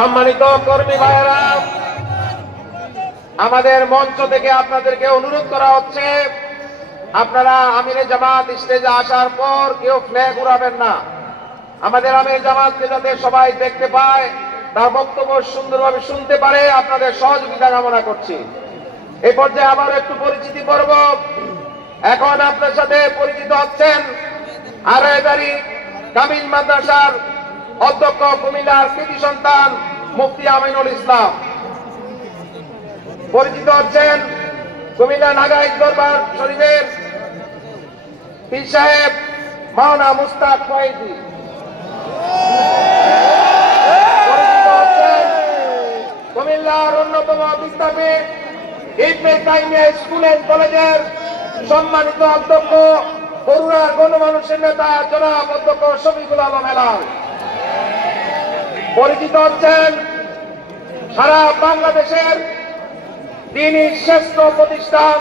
সম্মানিত কর্মী ভাইয়েরা, আমাদের মঞ্চ থেকে আপনাদেরকে অনুরোধ করা হচ্ছে, আপনারা আমিরে জামাত স্টেজে আসার পর কেউ ফ্ল্যাগ উড়াবেন না। আমাদের আমির জামাতকে যাতে সবাই দেখতে পায়, তার বক্তব্য সুন্দরভাবে শুনতে পারে, আপনাদের সহযোগিতা কামনা করছি। এই পর্যায়ে আবার একটু পরিচিতি পর্ব। এখন আপনার সাথে পরিচিত হচ্ছেন আড়াইবাড়ি কামিল মাদ্রাসার অধ্যক্ষ, কুমিল্লার কৃতি সন্তান মুফতি আমিনুল ইসলাম। পরিচিত হচ্ছেন কুমিল্লা নাগাইজ দরবার শরীফের পীর সাহেব মাওলানা মুস্তাক ফয়েজি। পরিচিত হচ্ছেন কুমিল্লার অন্যতম বিদ্যাপীঠ ইবনে তাইমিয়া স্কুল এন্ড কলেজের সম্মানিত অধ্যক্ষ, বরুড়ার গণমানুষের নেতা জনাব অধ্যক্ষ শফিকুল আলম হেলাল। পরিচিত হচ্ছেন সারা বাংলাদেশের দ্বীনি শ্রেষ্ঠ প্রতিষ্ঠান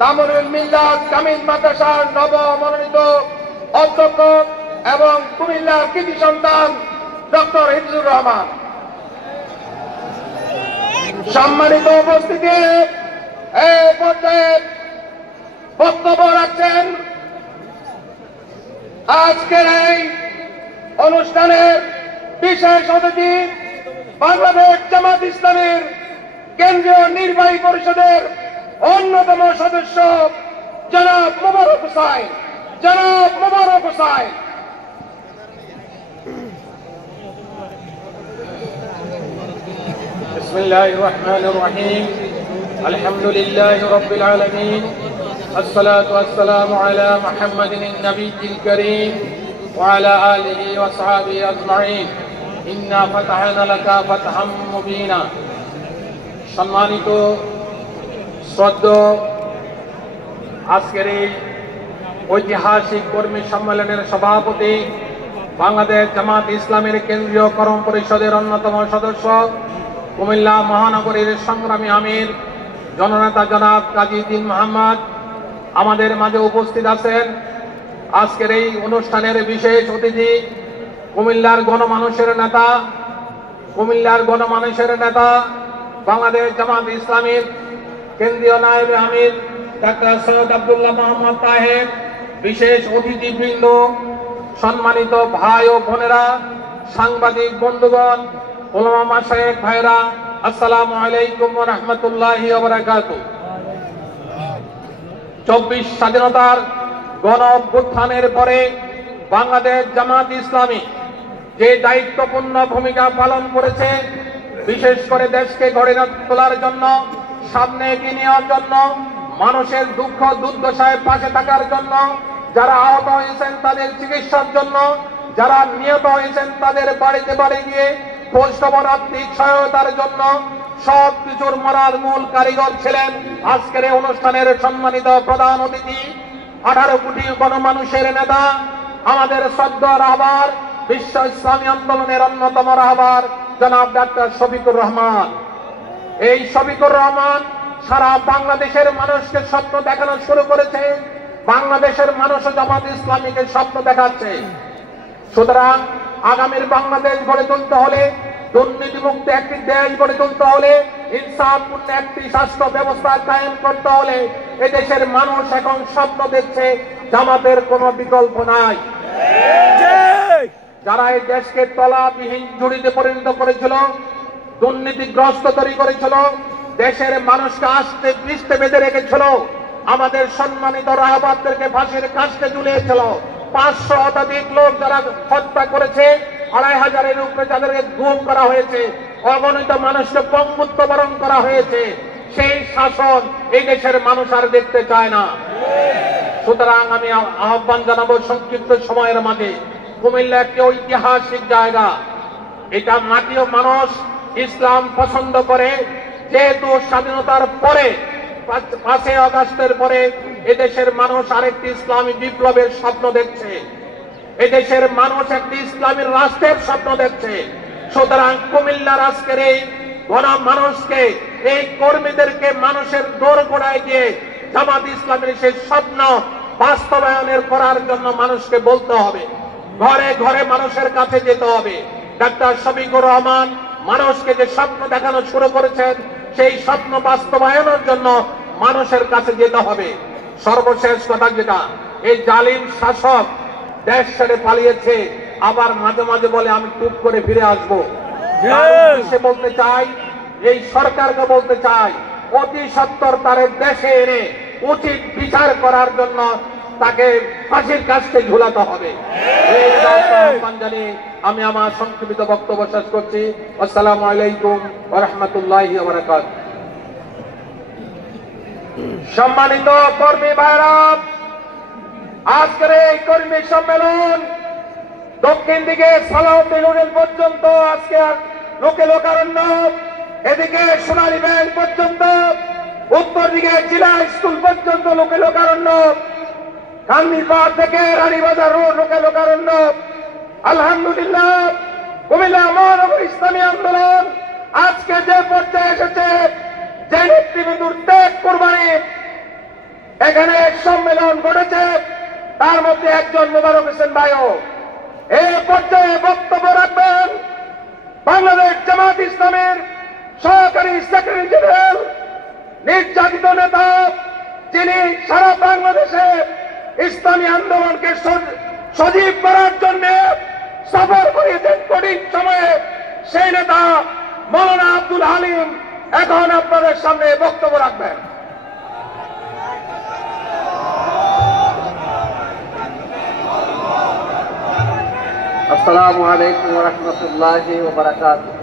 দামরুল মিল্লাত কামিল মাদ্রাসার নবমনোনীত অধ্যক্ষ এবং কুমিল্লার কৃতি সন্তান ডক্টর হিফজুর রহমান। সম্মানিত উপস্থিতি, এই পর্যায়ে বক্তব্য রাখছেন আজকের এই অনুষ্ঠানের বিশেষ অতিথি, বাংলাদেশ জামাত ইসলামীর কেন্দ্রীয় নির্বাহী পরিষদের অন্যতম সদস্য জনাব মোবারক হোসাইন। জনাব মোবারক হোসাইন। বিসমিল্লাহির রহমানির রহিম। আলহামদুলিল্লাহি রাব্বিল আলামিন। আসসালাতু ওয়াসসালামু আলা মুহাম্মাদিন নবিয়্যিল কারীম ওয়া আলা আলিহি ওয়া সাহবিহি আজমাইন। ইন্না ফাতাহনা লাকা ফাতহাম মুবিনা। সম্মানিত শ্রদ্ধেয়, আজকের এই ঐতিহাসিক কর্মী সম্মেলনের সভাপতি, বাংলাদেশ জামাত ইসলামের কেন্দ্রীয় কর্ম পরিষদের অন্যতম সদস্য, কুমিল্লা মহানগরীর সংগ্রামী আমির জননেতা জনাব কাজী দ্বীন মোহাম্মদ আমাদের মাঝে উপস্থিত আছেন। আজকের এই অনুষ্ঠানের বিশেষ অতিথি, কুমিল্লার গণমানুষের নেতা বাংলাদেশ জামাত ইসলামীর কেন্দ্রীয় নায়েবে আমির ডাক্তার সৈয়দ আব্দুল্লাহ মোহাম্মদ তাহের, বিশেষ অতিথিবৃন্দ, সম্মানিত ভাই ও বোনেরা, সাংবাদিক বন্ধুগণ, উলামা মাশায়েখ ভাইরা, আসসালামু আলাইকুম ওয়া রাহমাতুল্লাহি ওয়া বারাকাতুহু। 24 স্বাধীনতার গণ অভ্যুত্থানের পরে বাংলাদেশ জামাত ইসলামী যে দায়িত্বপূর্ণ ভূমিকা পালন করেছে, বিশেষ করে দেশকে গড়ে তোলার জন্য, সামনে এগিয়ে নেওয়ার জন্য, মানুষের দুঃখ দুর্দশায় পাশে থাকার জন্য, যারা আহত হয়েছেন তাদের চিকিৎসার জন্য, যারা নিহত হয়েছেন তাদের বাড়িতে বাড়ি গিয়ে খোঁজখবর আর্থিক সহায়তার জন্য, সব কিছুর মরার মূল কারিগর ছিলেন আজকের এই অনুষ্ঠানের সম্মানিত প্রধান অতিথি, 18 কোটি গণমানুষের নেতা, আমাদের শ্রদ্ধেয় রাহবার, বিশ্ব ইসলামী আন্দোলনের অন্যতম রাহবার জনাব ডাক্তার শফিকুর রহমান। এই শফিকুর রহমান সারা বাংলাদেশের মানুষকে স্বপ্ন দেখানো শুরু করেছে। বাংলাদেশের মানুষ জামাত ইসলামীকে স্বপ্ন দেখাচ্ছে। সুতরাং আগামীর বাংলাদেশ গড়ে তুলতে হলে, দুর্নীতিমুক্ত একটি দেশ গড়ে তুলতে হলে, ইনসাফপূর্ণ একটি স্বাস্থ্য ব্যবস্থা কায়েম করতে হলে এদেশের মানুষ এখন স্বপ্ন দেখছে, জামাতের কোনো বিকল্প নাই। যারা এই দেশকে তলাবিহীন ঝুড়িতে পরিণত করেছিল, দুর্নীতিগ্রস্ত তৈরি করেছিল, দেশের মানুষকে আস্তে পৃষ্ঠে বেঁধে রেখেছিল, আমাদের সম্মানিত রাহবারদেরকে ফাঁসির কাস্টে ঝুলিয়েছিল, 500 শতাধিক লোক যারা হত্যা করেছে, 2500-এর উপরে যাদেরকে গুম করা হয়েছে, অগণিত মানুষকে পঙ্গুত্ব বরণ করা হয়েছে, সেই শাসন এই দেশের মানুষ আর দেখতে চায় না। সুতরাং আমি আহ্বান জানাবো, সংক্ষিপ্ত সময়ের মাঝে, কুমিল্লা একটি ঐতিহাসিক জায়গা। এটা মাটি ও মানুষ ইসলাম পছন্দ করে। যেহেতু স্বাধীনতার পরে 5 আগস্টের পরে এদেশের মানুষ আরেকটি ইসলামী বিপ্লবের স্বপ্ন দেখছে, এদেশের মানুষ একটি ইসলামী রাষ্ট্রের স্বপ্ন দেখছে। সুতরাং কুমিল্লার আজকের এই গণমানুষকে, এই কর্মীদেরকে মানুষের দোরগোড়ায় গিয়ে জামাত ইসলামের সেই স্বপ্ন বাস্তবায়নের করার জন্য মানুষকে বলতে হবে, ঘরে ঘরে মানুষের কাছে যেতে হবে। ডাক্তার শফিকুর রহমান মানুষকে যে স্বপ্ন দেখানো শুরু করেছেন সেই স্বপ্ন বাস্তবায়নের জন্য মানুষের কাছে যেতে হবে। সর্বশেষ কথা যেটা, এই জালিম শাসক দেশ ছেড়ে পালিয়েছে, আবার মাঝে মাঝে বলে আমি টুপ করে ফিরে আসবো। সে বলতে চাই, এই সরকারকে বলতে চাই, অতি সত্বর তার দেশে এনে উচিত বিচার করার জন্য তাকে ফাঁসির কাজকে ঝুলাতে হবে। এই আহ্বান জানিয়ে আমি আমার সংক্ষিপ্ত বক্তব্য শেষ করছি। আসসালামু আলাইকুম ওয়া রাহমাতুল্লাহি ওয়া বারাকাতুহু। সম্মানিত কর্মী ভাইরা, আজকের এই কর্মী সম্মেলন দক্ষিণ দিকে সালাউদ্দিন হোটেল পর্যন্ত, আজকে লোকে লোকারণ্য, এদিকে সোনালী ব্যাংক পর্যন্ত, উত্তর দিকে জেলা স্কুল পর্যন্ত লোকে লোকারণ্য, কান্দিরপাড় থেকে রানীবাজার রোড লোকে লোকারণ্য। আলহামদুলিল্লাহ, কুমিল্লা মহানগর ইসলামী আন্দোলন আজকে যে পর্যায়ে এসেছে, যে নেতৃবৃন্দুর ত্যাগ কোরবানি এখানে সম্মেলন ঘটেছে, তার মধ্যে একজন মোবারক হোসেন ভাইও এই পর্যায়ে বক্তব্য রাখবেন। বাংলাদেশ জামাত ইসলামের সহকারী সেক্রেটারি জেনারেল, নির্যাতিত নেতা, যিনি সারা বাংলাদেশে ইসলামী আন্দোলনকে সজীব করার জন্য সফর করিয়েছেন কঠিন সময়ে, সেই নেতা মৌলানা আব্দুল হালিম এখন আপনাদের সামনে বক্তব্য রাখবেন। আসসালামু আলাইকুম ওয়া রাহমাতুল্লাহি ওয়া বারাকাতুহু।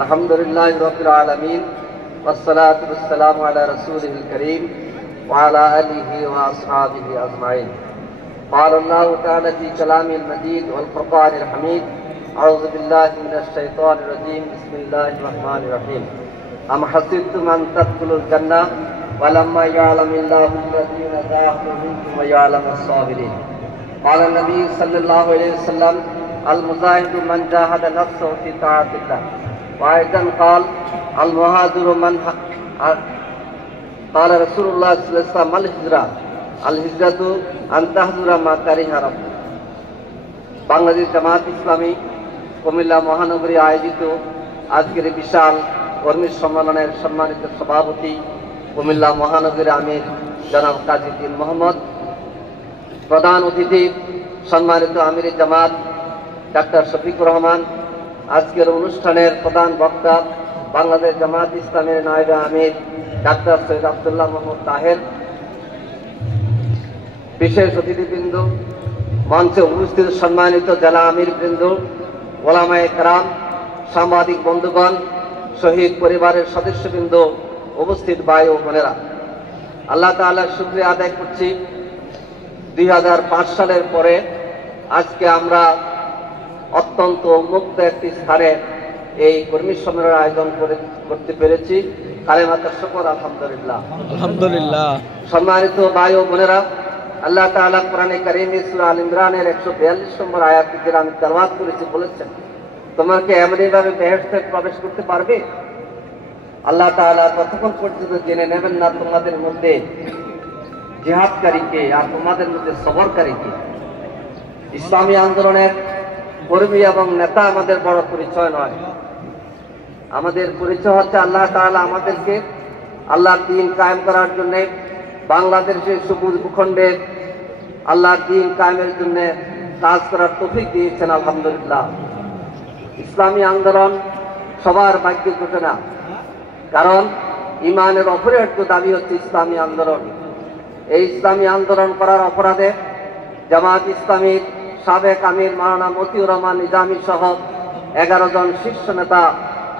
আলহামদুলিল্লাহি রাব্বিল আলামিন ওয়াসসালাতু ওয়াসসালামু আলা রাসূলিল কারীম ওয়া আলা আলিহি ওয়া আসহাবিহি আজমাইন। قال الله تعالى في كلامه المجيد والفرقان الحميد: أعوذ بالله من الشيطان الرجيم، بسم الله الرحمن الرحيم. أم حسبتم أن تدخلوا الجنة ولما يعلم الله الذين جاهدوا منكم ويعلم الصابرين. قال النبي صلى الله عليه وسلم: المجاهد من جاهد نفسه في طاعة الله. وأيضا قال: المهاجر من قال رسول الله صلى الله عليه وسلم: الهجرة الهجرة أن تهجر ما كره ربك. বাংলাদেশ জামাত ইসলামী কুমিল্লা মহানগরী আয়োজিত আজকের বিশাল কর্মী সম্মেলনের সম্মানিত সভাপতি কুমিল্লা মহানগরীর আমির জনাব কাজী দ্বীন মোহাম্মদ, প্রধান অতিথি সম্মানিত আমির জামাত ডাক্তার শফিকুর রহমান, আজকের অনুষ্ঠানের প্রধান বক্তা বাংলাদেশ জামাত ইসলামের নায়েবে আমির ডাক্তার সৈয়দ আব্দুল্লাহ মোহাম্মদ তাহের, বিশেষ অতিথিবৃন্দ, মঞ্চে উপস্থিত সম্মানিত জেলা আমির বৃন্দ, ওলামায়ে কেরাম, সাংবাদিক বন্ধুগণ, শহীদ পরিবারের সদস্যবৃন্দ, উপস্থিত ভাই ও বোনেরা, আল্লাহ তাআলার শুকরিয়া আদায় করছি। 2005 সালের পরে আজকে আমরা অত্যন্ত উন্মুক্ত একটি স্থানে এই কর্মী সম্মেলনের আয়োজন করতে পেরেছি। কালেমাতুর শুকর, আলহামদুলিল্লাহ। আলহামদুলিল্লাহ। সম্মানিত ভাই ও বোনেরা, আল্লাহ তাআলা কোরআনে কারীমে সূরা আল ইমরানের 142 নম্বর আয়াতটি যেটা আমি তেলাওয়াত করেছি বলেছেন, তোমরা কি এমনিভাবে বেহেশতে প্রবেশ করতে পারবে? আল্লাহ তাআলা ততক্ষণ পর্যন্ত জেনে নেবেন না তোমাদের মধ্যে জিহাদকারীকে আর তোমাদের মধ্যে সবরকারীকে। ইসলামী আন্দোলনের কর্মী এবং নেতা আমাদের বড় পরিচয় নয়। আমাদের পরিচয় হচ্ছে আল্লাহ তাআলা আমাদেরকে আল্লাহর দ্বীন কায়েম করার জন্য বাংলাদেশের সবুজ ভূখণ্ডে আল্লাহর দ্বীন কায়েমের জন্য কাজ করার তৌফিক দিয়েছেন, আলহামদুলিল্লাহ। ইসলামী আন্দোলন সবার ভাগ্য ঘটে না, কারণ ইমানের অপরিহার্য দাবি হচ্ছে ইসলামী আন্দোলন। এই ইসলামী আন্দোলন করার অপরাধে জামাত ইসলামীর সাবেক আমির মাওলানা মতিউর রহমান নিজামী সহ 11 জন শীর্ষ নেতা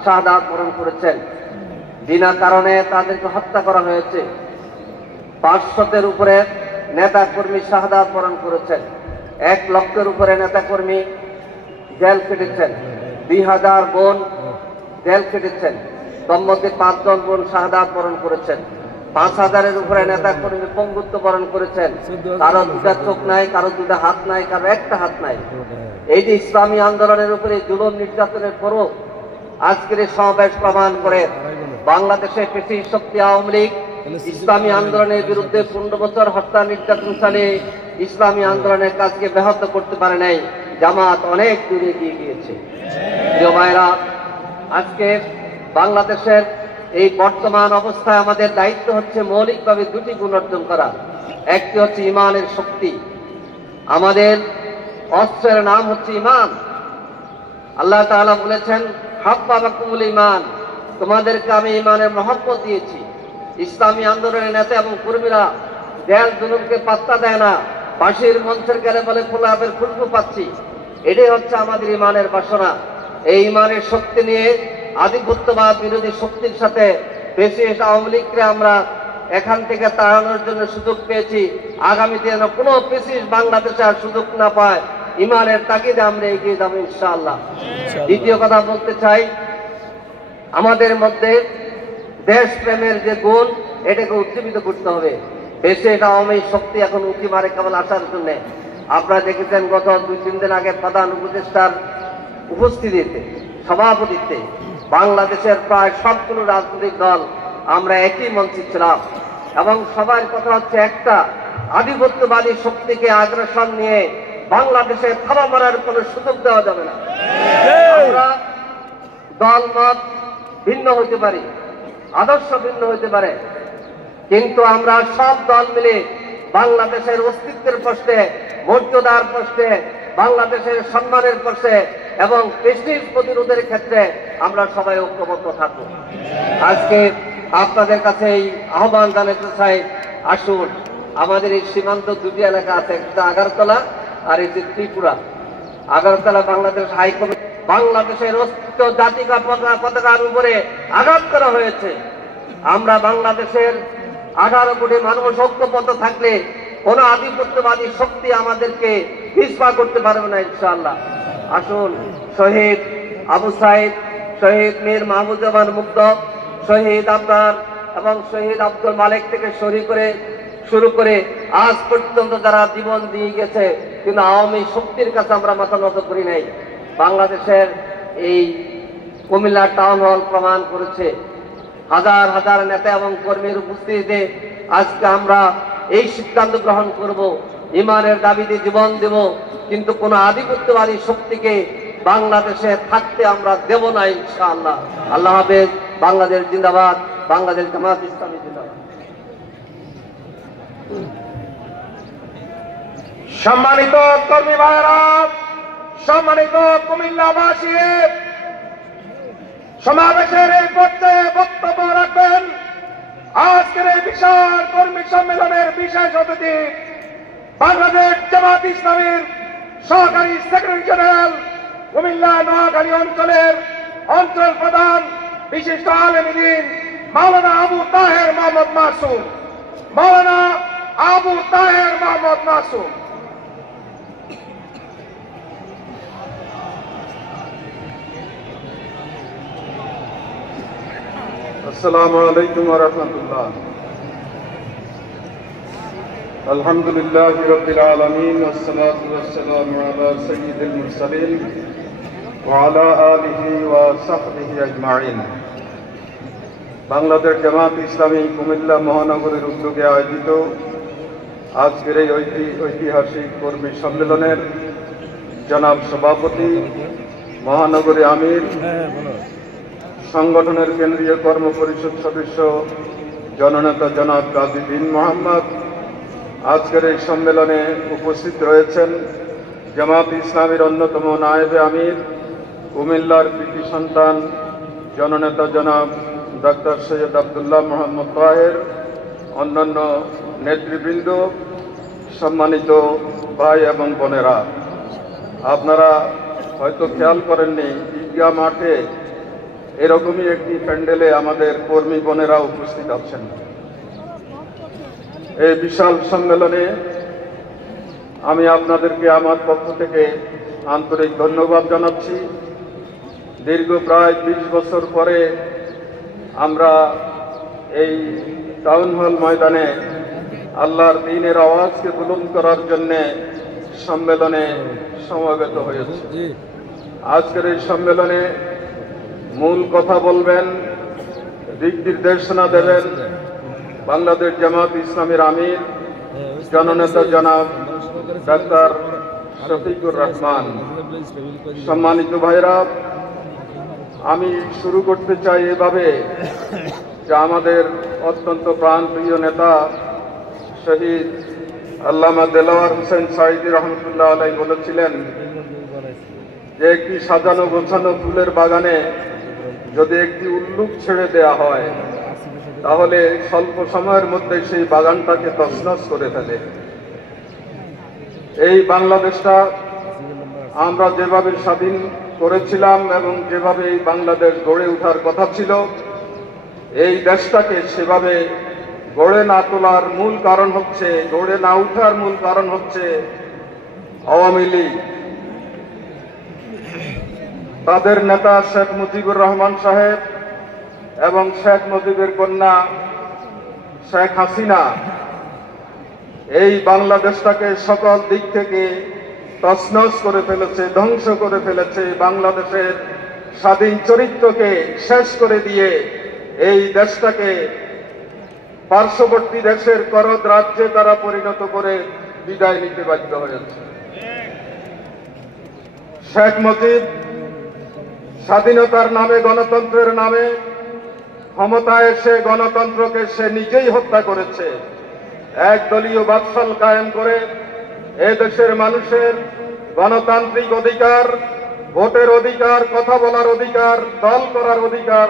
শাহাদাত বরণ করেছেন। বিনা কারণে তাদেরকে হত্যা করা হয়েছে। 500-এর উপরে নেতা কর্মী শাহাদাত বরণ করেছেন। 1 লক্ষের উপরে নেতা কর্মী জেল কেটেছেন। 2000 বোন জেল কেটেছেন। তার মধ্যে 5 জন বোন শাহাদাত বরণ করেছেন। 5000-এর উপরে নেতা কর্মী পঙ্গুত্ব বরণ করেছেন। কারো 2টা চোখ নাই, কারো 2টা হাত নাই, কারো 1টা হাত নাই। এই যে ইসলামী আন্দোলনের উপরে জুলুম নির্যাতনের পরও আজকের এই সমাবেশ প্রমাণ করে বাংলাদেশে পেশি শক্তি আওয়ামী লীগ ইসলামী আন্দোলনের বিরুদ্ধে 15 বছর হত্যা নির্যাতন চালিয়ে ইসলামী আন্দোলনের কাজকে ব্যাহত করতে পারে নাই। জামাত অনেক দূরে এগিয়ে গিয়েছে। প্রিয় ভাইরা, আজকে বাংলাদেশের এই বর্তমান অবস্থায় আমাদের দায়িত্ব হচ্ছে মৌলিকভাবে দুটি গুণ অর্জন করা। একটি হচ্ছে ইমানের শক্তি। আমাদের অস্ত্রের নাম হচ্ছে ইমান। আল্লাহ তাআলা বলেছেন, হাব্বাবাকুমুল ইমান, তোমাদেরকে আমি ইমানের মহব্বত দিয়েছি। ইসলামী আন্দোলনের নেতা এবং কর্মীরা দেয়াল জুলুমকে পাত্তা দেয় না, ফাঁসির মঞ্চের গেলে বলে ফুলাপের খুশবু পাচ্ছি। এটাই হচ্ছে আমাদের ইমানের বাসনা। এই ইমানের শক্তি নিয়ে আধিপত্যবাদ বিরোধী শক্তির সাথে বেশি আওয়ামী লীগকে আমরা এখান থেকে তাড়ানোর জন্য সুযোগ পেয়েছি। আগামীতে যেন কোনো পেশিস বাংলাদেশে আর সুযোগ না পায়, ইমানের তাগিদে আমরা এগিয়ে যাবো ইনশাআল্লাহ। দ্বিতীয় কথা বলতে চাই, আমাদের মধ্যে দেশপ্রেমের যে গুণ, এটাকে উজ্জীবিত করতে হবে। দেশে এটা আওয়ামী শক্তি এখন উঁকি মারে কেবল আসার জন্য। আপনারা দেখেছেন গত 2-3 দিন আগে প্রধান উপদেষ্টার উপস্থিতিতে, সভাপতিত্বে বাংলাদেশের প্রায় সবগুলো রাজনৈতিক দল আমরা একই মঞ্চে ছিলাম এবং সবার কথা হচ্ছে একটা, আধিপত্যবাদী শক্তিকে আগ্রাসন নিয়ে বাংলাদেশে থাবা মারার কোনো সুযোগ দেওয়া যাবে না। আমরা দল মত ভিন্ন হইতে পারি, আদর্শ ভিন্ন হইতে পারে, কিন্তু আমরা সব দল মিলে বাংলাদেশের অস্তিত্বের প্রশ্নে, মর্যাদার প্রশ্নে, বাংলাদেশের সম্মানের প্রশ্নে এবং প্রেস্টিজ প্রতিরোধের ক্ষেত্রে আমরা সবাই ঐক্যবদ্ধ থাকবো। আজকে আপনাদের কাছে এই আহ্বান জানাতে চাই, আসুন আমাদের এই সীমান্ত দুটি এলাকা আছে, একটা আগারতলা আর এই যে ত্রিপুরা। আগারতলা বাংলাদেশ হাইকমিটি, বাংলাদেশের অস্তিত্ব জাতিকা পতাকার উপরে আঘাত করা হয়েছে। আমরা বাংলাদেশের 18 কোটি মানুষ ঐক্যবদ্ধ থাকলে কোন আধিপত্যবাদী শক্তি আমাদেরকে পিছপা করতে পারবে না ইনশাআল্লাহ। আসুন শহীদ আবু সাইদ, শহীদ মীর মাহমুদুজ্জামান মুগ্ধ, শহীদ আবরার এবং শহীদ আব্দুল মালিক থেকে শুরু করে আজ পর্যন্ত যারা জীবন দিয়ে গেছে, কিন্তু আওয়ামী শক্তির কাছে আমরা মাথা নত করি নাই। বাংলাদেশের এই কুমিল্লা টাউন হল প্রমাণ করেছে, হাজার হাজার নেতা এবং কর্মীর উপস্থিতিতে আজকে আমরা এই সিদ্ধান্ত গ্রহণ করব, ইমানের দাবিতে জীবন দেব, কিন্তু কোন আধিপত্যবাদী শক্তিকে বাংলাদেশে থাকতে আমরা দেব না ইনশাআল্লাহ। আল্লাহ হাফেজ। বাংলাদেশ জিন্দাবাদ, বাংলাদেশ জামাত ইসলামী জিন্দাবাদ। সম্মানিত কর্মী ভাইয়েরা, সম্মানিত কুমিল্লাবাসী, সমাবেশের এই পর্যায়ে বক্তব্য রাখবেন আজকের এই বিশাল কর্মী সম্মেলনের বিশেষ অতিথি, বাংলাদেশ জামাত ইসলামীর সহকারী সেক্রেটারি জেনারেল, কুমিল্লা নোয়াখালী অঞ্চলের অঞ্চল প্রধান, বিশিষ্ট আলেম দ্বীন মাওলানা আবু তাহের মোহাম্মদ মাসুম। মাওলানা আবু তাহের মোহাম্মদ মাসুম। السلام عليكم ورحمة الله. الحمد لله رب العالمين والصلاة والسلام على سيد المرسلين وعلى آله وصحبه أجمعين. বাংলাদেশ জামাত ইসলামী কুমিল্লা মহানগরের উদ্যোগে আয়োজিত আজকের এই ঐতিহাসিক কর্মী সম্মেলনের জনাব সভাপতি, মহানগরী আমির, সংগঠনের কেন্দ্রীয় কর্ম পরিষদ সদস্য জননেতা জনাব গাজী বিন মোহাম্মদ, আজকের এই সম্মেলনে উপস্থিত রয়েছেন জামাত ইসলামীর অন্যতম নায়েবে আমির, কুমিল্লার কৃতি সন্তান জননেতা জনাব ডাক্তার সৈয়দ আব্দুল্লাহ মোহাম্মদ তাহের, অন্যান্য নেতৃবৃন্দ, সম্মানিত ভাই এবং বোনেরা, আপনারা হয়তো খেয়াল করেননি, ঈদগাহ মাঠে এরকমই একটি প্যান্ডেলে আমাদের কর্মী বোনেরা উপস্থিত আছেন। এই বিশাল সম্মেলনে আমি আপনাদেরকে আমার পক্ষ থেকে আন্তরিক ধন্যবাদ জানাচ্ছি। দীর্ঘ প্রায় 20 বছর পরে আমরা এই টাউন হল ময়দানে আল্লাহর দ্বীনের আওয়াজকে বুলন্দ করার জন্য সম্মেলনে সমবেত হয়েছে। আজকের এই সম্মেলনে মূল কথা বলবেন, দিক নির্দেশনা দেবেন বাংলাদেশ জামাত ইসলামীর আমির জননেতা জনাব ডাক্তার শফিকুর রহমান। সম্মানিত ভাইরা, আমি শুরু করতে চাই এভাবে যে আমাদের অত্যন্ত প্রাণপ্রিয় নেতা শহীদ আল্লামা দেলাওয়ার হোসেন সাঈদী রহমতুল্লাহ আলাইহি বলেছিলেন যে একটি সাজানো গোছানো ফুলের বাগানে যদি একটি উল্লুক ছেড়ে দেয়া হয় তাহলে স্বল্প সময়ের মধ্যে সেই বাগানটাকে তছনছ করে ফেলে। এই বাংলাদেশটা আমরা যেভাবে স্বাধীন করেছিলাম এবং যেভাবে এই বাংলাদেশ গড়ে ওঠার কথা ছিল, এই দেশটাকে সেভাবে গড়ে না তোলার মূল কারণ হচ্ছে, গড়ে না ওঠার মূল কারণ হচ্ছে আওয়ামী লীগ। তাদের নেতা শেখ মুজিবুর রহমান সাহেব এবং শেখ মুজিবের কন্যা শেখ হাসিনা এই বাংলাদেশটাকে সকল দিক থেকে তছনছ করে ফেলেছে, ধ্বংস করে ফেলেছে। বাংলাদেশের স্বাধীন চরিত্রকে শেষ করে দিয়ে এই দেশটাকে পার্শ্ববর্তী দেশের করদ রাজ্যে তারা পরিণত করে বিদায় নিতে বাধ্য হয়েছে। শেখ মুজিব স্বাধীনতার নামে, গণতন্ত্রের নামে ক্ষমতায় এসে গণতন্ত্রকে সে নিজেই হত্যা করেছে। একদলীয় বাদশাল কায়েম করে এ দেশের মানুষের গণতান্ত্রিক অধিকার, ভোটের অধিকার, কথা বলার অধিকার, দল করার অধিকার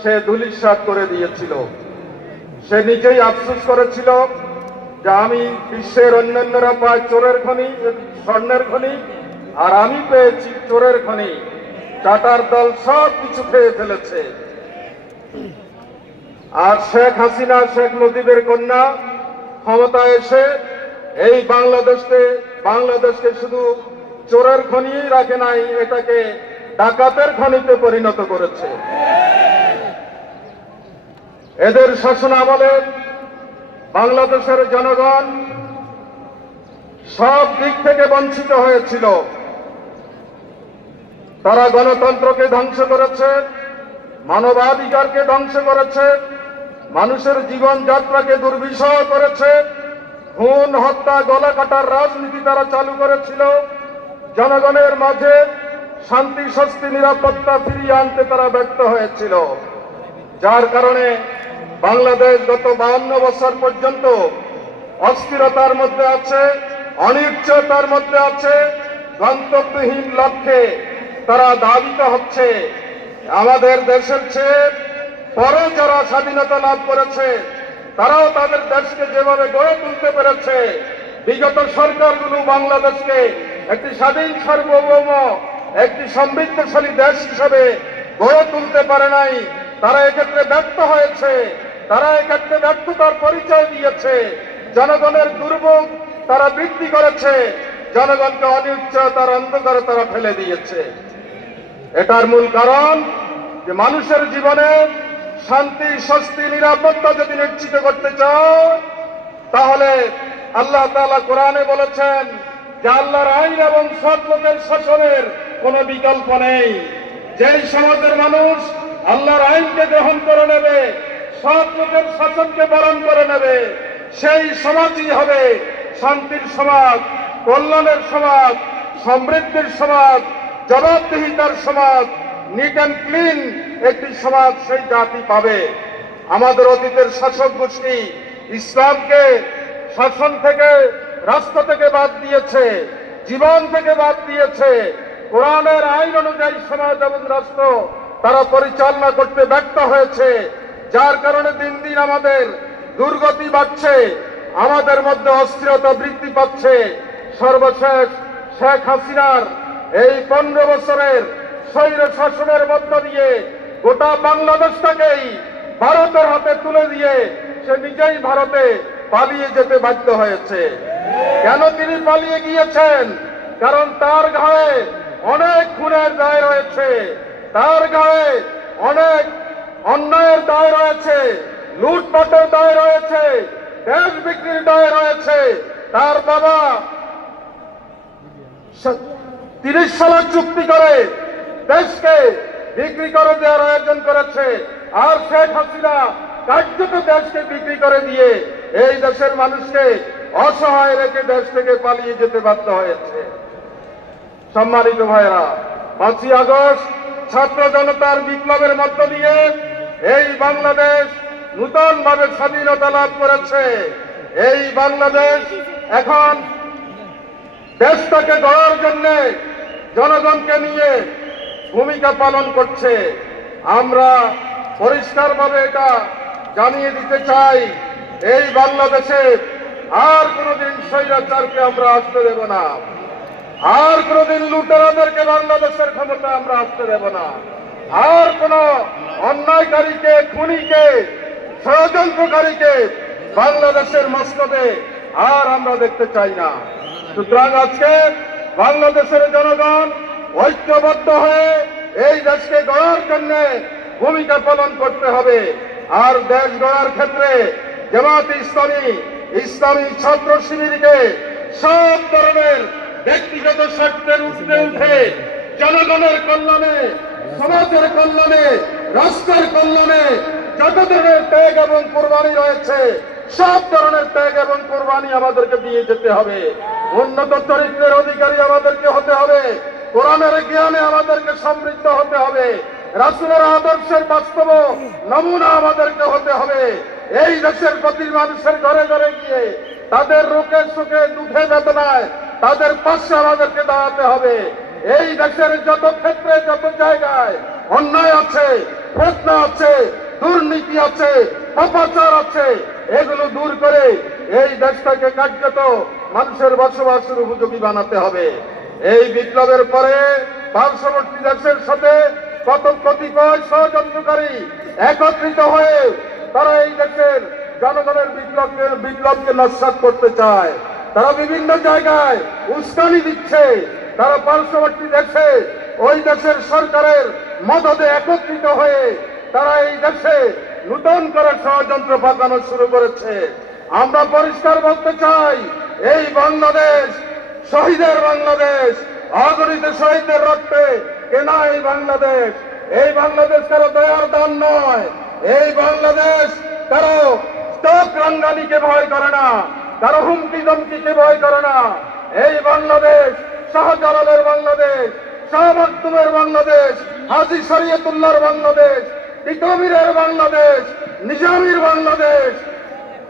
সে ধূলিসাৎ করে দিয়েছিল। সে নিজেই আফসোস করেছিল যে আমি বিশ্বের অন্যান্যরা পায় চোরের খনি, স্বর্ণের খনি, আর আমি পেয়েছি চোরের খনি। টাটার দল সব কিছু খেয়ে ফেলেছে। আর শেখ হাসিনা, শেখ মুজিবের কন্যা ক্ষমতায় এসে এই বাংলাদেশকে শুধু চোরের খনি রাখে নাই, এটাকে ডাকাতের খনিতে পরিণত করেছে। এদের শাসন আমলে বাংলাদেশের জনগণ সব দিক থেকে বঞ্চিত হয়েছিল। তারা গণতন্ত্রকে ধ্বংস করেছে, মানবাধিকারকে ধ্বংস করেছে, মানুষের জীবনযাত্রাকে দুর্বিষহ করেছে, খুন, হত্যা, গলা কাটার রাজনীতি তারা চালু করেছিল। জনগণের মাঝে শান্তি, স্বস্তি, নিরাপত্তা ফিরিয়ে আনতে তারা ব্যর্থ হয়েছিল। যার কারণে বাংলাদেশ গত 52 বছর পর্যন্ত অস্থিরতার মধ্যে আছে, অনিশ্চয়তার মধ্যে আছে, গন্তব্যহীন লক্ষ্যে তারা ধাবিত হচ্ছে। আমাদের দেশের চেয়ে পরে যারা স্বাধীনতা লাভ করেছে তারাও তাদের দেশকে যেভাবে গড়ে তুলতে পেরেছে, বিগত সরকারগুলো বাংলাদেশকে একটি স্বাধীন, সার্বভৌম, একটি সমৃদ্ধশালী দেশ হিসেবে গড়ে তুলতে পারে নাই। তারা এক্ষেত্রে ব্যর্থ হয়েছে, তারা এক্ষেত্রে ব্যর্থতার পরিচয় দিয়েছে। জনগণের দুর্ভোগ তারা বৃদ্ধি করেছে, জনগণকে অনিশ্চয়তার অন্ধকারে তারা ফেলে দিয়েছে। এটার মূল কারণ যে মানুষের জীবনে শান্তি, স্বস্তি, নিরাপত্তা যদি নিশ্চিত করতে চাও তাহলে আল্লাহ তাআলা কোরআনে বলেছেন যে আল্লাহর আইন এবং সৎ লোকের শাসনের কোনো বিকল্প নেই। যেই সমাজের মানুষ আল্লাহর আইনকে গ্রহণ করে নেবে, সৎ লোকের শাসনকে বরণ করে নেবে, সেই সমাজই হবে শান্তির সমাজ, কল্যাণের সমাজ, সমৃদ্ধির সমাজ, জবাবদিহিতার সমাজ, নিট অ্যান্ড ক্লিন একটি সমাজ সেই জাতি পাবে। আমাদের অতীতের শাসক গোষ্ঠী ইসলামকে শাসন থেকে, রাষ্ট্র থেকে বাদ দিয়েছে, জীবন থেকে বাদ দিয়েছে। কোরআনের আইন অনুযায়ী সমাজ এবং রাষ্ট্র তারা পরিচালনা করতে ব্যর্থ হয়েছে। যার কারণে দিন দিন আমাদের দুর্গতি বাড়ছে, আমাদের মধ্যে অস্থিরতা বৃদ্ধি পাচ্ছে। সর্বশেষ শেখ হাসিনার এই 15 বছরের স্বৈর শাসনের মধ্য দিয়ে গোটা বাংলাদেশটাকেই ভারতের হাতে তুলে দিয়ে সে নিজেই ভারতে পালিয়ে যেতে বাধ্য হয়েছে। কেন তিনি পালিয়ে গিয়েছেন? কারণ তার গায়ে অনেক খুনের দায় রয়েছে, তার গায়ে অনেক অন্যায়ের দায় রয়েছে, লুটপাটের দায় রয়েছে, দেশ বিক্রির দায় রয়েছে। তার বাবা 30 সালের চুক্তি করে দেশকে বিক্রি করে দেওয়ার আয়োজন করেছে, আর শেখ হাসিনা কার্যত দেশকে বিক্রি করে দিয়ে এই দেশের মানুষকে অসহায় রেখে দেশ থেকে পালিয়ে যেতে বাধ্য হয়েছে। সম্মানিত ভাইরা, 5ই আগস্ট ছাত্র জনতার বিপ্লবের মধ্য দিয়ে এই বাংলাদেশ নূতনভাবে স্বাধীনতা লাভ করেছে। এই বাংলাদেশ এখন দেশটাকে গড়ার জন্য জনগণকে নিয়ে ভূমিকা পালন করছে। আমরা পরিষ্কারভাবে এটা জানিয়ে দিতে চাই, এই বাংলাদেশে আর কোনোদিন স্বৈরাচারকে আমরা আসতে দেব না, আর কোনোদিন লুটেরাদেরকে বাংলাদেশের ক্ষমতা আমরা আসতে দেব না, আর কোন অন্যায়কারীকে, খুনিকে, ষড়যন্ত্রকারীকে বাংলাদেশের মসনদে আর আমরা দেখতে চাই না। সুতরাং আজকে বাংলাদেশের জনগণ ঐক্যবদ্ধ হয়ে এই দেশকে গড়ার জন্য ভূমিকা পালন করতে হবে। আর দেশ গড়ার ক্ষেত্রে জামায়াতে ইসলামী, ইসলামী ছাত্র শিবিরকে সব ধরনের ব্যক্তিগত স্বার্থের ঊর্ধ্বে উঠে জনগণের কল্যাণে, সমাজের কল্যাণে, রাষ্ট্রের কল্যাণে যত ধরনের ত্যাগ এবং কোরবানি রয়েছে সব ধরনের ত্যাগ এবং কোরবানি আমাদেরকে দিয়ে যেতে হবে। উন্নত চরিত্রের অধিকারী আমাদেরকে হতে হবে, কোরআনের জ্ঞানে আমাদেরকে সমৃদ্ধ হতে হবে, রাসূলের আদর্শের বাস্তব নমুনা আমাদেরকে হতে হবে। এই দেশের প্রতি মানুষের ঘরে ঘরে গিয়ে তাদের রোগে সুখে দুঃখে বেদনায় তাদের পাশে আমাদেরকে দাঁড়াতে হবে। এই দেশের যত ক্ষেত্রে, যত জায়গায় অন্যায় আছে, ফেতনা আছে, দুর্নীতি আছে, পাপাচার আছে, এগুলো দূর করে এই দেশটাকে কার্যত মানুষের বসবাসের উপযোগী বানাতে হবে। এই বিপ্লবের পরে পার্শ্ববর্তী দেশের সাথে কতিপয় ষড়যন্ত্রকারী একত্রিত হয়ে তারা এই দেশের জনগণের বিপ্লবকে নস্যাৎ করতে চায়। তারা বিভিন্ন জায়গায় উস্কানি দিচ্ছে, তারা পার্শ্ববর্তী দেশে ওই দেশের সরকারের মদদে একত্রিত হয়ে তারা এই দেশে নূতন করে ষড়যন্ত্র পাকানো শুরু করেছে। আমরা পরিষ্কার বলতে চাই, এই বাংলাদেশ শহীদের বাংলাদেশ, অগণিত শহীদদের রক্তে কেনা এই বাংলাদেশ। এই বাংলাদেশ কারো দয়ার দান নয়। এই বাংলাদেশ কারো স্টক রাঙ্গানিকে ভয় করে না, কারো হুমকি ধমকিকে ভয় করে না। এই বাংলাদেশ শাহজালালের বাংলাদেশ, শাহ মাকদুমের বাংলাদেশ, হাজী শরীয়তুল্লাহর বাংলাদেশ, তিতুমীরের বাংলাদেশ, নিজামীর বাংলাদেশ,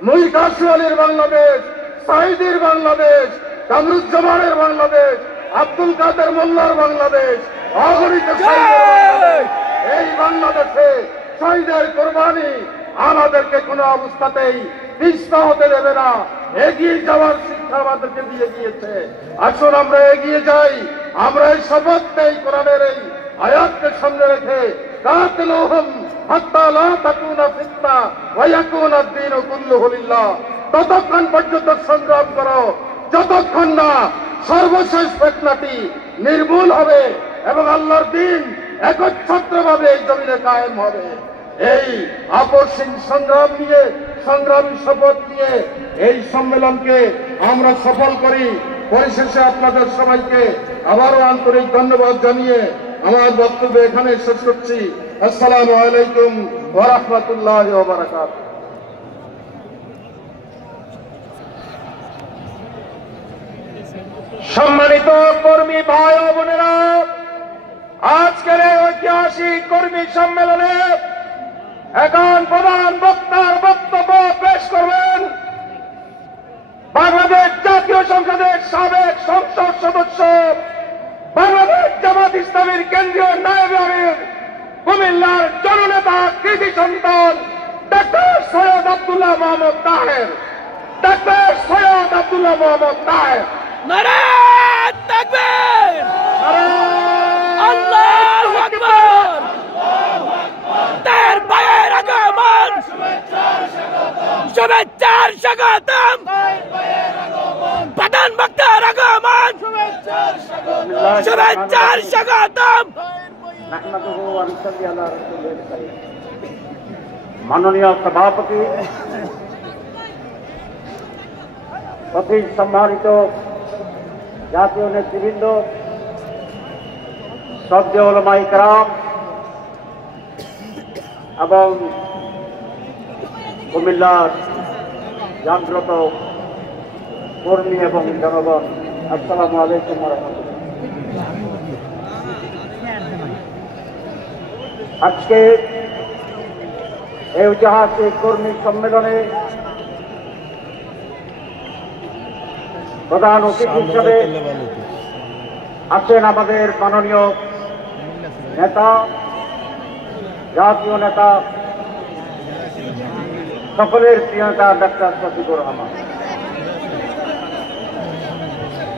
মুই কাসিম আলীর বাংলাদেশ, সাঈদীর বাংলাদেশ, কামরুজ্জামানের বাংলাদেশ, আব্দুল কাদের মোল্লার বাংলাদেশ, অগণিত শহীদের বাংলাদেশ। এই বাংলাদেশে শহীদের কোরবানি আমাদেরকে কোনো অবস্থাতেই পিছপা হতে দেবে না। এগিয়ে যাওয়ার শিক্ষা আমাদেরকে দিয়ে গিয়েছে। আসুন আমরা এগিয়ে যাই। আমরা এই শপথ নেই, কোরআনের এই আয়াতকে সামনে রেখে কাতিলুহুম হাত্তা লা তাকুনা ফিতনা ওয়া ইয়াকুনা আদ-দীনু কুল্লুহু লিল্লাহ, ততক্ষণ পর্যন্ত সংগ্রাম করো যতক্ষণ না সর্বশেষ ফিতনাটি নির্মূল হবে এবং আল্লাহর দ্বীন একচ্ছত্রভাবে এই জমিনে কায়েম হবে। এই আপসহীন সংগ্রাম নিয়ে, সংগ্রামী শপথ নিয়ে এই সম্মেলনকে আমরা সফল করি। পরিশেষে আপনাদের সবাইকে আবারও আন্তরিক ধন্যবাদ জানিয়ে আমার বক্তব্য এখানে শেষ করছি। আসসালামু আলাইকুম ওয়া রাহমাতুল্লাহি ওয়া বারাকাতুহু। সম্মানিত কর্মী ভাই ও বোনেরা, আজকের এই ঐতিহাসিক কর্মী সম্মেলনে এখন প্রধান বক্তার বক্তব্য পেশ করবেন বাংলাদেশ জাতীয় সংসদের সাবেক সংসদ সদস্য, বাংলাদেশ জামাত ইসলামীর কেন্দ্রীয় নায়েবে আমির, কুমিল্লার জননেতা, কৃতি সন্তান ডাক্তার সৈয়দ আব্দুল্লাহ মোহাম্মদ তাহের। ডাক্তার সৈয়দ আব্দুল্লাহ মোহাম্মদ তাহের। নারায়ে তাকবীর, আল্লাহু আকবার। তার ভাইয়ের আগমন, শুভেচ্ছার স্বাগতম। প্রধান বক্তার আগমন, শুভেচ্ছার স্বাগতম। মাননীয় সভাপতি, অতি সম্মানিত জাতীয় নেতৃবৃন্দ, শ্রদ্ধেয় উলামায়ে কেরাম এবং কুমিল্লার জাগ্রত কর্মী এবং জনগণ, আসসালামু আলাইকুম ওয়া রাহমাতুল্লাহ। আজকে এই ঐতিহাসিক কর্মী সম্মেলনে প্রধান অতিথি হিসেবে আছেন আমাদের মাননীয় নেতা, জাতীয় নেতা, সকলের প্রিয় নেতা ডাক্তার শফিকুর রহমান।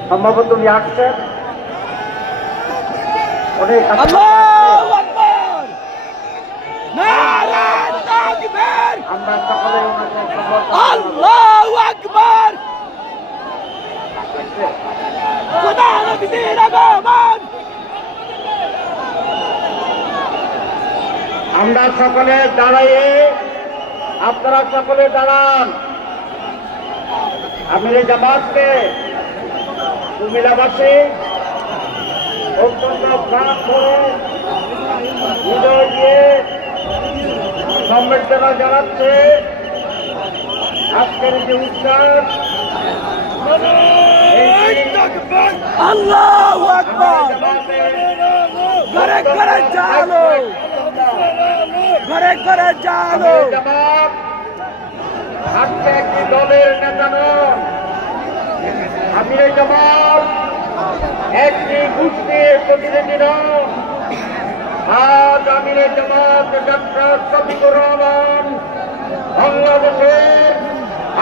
সম্ভবত উনি আসছেন, অনেক আল্লাহু আকবার, নারে তাকবীর, আমরা সকলে ওনাকে আল্লাহু আকবার, খোদা নবীর আগমন। আমরা সকলে দাঁড়াইয়ে, আপনারা সকলে দাঁড়ান। আমিরে জামাতকে কুমিল্লাবাসী অত্যন্ত প্রাণ করে হৃদয় দিয়ে সম্বর্ধনা জানাচ্ছে। আজকের যে উৎসব, আল্লাহু আকবার, ঘরে ঘরে চালো, ঘরে ঘরে চালো। জামাত আজকে একটি দলের নেতা নন, আমিরে জামাত একটি গোষ্ঠীর প্রতিনিধি নন। আজ আমিরে জামাত ডাক্তার শফিকুর রহমান বাংলাদেশের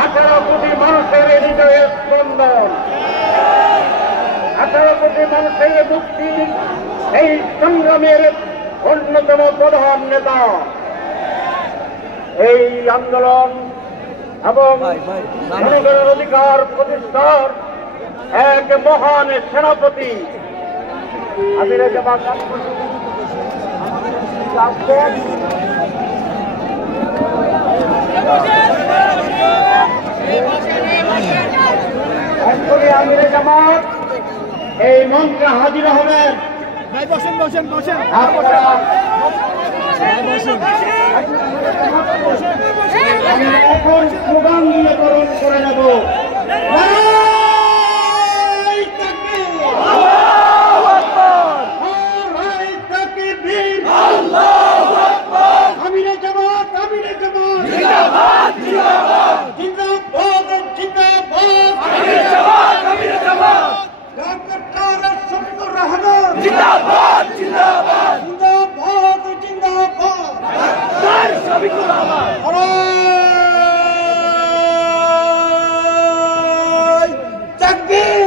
18 কোটি মানুষের হৃদয়ের স্পন্দন, 18 কোটি মানুষের মুক্তি, এই সংগ্রামের অন্যতম প্রধান নেতা। এই আন্দোলন এবং জনগণের অধিকার প্রতিষ্ঠার এক মহান সেনাপতি আমিরে জামাত এখনই আমিরে জামাত এই মঞ্চে হাজির হবেন। আপনারা এখন স্লোগান দিয়ে বরণ করে নেব। আমিরে জামাত, আমিরে জামাত, জিন্দাবাদ জিন্দাবাদ, জিন্দাবাদ জিন্দাবাদ, আমিরে জামাত, আমিরে জামাত, ডাক্তার শফিকুর রহমান, জিন্দাবাদ জিন্দাবাদ, জিন্দাবাদ জিন্দাবাদ, ডাক্তার শফিকুর রহমান। তাকবীর।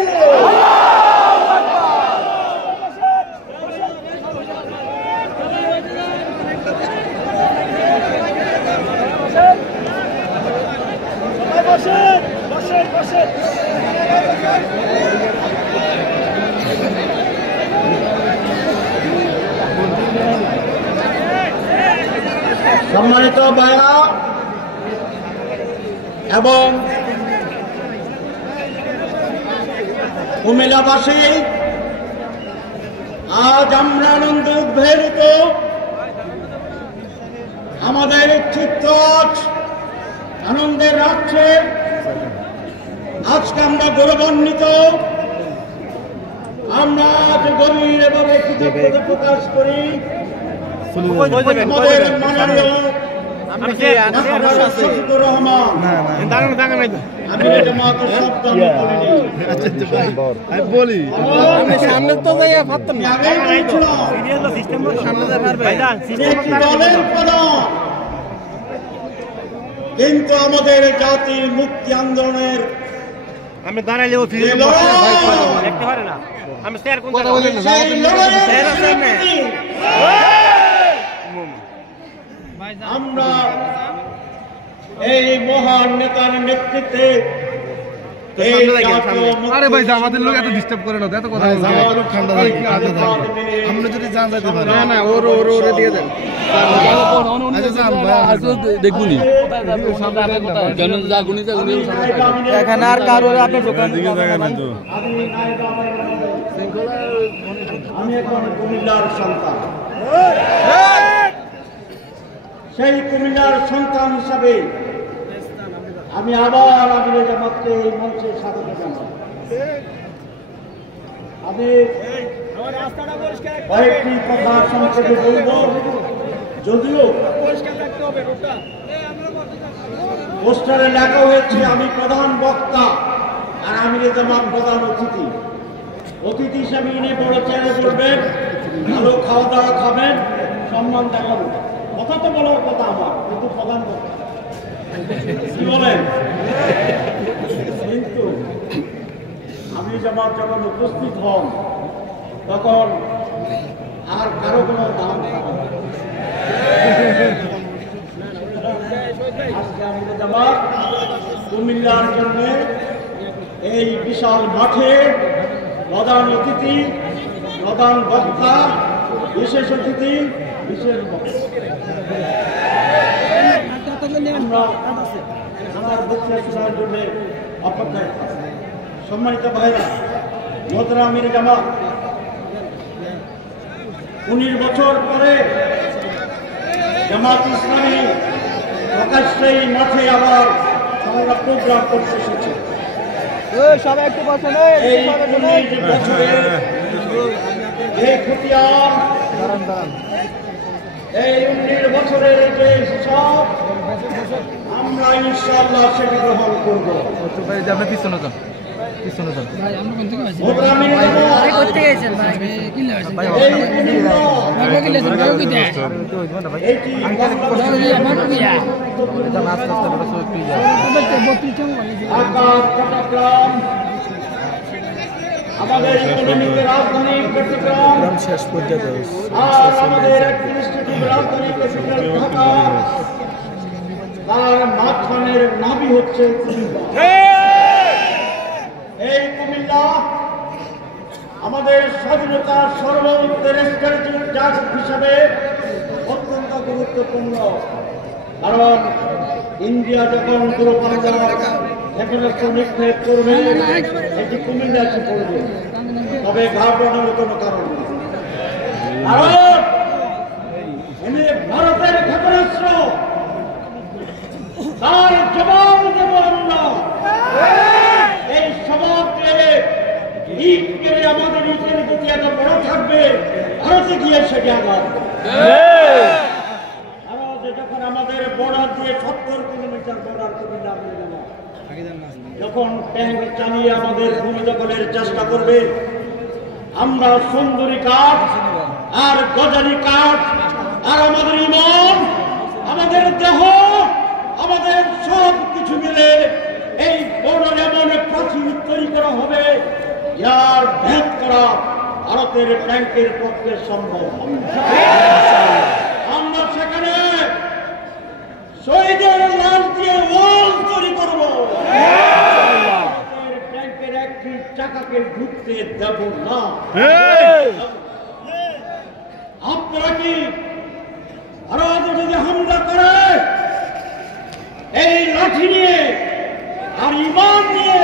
সম্মানিত ভাইরা এবং কুমিল্লাবাসী, আজ আমরা আনন্দ উদ্বেলিত। আমাদের চিত্ত আনন্দের রাখছে। আজকে আমরা গৌরবান্বিত। আমরা আজ গভীরভাবে কৃতজ্ঞতা প্রকাশ করি আমাদের মাননীয় শফিকুর রহমান। আমিরে জামাতের শব্দ আমি বলিনি। সামনে তো যাইয়া পারতাম না। আগেই বলছিলাম একটি দলের প্রধান, কিন্তু আমাদের জাতির মুক্তি আন্দোলনের আমি দাঁড়াইলে যে লড়াই, দেখতে পারে না। আমি স্যার কোন সেই লড়াইয়ের সেনাপতি আমরা এই মহান নেতার নেতৃত্বে আরে ভাই আমাদের লোক এত ডিস্টার্ব করে না, এত কথা ঠান্ডা আমরা যদি জান যাইতে পারি না না ওর ওর ওরে দিয়ে দেন। দেখুনি এখানে আর কারো আপনার দোকান দিকে জায়গা নাই তো। আমি এখন কুমিল্লার সন্তান, সেই কুমিল্লার সন্তান হিসাবে আমি আবার আমিরে জামাতকে এই মঞ্চে স্বাগত জানাই। আমি কয়েকটি কথা সংক্ষেপে বলব। যদিও পোস্টারে লেখা হয়েছে আমি প্রধান বক্তা আর আমিরে জামাত প্রধান অতিথি। অতিথি হিসাবে ইনি বড় চেয়ারে বলবেন, ভালো খাওয়া দাওয়া খাবেন, সম্মান দেখাবো। কথা তো বলার কথা আমার, কিন্তু প্রধান বক্তা কি বলেন? কিন্তু আমিরে জামাত যখন উপস্থিত হন তখন আর কারো কোনো দাম থাকে না। আজকে আমিরে জামাত কুমিল্লার জন্য এই বিশাল মাঠে প্রধান অতিথি, প্রধান বক্তা, বিশেষ অতিথি, বিশেষ বক্তা জন্য অপেক্ষায়। সম্মানিত ভাইরা, মোহতারাম আমিরে জামাত 19 বছর পরে জামাত ইসলামী প্রকাশ্যে এই মাঠে আবার আমরা প্রোগ্রাম করতে এসেছি। সবাই একটু বসেন। এই 19 বছরের এই খতিয়ান, এই 19 বছরের যে সব আমরা ইনশাআল্লাহ সেটি গ্রহণ করব। আপনার পিছনে যান, পিছনে যান। আমাদের ইকোনমিকের রাজধানী চট্টগ্রাম শেষ পর্যায়ে আর আমাদের অ্যাডমিনিস্ট্রেটিভ রাজধানী ক্যাপিটাল ঢাকা, তার মাঝখানের নাভি হচ্ছে কুমিল্লা। এই কুমিল্লা আমাদের স্বাধীনতার সর্বোত্তর স্ট্র্যাটেজিক জায়গা হিসাবে অত্যন্ত গুরুত্বপূর্ণ। কারণ ইন্ডিয়া যখন দূরপাল্লার ক্ষেপণাস্ত্র নিক্ষেপ করবে এটি কুমিল্লা এসে পড়বে, তবে ঘাবড়ানোর কোনো কারণ নেই। কারণ ভারতের ক্ষেপণাস্ত্র তার জবাব দেব আমরা। এই সমাজকে ইট কেড়ে আমাদের ইটের গতি এত বড় থাকবে, ভারতে গিয়ে সেটি আঘাত। ভারত যখন আমাদের বর্ডার দিয়ে 70 কিলোমিটার বর্ডার কুমিল্লা যখন ট্যাঙ্ক চালিয়ে আমাদের ভূমি দখলের চেষ্টা করবে, আমরা সুন্দরী কাঠ আর গজারি কাঠ আর আমাদের ইমান, আমাদের দেহ, আমাদের সব কিছু মিলে এই বর্ডার এমন প্রাচীর তৈরি করা হবে যার ভেদ করা ভারতের ট্যাঙ্কের পক্ষে সম্ভব। আমরা সেখানে শহীদের লাশ দিয়ে ওয়াল তৈরি করব। ট্যাঙ্কের একটি চাকাকে ঢুকতে দেব না। আপনারা কি ভারত যদি হামলা করে এই লাঠি নিয়ে আর ইমান নিয়ে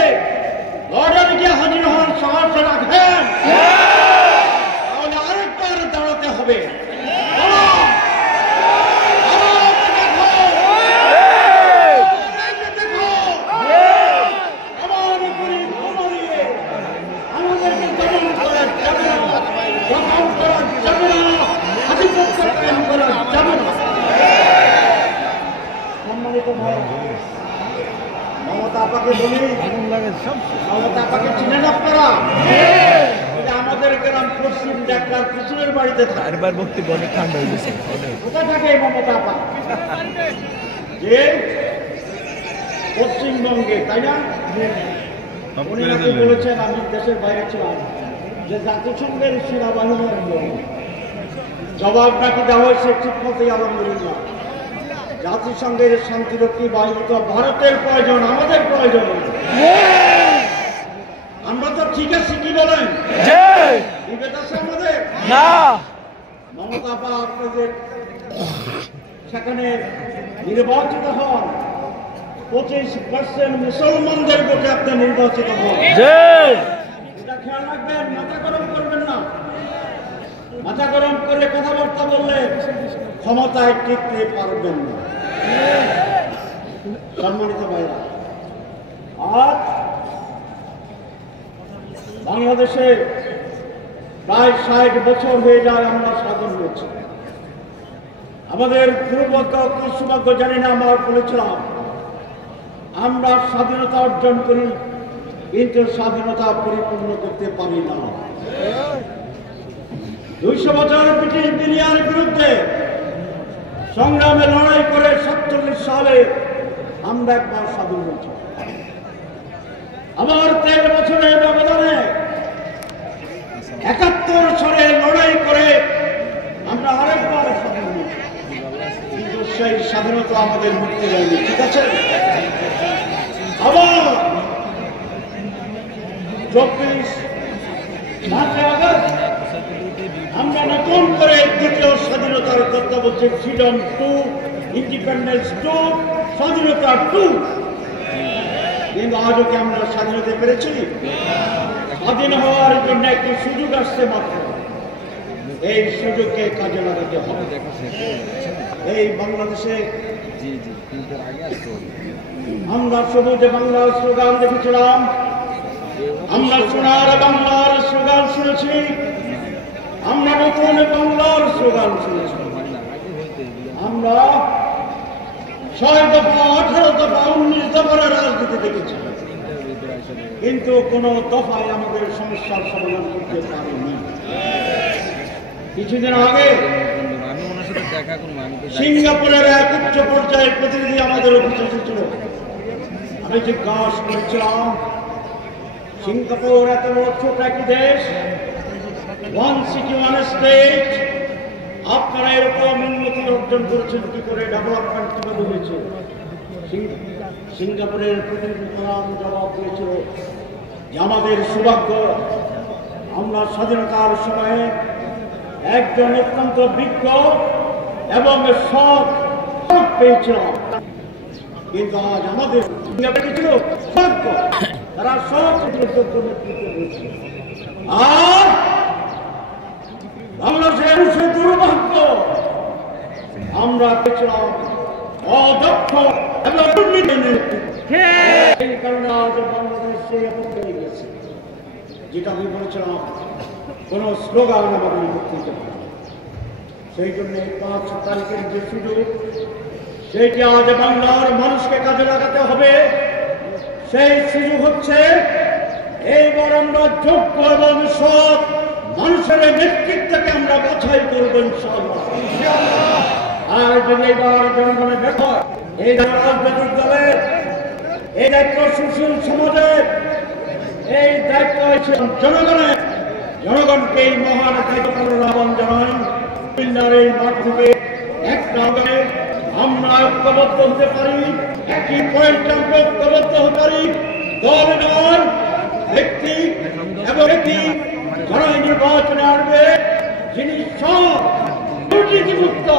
বর্ডারে গিয়ে হাজির হওয়ার সাহস রাখেন? তাহলে আরেকবার দাঁড়াতে হবে। মমতা আপাকে বলি, মমতা আপাকে চিনেন আপনারা? আমাদের গ্রাম পশ্চিম ডাক্তার পিছনের বাড়িতে থাকে। বক্তব্য অনেক ঠান্ডা হয়ে গেছে। কোথায় থাকে এই মমতা আপা? যে পশ্চিমবঙ্গে, তাই না? উনি নাকি বলেছেন, আমি দেশের বাইরে ছিলাম, যে জাতিসংঘের সেনাবাহিনী জবাব নাকি দেওয়া হয়েছে ঠিক মতোই, আলহামদুলিল্লাহ। জাতিসংঘের শান্তিরক্ষী বাহিনী তো ভারতের প্রয়োজন, আমাদের প্রয়োজন। আমরা তো ঠিক আছি, কি বলেন? বিভেদ আছে আমাদের না। মমতা আপা আপনাদের সেখানে নির্বাচিত হন, 25% মুসলমানদের ভোটে আপনি নির্বাচিত হন। এটা খেয়াল রাখবেন, মাথা গরম করবেন না। মাথা গরম করে কথাবার্তা বললে ক্ষমতায় টিকতে পারবেন না। সম্মানিত ভাইরা, আজ বাংলাদেশে প্রায় 60 বছর হয়ে যায় আমরা স্বাধীন হয়েছি। আমাদের দুর্ভাগ্য কি সৌভাগ্য জানি না, আমরা বলেছিলাম আমরা স্বাধীনতা অর্জন করি কিন্তু স্বাধীনতা পরিপূর্ণ করতে পারি না। 200 বছর ব্রিটিশ বিলিয়ার বিরুদ্ধে সংগ্রামে লড়াই করে 47 সালে আমরা একবার স্বাধীন হয়েছি। আমার 13 বছরের ব্যবধানে 71 সালে লড়াই করে আমরা আরেকবার স্বাধীন হয়েছি, কিন্তু সেই স্বাধীনতা আমাদের মুক্তি দেয়নি। ঠিক আছে, আবার 24 আগস্ট আমরা নতুন করে দ্বিতীয় স্বাধীনতার কথা বলছি, ফ্রিডম 2, ইন্ডিপেন্ডেন্স 2, স্বাধীনতা 2। কিন্তু আজও কি আমরা স্বাধীনতা পেরেছি? স্বাধীন হওয়ার জন্য একটি সুযোগ আসছে মাত্র, এই সুযোগকে কাজে লাগাতে হবে। এই বাংলাদেশে আমরা সবুজ বাংলার স্লোগান দেখেছিলাম, আমরা সোনার বাংলার স্লোগান শুনেছি, আমরা নতুন বাংলার স্লোগান শুনেছি, আমরা 6 দফা, 18 দফা, 19 দফার রাজনীতি দেখেছি, কিন্তু কোন দফায় আমাদের সমস্যার সমাধান করতে পারেনি। কিছুদিন আগে সিঙ্গাপুরের এক উচ্চ পর্যায়ের প্রতিনিধি আমাদের অফিসে এসেছিল। আমি জিজ্ঞাসা করেছিলাম, সিঙ্গাপুর এত বড় ছোট একটি দেশ, 1 সিটি 1 স্টেট, আপনারা এরকম উন্নতি অর্জন করেছেন কি করে, ডেভেলপমেন্ট কিভাবে হয়েছে? সিঙ্গাপুরের প্রতিনিধি জবাব দিয়েছিল যে আমাদের সৌভাগ্য, আমরা স্বাধীনতার সময়ে একজন অত্যন্ত বিজ্ঞ এবং সৎ পেয়েছিলাম, কিন্তু আজ আমাদের ছিল সৌভাগ্য, তারা সৎ নেতৃত্ব দিয়েছে। আর বাংলাদেশের দুর্ভাগ্য, আমরা পেয়েছিলাম অদক্ষ এবং দুর্নীতি নেতৃত্ব। এই কারণে আজ বাংলাদেশ সেই অবস্থায় হয়ে গেছে। যেটা আমি বলেছিলাম, কোন স্লোগান আমাদের মুক্তি দিতে পারে। সেই জন্য 5 তারিখের যে সুযোগ, সেইটি আজ বাংলার মানুষকে কাজে লাগাতে হবে। সেই সুযোগ হচ্ছে এইবার আমরা যোগ্য এবং সৎ মানুষের নেতৃত্বকে আমরা বাছাই করবো ইনশাআল্লাহ। আর যদি এবার জনগণের ব্যাপার, এই রাজনৈতিক দলের এই দায়িত্ব, সুশীল সমাজের এই দায়িত্ব হচ্ছে জনগণের। জনগণকে এই মহান দায়িত্ব আহ্বান জানাই, এই মাঠ থেকে একটা আমরা ঐক্যবদ্ধ হতে পারি, একই পয়েন্টে আমরা ঐক্যবদ্ধ হতে পারি। দল নয়, ব্যক্তি এবং ব্যক্তি যারা নির্বাচনে আসবে, যিনি সব দুর্নীতিমুক্ত,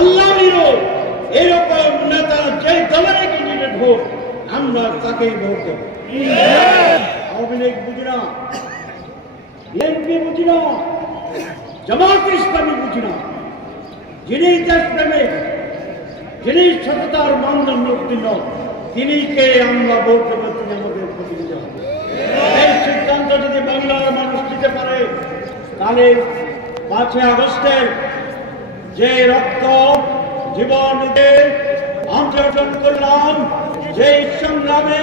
আল্লাহ বিরোধ, এরকম নেতা যে দলের ক্যান্ডিডেট হোক, আমরা তাকেই ভোট দেব। আওয়ামী লীগ বুঝি না, বিএনপি বুঝি না, জামাত ইসলামী বুঝি না। যিনি দেশপ্রেমিক, যিনি সততার মানদণ্ড উত্তীর্ণ, তিনিকে আমরা ভোট দেব, তিনি আমাদের প্রতিনিধি হবে। এই সিদ্ধান্ত যদি বাংলার মানুষ দিতে পারে, তাহলে 5 আগস্টের যে রক্ত জীবন আমরা অর্জন করলাম, যে সংগ্রামে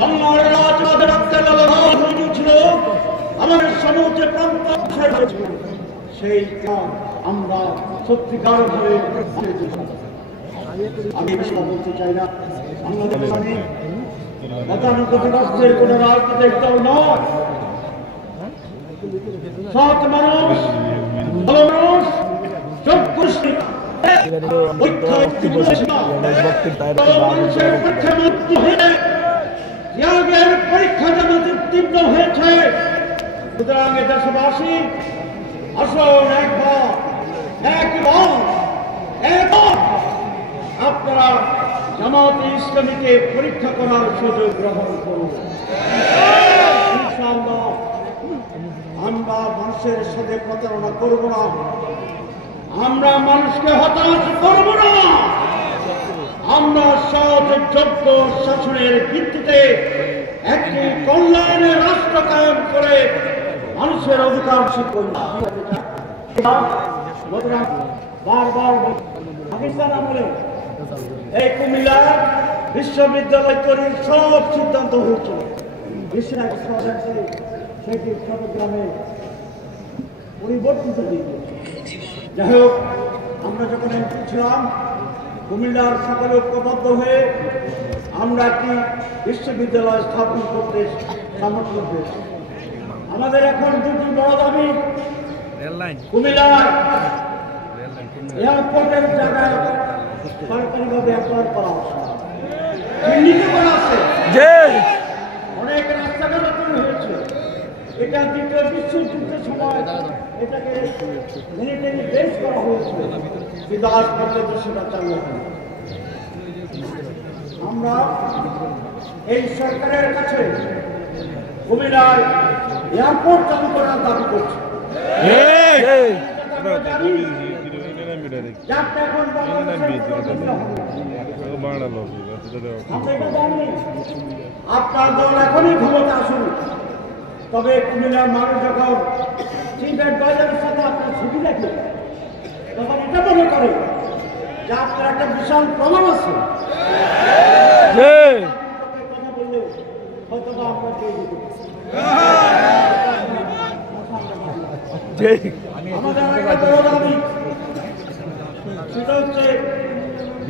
বাংলার রাজপথে রক্তের লাল হয়েছিল, আমাদের সমুদ্রে প্রান্ত হয়েছিল, সেই আমরা সত্যিকার ভাবে আমি বলতে চাই না, বাংলাদেশ গতানুগতিক রাষ্ট্রের কোন রাজনৈতিক দল নয়। সৎ মানুষ, ভালো মানুষ, যোগ্য পরীক্ষা যেন উত্তীর্ণ হয়েছে। সুতরাং দেশবাসী, আসুন একবার আপনারা জামাতে ইসলামীকে পরীক্ষা করার সুযোগ গ্রহণ করুন। ইনশাআল্লাহ আমরা মানুষের সাথে প্রতারণা করব না, আমরা মানুষকে হতাশ করব না, আমরা সৎ যোগ্য শাসনের ভিত্তিতে একটি কল্যাণের রাষ্ট্র কায়েম করে মানুষের অধিকার শিক্ষা বারবার পাকিস্তান আমলে এই কুমিল্লা বিশ্ববিদ্যালয় তৈরির সব সিদ্ধান্ত হয়েছিল। সেটি চট্টগ্রামে পরিবর্তিত হয়েছে। যাই হোক, আমরা যখন ছিলাম কুমিল্লার সকলে ঐক্যবদ্ধ হয়ে আমরা একটি বিশ্ববিদ্যালয় স্থাপন করতে সামর্থ্য হয়েছি। আমাদের এখন দুটি বড় দাবি, কুমিল্লার এয়ারপোর্টের জায়গায় সরকারিভাবে অ্যাকোয়ার করা হচ্ছে, চিহ্নিত করা আছে, অনেক রাস্তাঘাট তৈরি হয়েছে। এটা দ্বিতীয় বিশ্বযুদ্ধের সময় এটাকে মিলিটারি বেস করা হয়েছে, কিন্তু আজ পর্যন্ত সেটা চালু হয়। আমরা এই সরকারের কাছে কুমিল্লার এয়ারপোর্ট চালু করার দাবি করছি। আপনার দল এখনই ক্ষমতা আসুন, তবে কুমিল্লার মানুষ যখন চিফ অ্যাডভাইজারের সাথে আপনার ছবি দেখে তখন এটা মনে করে যে আপনার একটা বিশাল প্রমাণ আছে, কথা বললে হয়তো বা আমরা দিয়ে দিতে আমাদের একটা বড় দাবি, সেটা হচ্ছে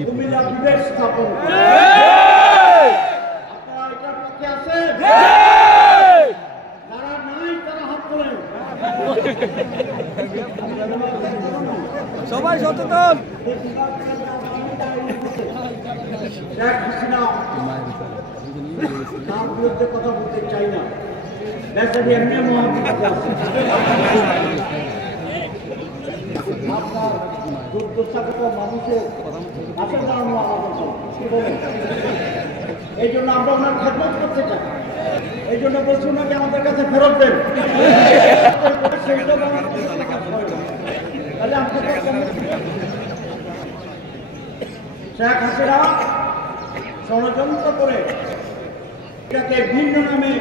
কুমিল্লা বিবেক স্থাপন। আপনারা এটা কি আছে? যারা নাই তারা হাত তোলেন। সবাই সচেতন। শেখ হাসিনা তার বিরুদ্ধে কথা বলতে চাই না, বেচারি এমনি মহাবিপদে আছে। আপনার দুর্দশাগত মানুষের পাশে দাঁড়ানো আমাদের, এই জন্য আমরা ওনার খেদমত করতে চাই। এই জন্য বলছি ওনাকে আমাদের কাছে ফেরত দেন। শেখ হাসিনা ষড়যন্ত্র করে এটাকে ভিন্ন নামে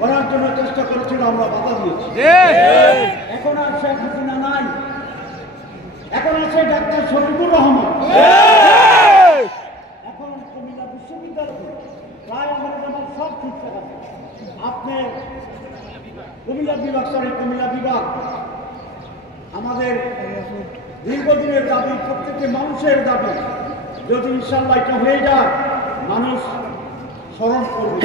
করার জন্য চেষ্টা করেছিল, আমরা বাধা দিয়েছি। এখন আর শেখ হাসিনা নাই, এখন আছে ডাক্তার শফিকুর রহমান। এখন কুমিল্লা বিশ্ববিদ্যালয় প্রায় আমাদের সব ঠিকঠাক আছে। আপনি কুমিল্লা বিভাগ, কুমিল্লা বিভাগ আমাদের দীর্ঘদিনের দাবি, প্রত্যেকটি মানুষের দাবি। যদি ইনশাল্লাহ এটা হয়ে যায়, মানুষ স্মরণ করবে।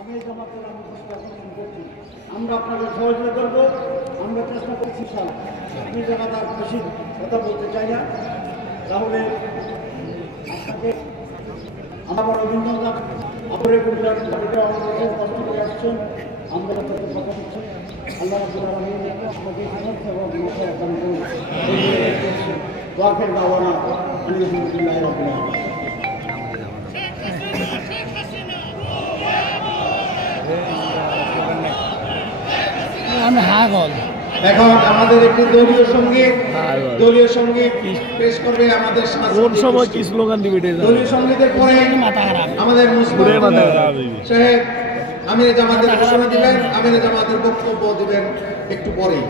আমি জামাতের আমরা আপনাকে সহযোগিতা করবো, আমরা চেষ্টা করছি। আমি জায়গাটা বেশি কথা বলতে চাই না, তাহলে আপনাকে আমার অভিনন্দন। আপনার গুজরাট আমাদের কষ্ট করে আসছেন, আমরা তাদের কথা দিচ্ছি। আল্লাহ রাব্বুল আলামিন আমাদের সামর্থ্য এবং মাথা দান করুন। ওয়াফের দাওয়ানা আলহামদুলিল্লাহি রাব্বিল আলামিন। এখন আমাদের একটি দলীয় সঙ্গীত পেশ করবে আমাদের দলীয় সঙ্গীতের পরে আমাদের মুসলিম সাহেব আমিরে জামাতের ঘোষণা দিবেন, আমিরে জামাতের বক্তব্য দিবেন একটু পরেই।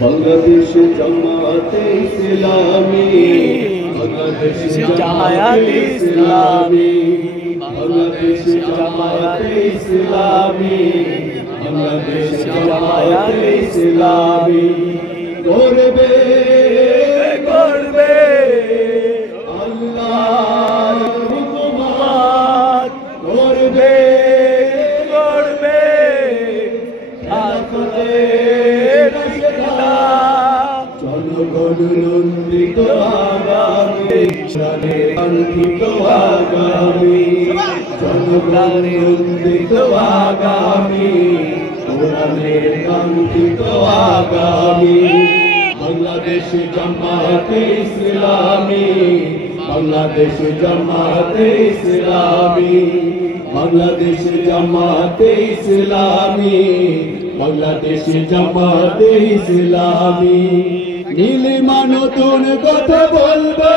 বাংলাদেশ জামাতে ইসলামী, বাংলাদেশ জামাতে ইসলামী, বাংলাদেশ জামাতে ইসলামী, বাংলাদেশ জামাতে ইসলামী করবে করবে আল্লাহর হুকুমত, করবে করবে জনগণ নন্দিত আগামী প্রাণের কাঙ্ক্ষিত আগামী, জনগণের উন্দিত আগামী, কোরআনের কাঙ্ক্ষিত আগামী। বাংলাদেশ জামাতে ইসলামী, বাংলাদেশ জামাতে ইসলামী, বাংলাদেশ জামাতে ইসলামী, বাংলাদেশ জামাতে ইসলামী। নীলিমা নতুন কথা বলবে,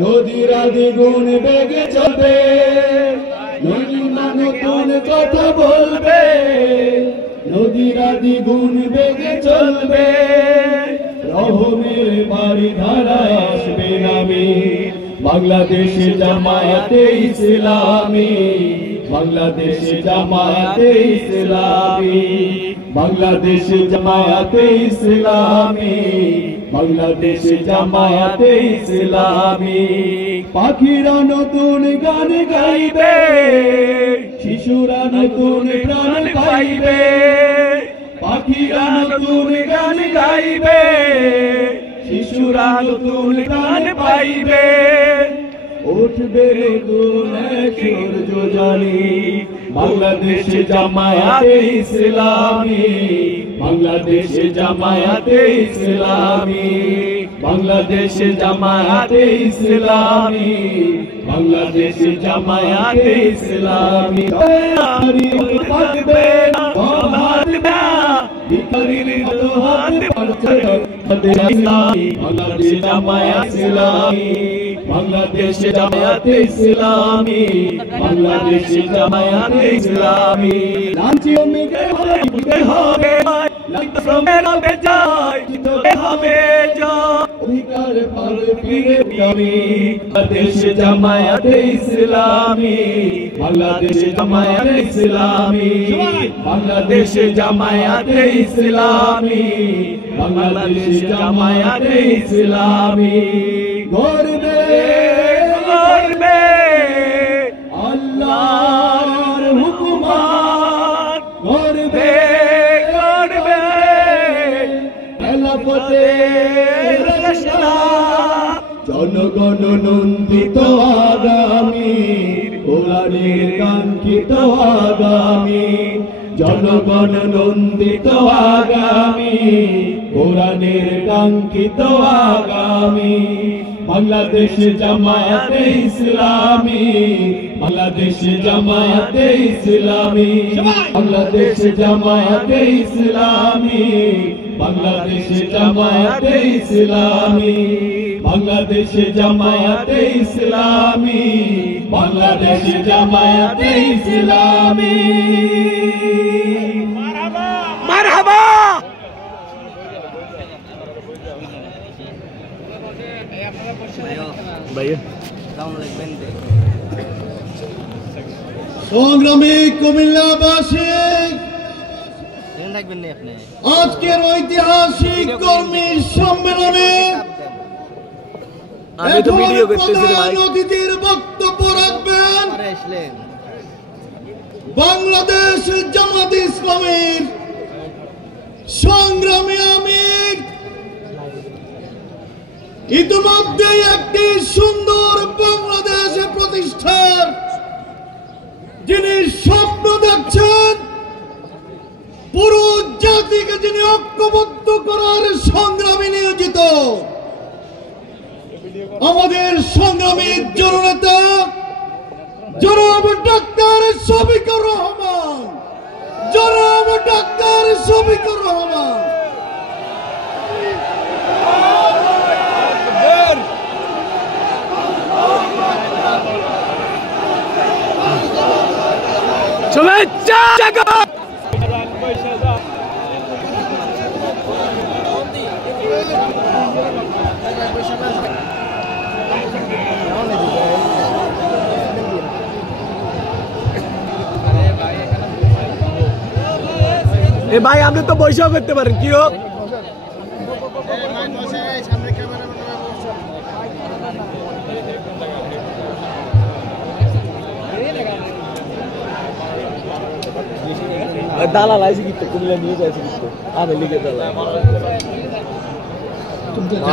নদীরা দ্বিগুণ বেগে চলবে। নীলিমা নতুন কথা বলবে, নদীরা দ্বিগুণ বেগে চলবে। রহমের বাড়ি ধারায় আসবে নামে বাংলাদেশ জামায়াতে ইসলামী, বাংলাদেশ জামায়াতে ইসলামী, বাংলাদেশ জামায়াতে ইসলামী, বাংলাদেশ জামায়াতে ইসলামী। পাখিরা নতুন গান গাইবে, শিশুরা নতুন প্রাণ পাইবে। পাখিরা নতুন গান গাইবে, শিশুরা নতুন প্রাণ পাইবে। উঠবে নতুন সূর্য জলি, বাংলাদেশ জামায়াতে ইসলামী, বাংলাদেশ জামায়াতে ইসলামী, বাংলাদেশ জামায়াতে ইসলামী, বাংলাদেশ জামায়াতে ইসলামী। থাকবে বাংলাদেশ জামায়াতে ইসলামী, বাংলাদেশ জামায়াতে ইসলামী, বাংলাদেশ জামায়াতে ইসলামী। লাঞ্ছিত হবে শ্রমের হবে যায়, হবে অধিকার পাবে ফিরে আমি। বাংলাদেশ জামায়াতে ইসলামী, বাংলাদেশ জামায়াতে ইসলামী, বাংলাদেশ জামায়াতে ইসলামী, বাংলাদেশ জামায়াতে ইসলামী। গর্বে গর্বে আল্লাহর হুকুমত, গর্বে গর্বে খেলাফতের রচনা। জনগণ নন্দিত আগামী, কোরআনের কাঙ্ক্ষিত আগামী। জনগণ নন্দিত আগামী, কোরআনের কাঙ্ক্ষিত আগামী। বাংলাদেশ জামায়াতে ইসলামী, বাংলাদেশ জামায়াতে ইসলামী, বাংলাদেশ জামায়াতে ইসলামী, বাংলাদেশ জামায়াতে ইসলামী, বাংলাদেশ জামায়াতে ইসলামী, বাংলাদেশ জামায়াতে ইসলামী। মারহাবা। সংগ্রামী কুমিল্লাবাসী, আজকের ঐতিহাসিক কর্মী সম্মেলনে প্রধান অতিথির বক্তব্য রাখবেন বাংলাদেশ জামাত ইসলামীর সংগ্রামী আমির, ইতিমধ্যে একটি সুন্দর বাংলাদেশ প্রতিষ্ঠার যিনি স্বপ্ন দেখছেন, পুরো জাতিকে যিনি ঐক্যবদ্ধ করার সংগ্রামে নিয়োজিত, আমাদের সংগ্রামী জননেতা জনাব ডাক্তার শফিকুর রহমান, জনাব ডাক্তার শফিকুর রহমান। শুভেচ্ছা জগৎ। এ ভাই আপনি তো বৈশাখ করতে পারেন, কি হোক দালাল আছে কিন্তু কুমিল্লা নিয়ে যাচ্ছে কিন্তু আমি লিখে দালাল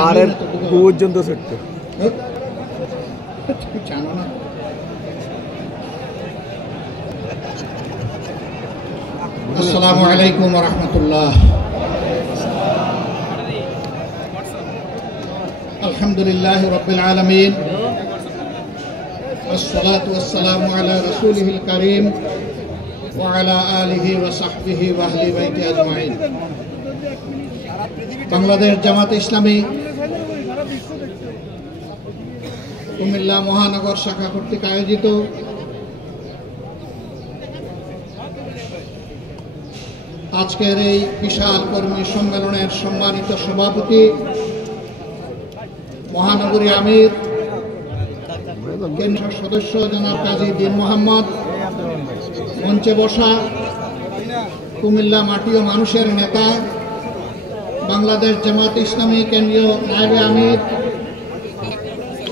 আর পর্যন্ত সত্য। জানো না আসসালামু আলাইকুম ওয়া রাহমাতুল্লাহ। আলহামদুলিল্লাহি রাব্বিল আলামিন ওয়াসসালাতু ওয়াসসালামু আলা রাসূলিহিল কারীম ওয়া আলা আলিহি ওয়া সাহবিহি ওয়া আহলি বাইতি আজমাইন। বাংলাদেশ জামাত ইসলামী কুমিল্লা মহানগর শাখা কর্তৃক আয়োজিত আজকের এই বিশাল কর্মী সম্মেলনের সম্মানিত সভাপতি মহানগরী আমির কেন্দ্রীয় সদস্য জনাব কাজী দীন মোহাম্মদ, মঞ্চে বসা কুমিল্লা মাটি ও মানুষের নেতা বাংলাদেশ জামাত ইসলামী কেন্দ্রীয় নায়েবে আমির,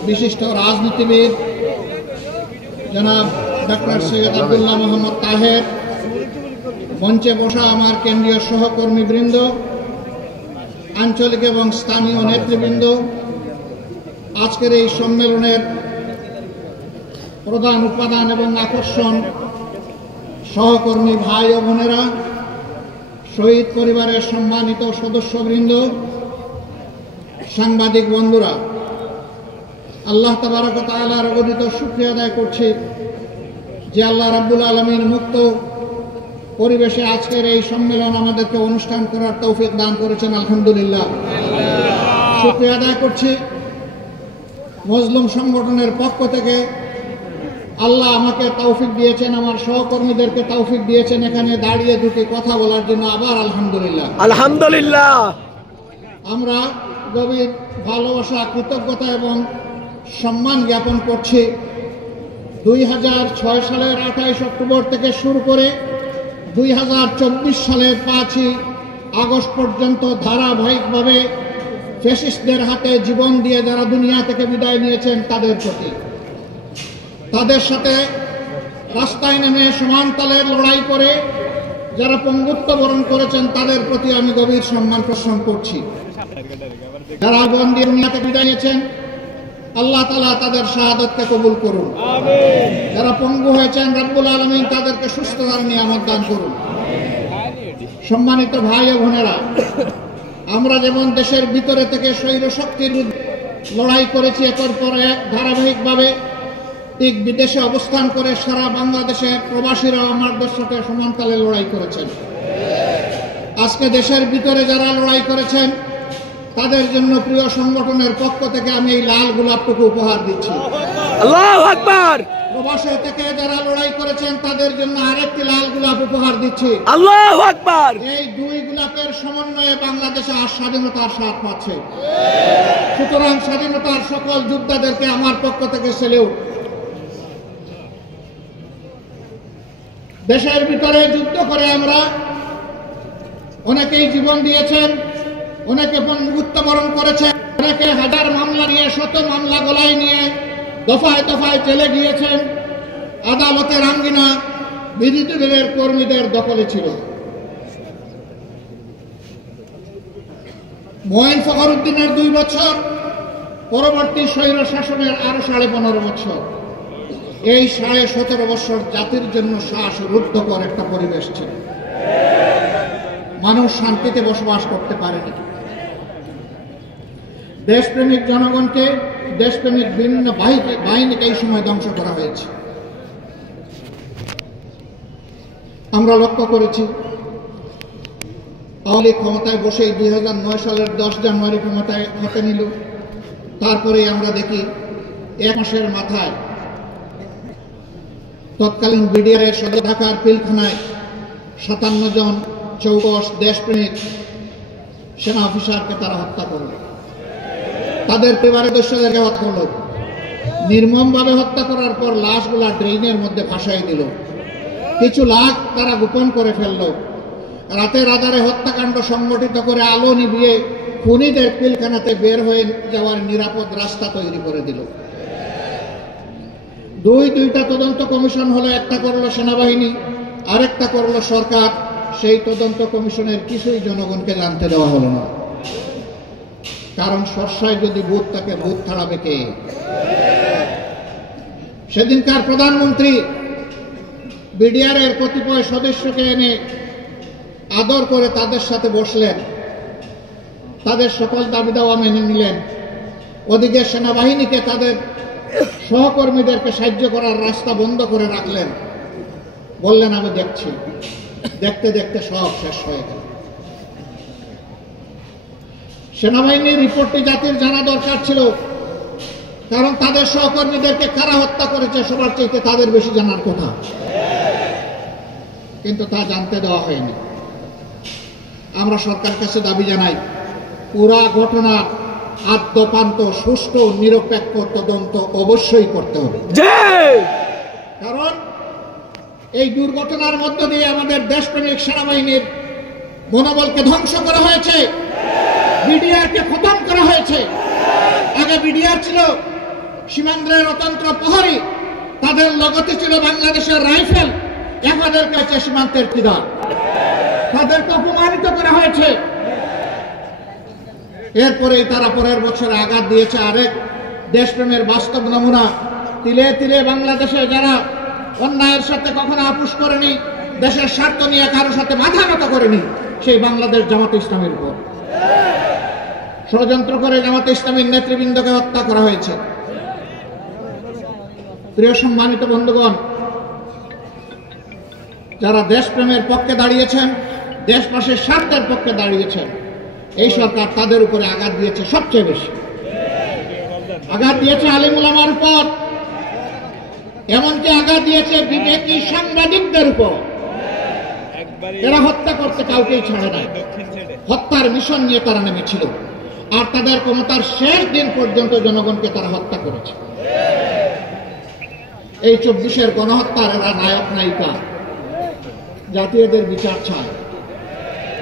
বিশিষ্ট রাজনীতিবিদ জনাব ডক্টর সৈয়দ আব্দুল্লাহ মোহাম্মদ তাহের, মঞ্চে বসা আমার কেন্দ্রীয় সহকর্মীবৃন্দ, আঞ্চলিক এবং স্থানীয় নেতৃবৃন্দ, আজকের এই সম্মেলনের প্রধান উপাদান এবং আকর্ষণ সহকর্মী ভাই ও বোনেরা, শহীদ পরিবারের সম্মানিত সদস্যবৃন্দ, সাংবাদিক বন্ধুরা, আল্লাহ তাবারক ওয়া তাআলার অগণিত শুকরিয়া আদায় করছি যে আল্লাহ রাব্বুল আলামিন মুক্ত পরিবেশে আজকের এই সম্মেলন আমাদেরকে অনুষ্ঠান করার তৌফিক দান করেছেন। আলহামদুলিল্লাহ, শুকরিয়া আদায় করছি মজলুম সংগঠনের পক্ষ থেকে আল্লাহ আমাকে তৌফিক দিয়েছেন, আমার সহকর্মীদেরকে তৌফিক দিয়েছেন এখানে দাঁড়িয়ে দুটি কথা বলার জন্য। আবার আলহামদুলিল্লাহ। আলহামদুলিল্লাহ। আমরা গভীর ভালোবাসা, কৃতজ্ঞতা এবং সম্মান জ্ঞাপন করছি 2006 সালের 28 অক্টোবর থেকে শুরু করে 2024 সালের 5ই আগস্ট পর্যন্ত ধারাবাহিকভাবে ফ্যাসিস্টদের হাতে জীবন দিয়ে যারা দুনিয়া থেকে বিদায় নিয়েছেন তাদের প্রতি, তাদের সাথে রাস্তায় নেমে সমানতালে লড়াই করে যারা পঙ্গুত্ব বরণ করেছেন তাদের প্রতি আমি গভীর সম্মান প্রদর্শন করছি। যারা বন্দী দুনিয়া থেকে বিদায় নিয়েছেন আল্লাহ তাআলা তাদের শাহাদাতকে কবুল করুন। যারা পঙ্গু হয়েছেন রব্বুল আলামিন তাদেরকে সুস্থতার নিয়ামত দান করুন। সম্মানিত ভাই ও বোনেরা, আমরা যেমন দেশের ভিতরে থেকে স্বৈর শক্তির বিরুদ্ধে লড়াই করেছি একের পর এক ধারাবাহিকভাবে, ঠিক বিদেশে অবস্থান করে সারা বাংলাদেশে প্রবাসীরাও আমাদের সাথে সমানতালে লড়াই করেছেন। আজকে দেশের ভিতরে যারা লড়াই করেছেন তাদের জন্য প্রিয় সংগঠনের পক্ষ থেকে আমি এই লাল গোলাপটুকু উপহার দিচ্ছি। আল্লাহু আকবার। প্রবাসে থেকে যারা লড়াই করেছেন তাদের জন্য আরেকটি লাল গোলাপ উপহার দিচ্ছি। আল্লাহু আকবার। এই দুই গোলাপের সমন্বয়ে বাংলাদেশে আর স্বাধীনতার স্বাদ পাচ্ছে। সুতরাং স্বাধীনতার সকল যোদ্ধাদেরকে আমার পক্ষ থেকে সেলিউট। দেশের ভিতরে যুদ্ধ করে আমরা অনেকেই জীবন দিয়েছেন, অনেকে পঙ্গুত্ব বরণ করেছেন, অনেকে হাজার মামলা নিয়ে শত মামলা গলায় নিয়ে দফায় দফায় চলে গিয়েছেন। আদালতের আঙ্গিনা বিরোধী দলের কর্মীদের দখলে ছিল। মঈন ফখরুদ্দিনের 2 বছর, পরবর্তী স্বৈর শাসনের আরো 15.5 বছর। এই 17.5 বছর জাতির জন্য শ্বাসরুদ্ধকর একটা পরিবেশ ছিল। মানুষ শান্তিতে বসবাস করতে পারেনি। দেশপ্রেমিক জনগণকে, দেশপ্রেমিক বিভিন্ন বাহিনীকে এই সময় ধ্বংস করা হয়েছে। আমরা লক্ষ্য করেছি আওয়ামী লীগ ক্ষমতায় বসেই 2009 সালের 10 জানুয়ারি ক্ষমতায় হাতে নিল। তারপরে আমরা দেখি 1 মাসের মাথায় তৎকালীন বিডিআর সদর ঢাকার পিলখানায় 57 জন চৌকস দেশপ্রেমিক সেনা অফিসারকে তারা হত্যা করল। তাদের পরিবারের সদস্যদেরকে হত্যা করল। নির্মমভাবে হত্যা করার পর লাশগুলা ড্রেনের মধ্যে ভাসাই দিল। কিছু লাশ তারা গোপন করে ফেলল। রাতের আধারে হত্যাকাণ্ড সংগঠিত করে আলো নিভিয়ে খুনিদের পিলখানাতে বের হয়ে যাওয়ার নিরাপদ রাস্তা তৈরি করে দিল। দুইটা তদন্ত কমিশন হলো, একটা করলো সেনাবাহিনী, আরেকটা করলো সরকার। সেই তদন্ত কমিশনের কিছুই জনগণকে জানতে দেওয়া হলো না। কারণ সরষায় যদি ভূত থাকে, ভূত ছাড়াবে কে? সেদিনকার প্রধানমন্ত্রী বিডিআর এর কতিপয় সদস্যকে এনে আদর করে তাদের সাথে বসলেন, তাদের সকল দাবি দাওয়া মেনে নিলেন। ওদিকে সেনাবাহিনীকে তাদের সহকর্মীদেরকে সাহায্য করার রাস্তা বন্ধ করে রাখলেন, বললেন আমি দেখছি। দেখতে দেখতে সব শেষ হয়ে গেল। সেনাবাহিনীর রিপোর্টটি জাতির জানা দরকার ছিল, কারণ তাদের সহকর্মীদেরকে কারা হত্যা করেছে সবার চাইতে তাদের বেশি জানার কথা, কিন্তু তা জানতে দেওয়া হয়নি। আমরা সরকারের কাছে দাবি জানাই, পুরা ঘটনা আদ্যপান্ত সুষ্ঠু নিরপেক্ষ তদন্ত অবশ্যই করতে হবে। কারণ এই দুর্ঘটনার মধ্য দিয়ে আমাদের দেশপ্রেমিক সেনাবাহিনীর মনোবলকে ধ্বংস করা হয়েছে, বিডিআরকে খতম করা হয়েছে। আগে বিডিআর ছিল সীমান্তের অতন্ত্র প্রহরী, তাদের লগতে ছিল বাংলাদেশের রাইফেল, এখন কাছে সীমান্তের কিদার, তাদেরকে অপমানিত করা হয়েছে। এরপরে তারা পরের বছর আঘাত দিয়েছে আরেক দেশপ্রেমের বাস্তব নমুনা। তিলে তিলে বাংলাদেশে যারা অন্যায়ের সাথে কখনো আপোষ করেনি, দেশের স্বার্থ নিয়ে কারোর সাথে মাথা নত করেনি, সেই বাংলাদেশ জামাতে ইসলামের উপর ষড়যন্ত্র করে জামাতে ইসলামের নেতৃবৃন্দকে হত্যা করা হয়েছে। প্রিয় সম্মানিত বন্ধুগণ, যারা দেশপ্রেমের পক্ষে দাঁড়িয়েছেন, দেশবাসীর স্বার্থের পক্ষে দাঁড়িয়েছেন, এই সরকার তাদের উপরে আঘাত দিয়েছে। সবচেয়ে বেশি আঘাত দিয়েছে আলিম উলামার উপর, এমনকি আঘাত দিয়েছে বিবেকী সাংবাদিকদের উপর। এরা হত্যা করতে কাউকেই ছাড়ে নাই, হত্যার মিশন নিয়ে তারা নেমেছিল, আর তাদের ক্ষমতার শেষ দিন পর্যন্ত জনগণকে তারা হত্যা করেছে। এই 24-এর গণহত্যার এরা নায়ক নায়িকা। জাতি এদের বিচার চায়,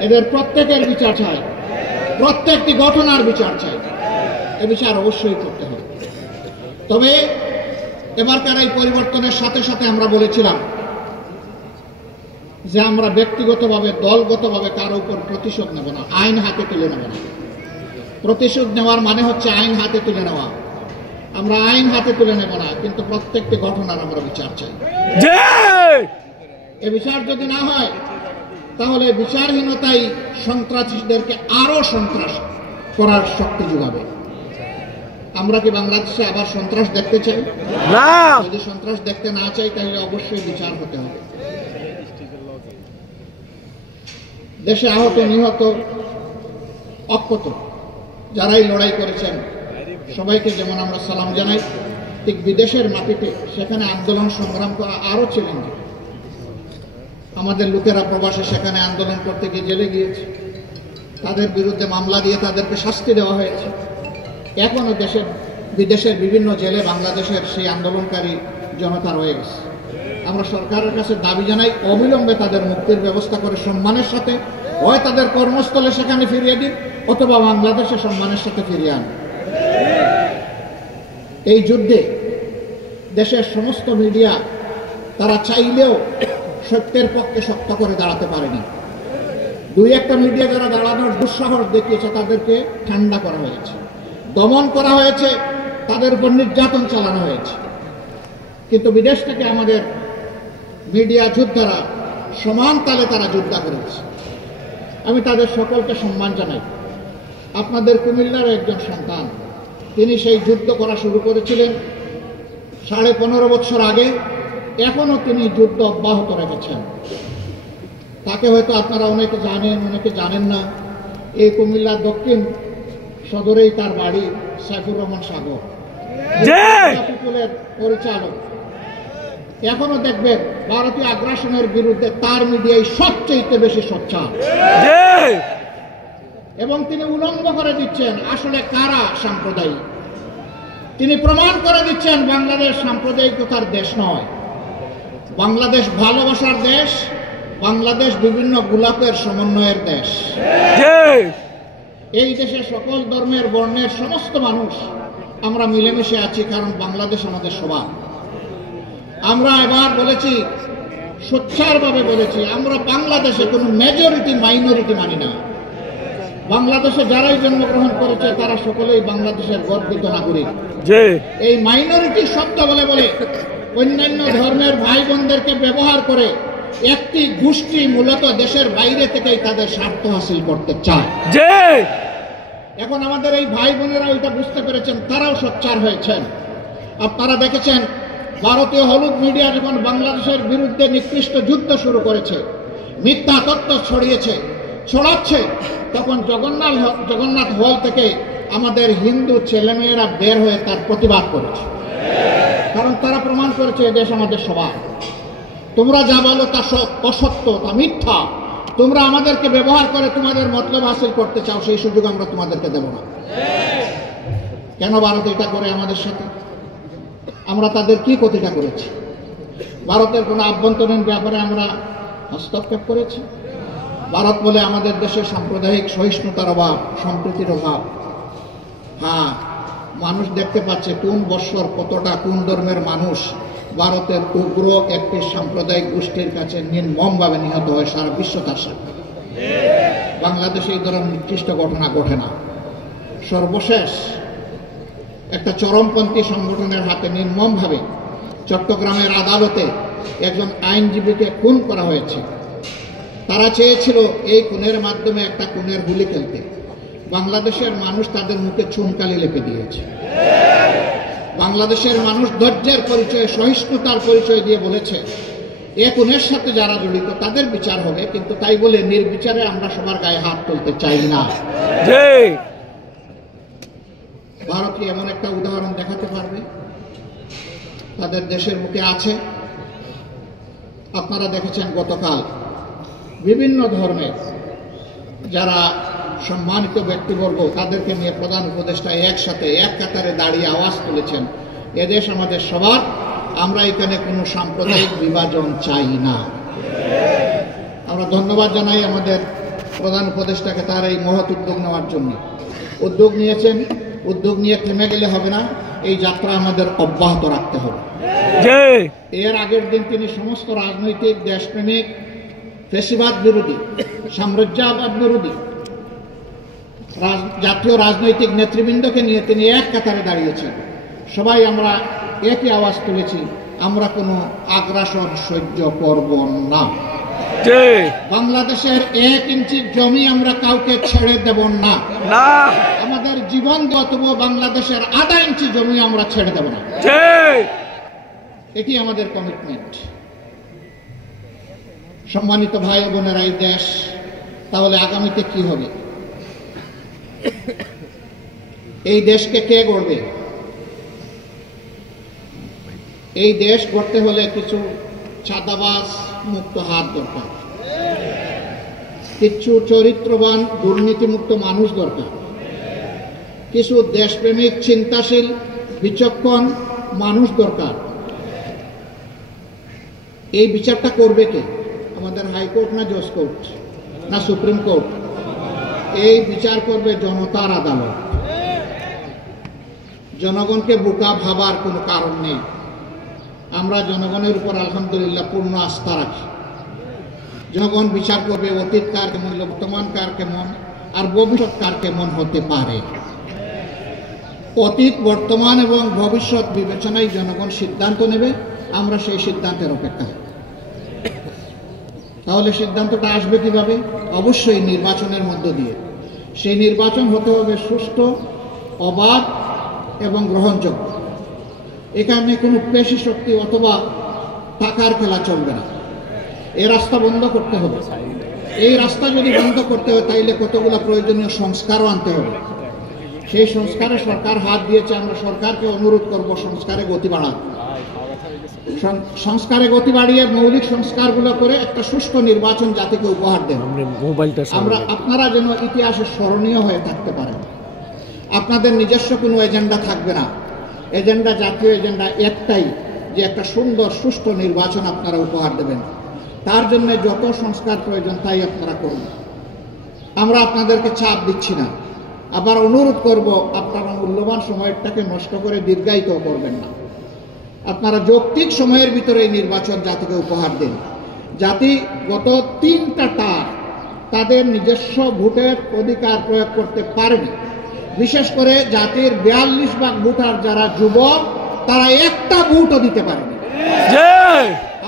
এদের প্রত্যেকের বিচার চায়, প্রত্যেকটি ঘটনার বিচার চাই। এ বিচার অবশ্যই করতে হবে। তবে এবারকার এই পরিবর্তনের সাথে সাথে আমরা বলেছিলাম যে আমরা ব্যক্তিগতভাবে দলগতভাবে কারো উপর প্রতিশোধ নেব না, আইন হাতে তুলে নেব না। প্রতিশোধ নেওয়ার মানে হচ্ছে আইন হাতে তুলে নেওয়া। আমরা আইন হাতে তুলে নেব না, কিন্তু প্রত্যেকটি ঘটনার আমরা বিচার চাই। এ বিচার যদি না হয়, তাহলে বিচারহীনতাই সন্ত্রাসীদেরকে আরো সন্ত্রাস করার শক্তি যোগাবে। আমরা কি বাংলাদেশে আবার সন্ত্রাস দেখতে চাই? না। যদি সন্ত্রাস দেখতে না চাই, তাহলে অবশ্যই বিচার হতে হবে। দেশে আহত, নিহত, অক্ষত যারাই লড়াই করেছেন, সবাইকে যেমন আমরা সালাম জানাই, ঠিক বিদেশের মাটিতে সেখানে আন্দোলন সংগ্রাম করা আরো চ্যালেঞ্জিং। আমাদের লোকেরা প্রবাসে সেখানে আন্দোলন করতে গিয়ে জেলে গিয়েছে, তাদের বিরুদ্ধে মামলা দিয়ে তাদেরকে শাস্তি দেওয়া হয়েছে। এখনো বিদেশের বিভিন্ন জেলে বাংলাদেশের সেই আন্দোলনকারী জনতা রয়ে গেছে। আমরা সরকারের কাছে দাবি জানাই, অবিলম্বে তাদের মুক্তির ব্যবস্থা করে সম্মানের সাথে হয় তাদের কর্মস্থলে সেখানে ফিরিয়ে দিন, অথবা বাংলাদেশে সম্মানের সাথে ফিরিয়ে আন। এই যুদ্ধে দেশের সমস্ত মিডিয়া তারা চাইলেও সত্যের পক্ষে শক্ত করে দাঁড়াতে পারেনি। দুই একটা মিডিয়া যারা দাঁড়ানোর দুঃসাহস দেখিয়েছে, তাদেরকে ঠান্ডা করা হয়েছে, দমন করা হয়েছে, তাদের উপর নির্যাতন চালানো হয়েছে। কিন্তু বিদেশ থেকে আমাদের মিডিয়া যোদ্ধারা সমান তালে তারা যুদ্ধ করেছে। আমি তাদের সকলকে সম্মান জানাই। আপনাদের কুমিল্লার একজন সন্তান, তিনি সেই যুদ্ধ করা শুরু করেছিলেন 15.5 বছর আগে, এখনো তিনি যুদ্ধ অব্যাহত রেখেছেন। তাকে হয়তো আপনারা অনেকে জানেন, অনেকে জানেন না। এই কুমিল্লার দক্ষিণ সদরেই তার বাড়ি। সাইফুর রহমান সাগর পরিচালক। এখনো দেখবেন ভারতীয় আগ্রাসনের বিরুদ্ধে তার মিডিয়ায় সবচেয়ে বেশি সোচ্চার, এবং তিনি উলঙ্গ করে দিচ্ছেন আসলে কারা সাম্প্রদায়িক। তিনি প্রমাণ করে দিচ্ছেন বাংলাদেশ সাম্প্রদায়িকতার দেশ নয়, বাংলাদেশ ভালোবাসার দেশ, বাংলাদেশ বিভিন্ন গোলাপের সমন্বয়ের দেশ। এই দেশে সকল ধর্মের বর্ণের সমস্ত মানুষ আমরা মিলেমিশে আছি, কারণ বাংলাদেশ আমাদের সবার। আমরা এবার বলেছি, সোচ্চারভাবে বলেছি, আমরা বাংলাদেশে কোনো মেজরিটি মাইনরিটি মানি না। বাংলাদেশে যারাই জন্মগ্রহণ করেছে তারা সকলেই বাংলাদেশের গর্বিত নাগরিক। এই মাইনরিটি শব্দ বলে বলে অন্যান্য ধর্মের ভাই বোনদেরকে ব্যবহার করে একটি গোষ্ঠী মূলত দেশের বাইরে থেকেই তাদের স্বার্থ হাসিল করতে চায়। এখন আমাদের এই ভাই বোনেরা ওইটা বুঝতে পেরেছেন, তারাও সোচ্চার হয়েছেন। আপনারা দেখেছেন ভারতীয় হলুদ মিডিয়া যখন বাংলাদেশের বিরুদ্ধে নিকৃষ্ট যুদ্ধ শুরু করেছে, মিথ্যা তথ্য ছড়াচ্ছে, তখন জগন্নাথ হল থেকে আমাদের হিন্দু ছেলেমেয়েরা বের হয়ে তার প্রতিবাদ করেছে। কারণ তারা প্রমাণ করেছে এদেশ আমাদের সবার। তোমরা যা বলো তা অসত্য, তা মিথ্যা। তোমরা আমাদেরকে ব্যবহার করে তোমাদের মতলব হাসিল করতে চাও, সেই সুযোগ আমরা তোমাদেরকে দেব না। কেন ভারত এটা করে আমাদের সাথে? আমরা তাদের কি ক্ষতিটা করেছি? ভারতের কোনো আভ্যন্তরীণ ব্যাপারে আমরা হস্তক্ষেপ করেছি? ভারত বলে আমাদের দেশে সাম্প্রদায়িক সহিষ্ণুতার অভাব, সম্প্রীতির অভাব। হ্যাঁ, মানুষ দেখতে পাচ্ছে কোন বৎসর কতটা কোন ধর্মের মানুষ ভারতের উগ্র একটি সাম্প্রদায়িক গোষ্ঠীর কাছে নির্মমভাবে নিহত হয়, সারা বিশ্ব তার সাথে। বাংলাদেশে এই ধরনের নির্দিষ্ট ঘটনা ঘটে না। সর্বশেষ একটা চরমপন্থী সংগঠনের হাতে নির্মমভাবে চট্টগ্রামের আদালতে একজন আইনজীবীকে খুন করা হয়েছে। তারা চেয়েছিল এই খুনের মাধ্যমে একটা খুনের গুলি খেলতে। বাংলাদেশের মানুষ তাদের মুখে চুনকালি লেপে দিয়েছে। বাংলাদেশের মানুষ ধৈর্যের পরিচয়, সহিষ্ণুতার পরিচয় দিয়ে বলেছে এ খুনের সাথে যারা জড়িত তাদের বিচার হবে, কিন্তু তাই বলে নির্বিচারে আমরা সবার গায়ে হাত তুলতে চাই না। ভারত কি এমন একটা উদাহরণ দেখাতে পারবে? তাদের দেশের মুখে আছে। আপনারা দেখেছেন গতকাল বিভিন্ন ধর্মের যারা সম্মানিত ব্যক্তিবর্গ তাদেরকে নিয়ে প্রধান উপদেষ্টা একসাথে এক কাতারে দাঁড়িয়ে আওয়াজ তুলেছেন, এদেশ আমাদের সবার, আমরা এখানে কোনো সাম্প্রদায়িক বিভাজন চাই না। আমরা ধন্যবাদ জানাই আমাদের প্রধান উপদেষ্টাকে তার এই মহৎ উদ্যোগ নেওয়ার জন্য। উদ্যোগ নিয়েছেন, উদ্যোগ নিয়ে থেমে গেলে হবে না, এই যাত্রা আমাদের অব্যাহত রাখতে হবে। এর আগের দিন তিনি সমস্ত রাজনৈতিক, দেশপ্রেমিক, ফ্যাসিবাদ বিরোধী, সাম্রাজ্যবাদ বিরোধী জাতীয় রাজনৈতিক নেতৃবৃন্দকে নিয়ে তিনি এক কাতারে দাঁড়িয়েছেন। সবাই আমরা একই আওয়াজ তুলেছি, আমরা কোনো আগ্রাসন সহ্য করব না। বাংলাদেশের 1 ইঞ্চি জমি আমরা কাউকে ছেড়ে দেব না। আমাদের জীবন গতব, বাংলাদেশের আধা ইঞ্চি জমি আমরা ছেড়ে দেব না। এটি আমাদের কমিটমেন্ট। সম্মানিত ভাই বোনেরা, এই দেশ তাহলে আগামীতে কি হবে? এই দেশকে কে গড়বে? এই দেশ গড়তে হলে কিছু চাঁদাবাজ মুক্ত হাত দরকার, কিছু চরিত্রবান দুর্নীতিমুক্ত মানুষ দরকার, কিছু দেশপ্রেমিক, চিন্তাশীল, বিচক্ষণ মানুষ দরকার। এই বিচারটা করবে কে? আমাদের হাইকোর্ট না জজ কোর্ট না সুপ্রিম কোর্ট? এই বিচার করবে জনতার আদালত। জনগণকে বোকা ভাবার কোনো কারণ নেই। আমরা জনগণের উপর আলহামদুলিল্লাহ পূর্ণ আস্থা রাখি। জনগণ বিচার করবে অতীত কার কেমন, বর্তমান কার কেমন, আর ভবিষ্যৎ কার কেমন হতে পারে। অতীত, বর্তমান এবং ভবিষ্যৎ বিবেচনায় জনগণ সিদ্ধান্ত নেবে। আমরা সেই সিদ্ধান্তের অপেক্ষা। তাহলে সিদ্ধান্তটা আসবে কিভাবে? অবশ্যই নির্বাচনের মধ্য দিয়ে। সেই নির্বাচন হতে হবে সুষ্ঠু, অবাধ এবং গ্রহণযোগ্য। এখানে কোনো পেশি শক্তি অথবা টাকার খেলা চলবে না। এই রাস্তা বন্ধ করতে হবে। এই রাস্তা যদি বন্ধ করতে হয় তাইলে কতগুলো প্রয়োজনীয় সংস্কারও আনতে হবে। সেই সংস্কারে সরকার হাত দিয়েছে। আমরা সরকারকে অনুরোধ করব সংস্কারে গতি বাড়ান। সংস্কারে গতি বাড়িয়ে মৌলিক সংস্কারগুলো করে একটা সুষ্ঠু নির্বাচন জাতিকে উপহার দেন। আপনারা যেন ইতিহাসে স্মরণীয় হয়ে থাকতে পারেন। আপনাদের নিজস্ব কোনো এজেন্ডা থাকবে না। এজেন্ডা, জাতীয় এজেন্ডা একটাই, যে একটা সুন্দর সুষ্ঠু নির্বাচন আপনারা উপহার দেবেন। তার জন্য যত সংস্কার প্রয়োজন তাই আপনারা করুন। আমরা আপনাদেরকে চাপ দিচ্ছি না। আবার অনুরোধ করব, আপনারা মূল্যবান সময়টাকে নষ্ট করে দীর্ঘায়িত করবেন না। আপনারা যৌক্তিক সময়ের ভিতরে এই নির্বাচন জাতিকে উপহার দেন। জাতি গত 3টা তাদের নিজস্ব ভোটের অধিকার প্রয়োগ করতে পারেনি। বিশেষ করে জাতির 42% ভোটার যারা যুবক, তারা একটা ভোটও দিতে পারেনি।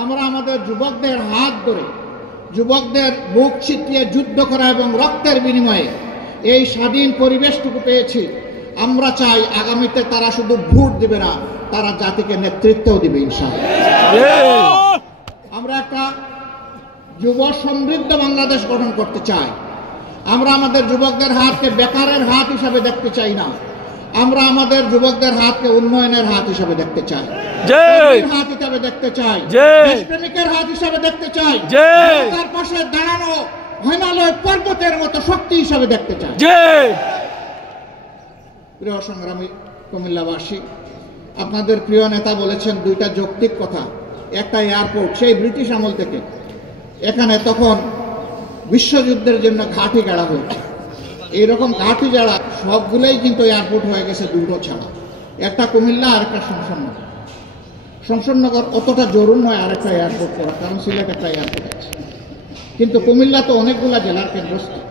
আমরা আমাদের যুবকদের হাত ধরে, যুবকদের বুক ছিটিয়ে যুদ্ধ করা এবং রক্তের বিনিময়ে এই স্বাধীন পরিবেশটুকু পেয়েছি। আমরা চাই আগামীতে তারা শুধু ভোট দিবে না, তারা জাতিকে নেতৃত্বও দিবে ইনশাআল্লাহ। আমরা একটা যুব সমৃদ্ধ বাংলাদেশ গঠন করতে চাই। আমরা আমাদের যুবকদের হাতকে বেকারের হাত হিসাবে দেখতে চাই না, আমরা আমাদের যুবকদের হাতকে উন্নয়নের হাত হিসাবে দেখতে চাই, হাত হিসাবে দেখতে চাই, দেশপ্রেমিকের হাত হিসাবে দেখতে চাই, তার পাশে দাঁড়ানো হিমালয় পর্বতের মতো শক্তি হিসাবে দেখতে চাই। প্রিয় সংগ্রামী কুমিল্লাবাসী, আপনাদের প্রিয় নেতা বলেছেন দুইটা যৌক্তিক কথা। একটা এয়ারপোর্ট, সেই ব্রিটিশ আমল থেকে এখানে তখন বিশ্বযুদ্ধের জন্য ঘাঁটি গাড়া হয়েছে। এইরকম ঘাঁটি গাড়া সবগুলোই কিন্তু এয়ারপোর্ট হয়ে গেছে দুটো ছাড়া, একটা কুমিল্লা আর একটা শমশাননগর। শমশাননগর অতটা জরুরি নয় আরেকটা এয়ারপোর্ট করা, কারণ সিলেট একটা এয়ারপোর্ট আছে, কিন্তু কুমিল্লা তো অনেকগুলা জেলার কেন্দ্রস্থল।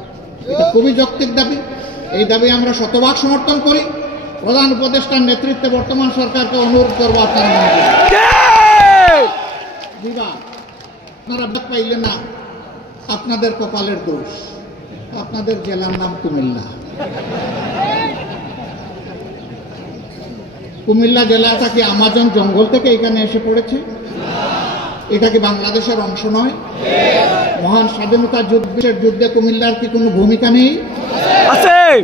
এটা খুবই যৌক্তিক দাবি, এই দাবি আমরা শতভাগ সমর্থন করি। প্রধান উপদেষ্টার নেতৃত্বে বর্তমান সরকারকে অনুরোধ করবো আপনারা বিভাগ আপনারা পাইলে না, আপনাদের কপালের দোষ, আপনাদের জেলার নাম কুমিল্লা। কুমিল্লা জেলাটা কি আমাজন জঙ্গল থেকে এখানে এসে পড়েছে? এটা কি বাংলাদেশের অংশ নয়? মহান স্বাধীনতা যুদ্ধে কুমিল্লার কি কোনো ভূমিকা নেই?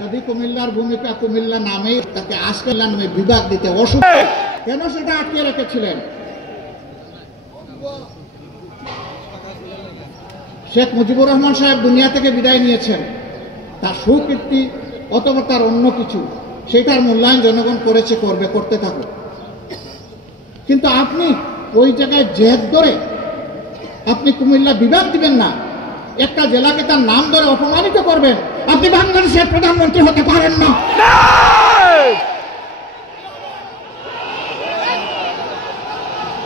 যদি কুমিল্লার ভূমিকা কুমিল্লা নামে, তাকে আজকের নামে বিভাগ দিতে অসুবিধা কেন সেটা আটকে রেখেছিলেন? শেখ মুজিবুর রহমান সাহেব দুনিয়া থেকে বিদায় নিয়েছেন, তার সুকীর্তি অথবা তার অন্য কিছু, সেটার মূল্যায়ন জনগণ করেছে, করবে, করতে থাকুক। কিন্তু আপনি ওই জায়গায় জেদ ধরে আপনি কুমিল্লা বিভাগ দিবেন না, একটা জেলাকে তার নাম ধরে অপমানিত করবেন। আপনি বাংলাদেশের প্রধানমন্ত্রী হতে পারেন না।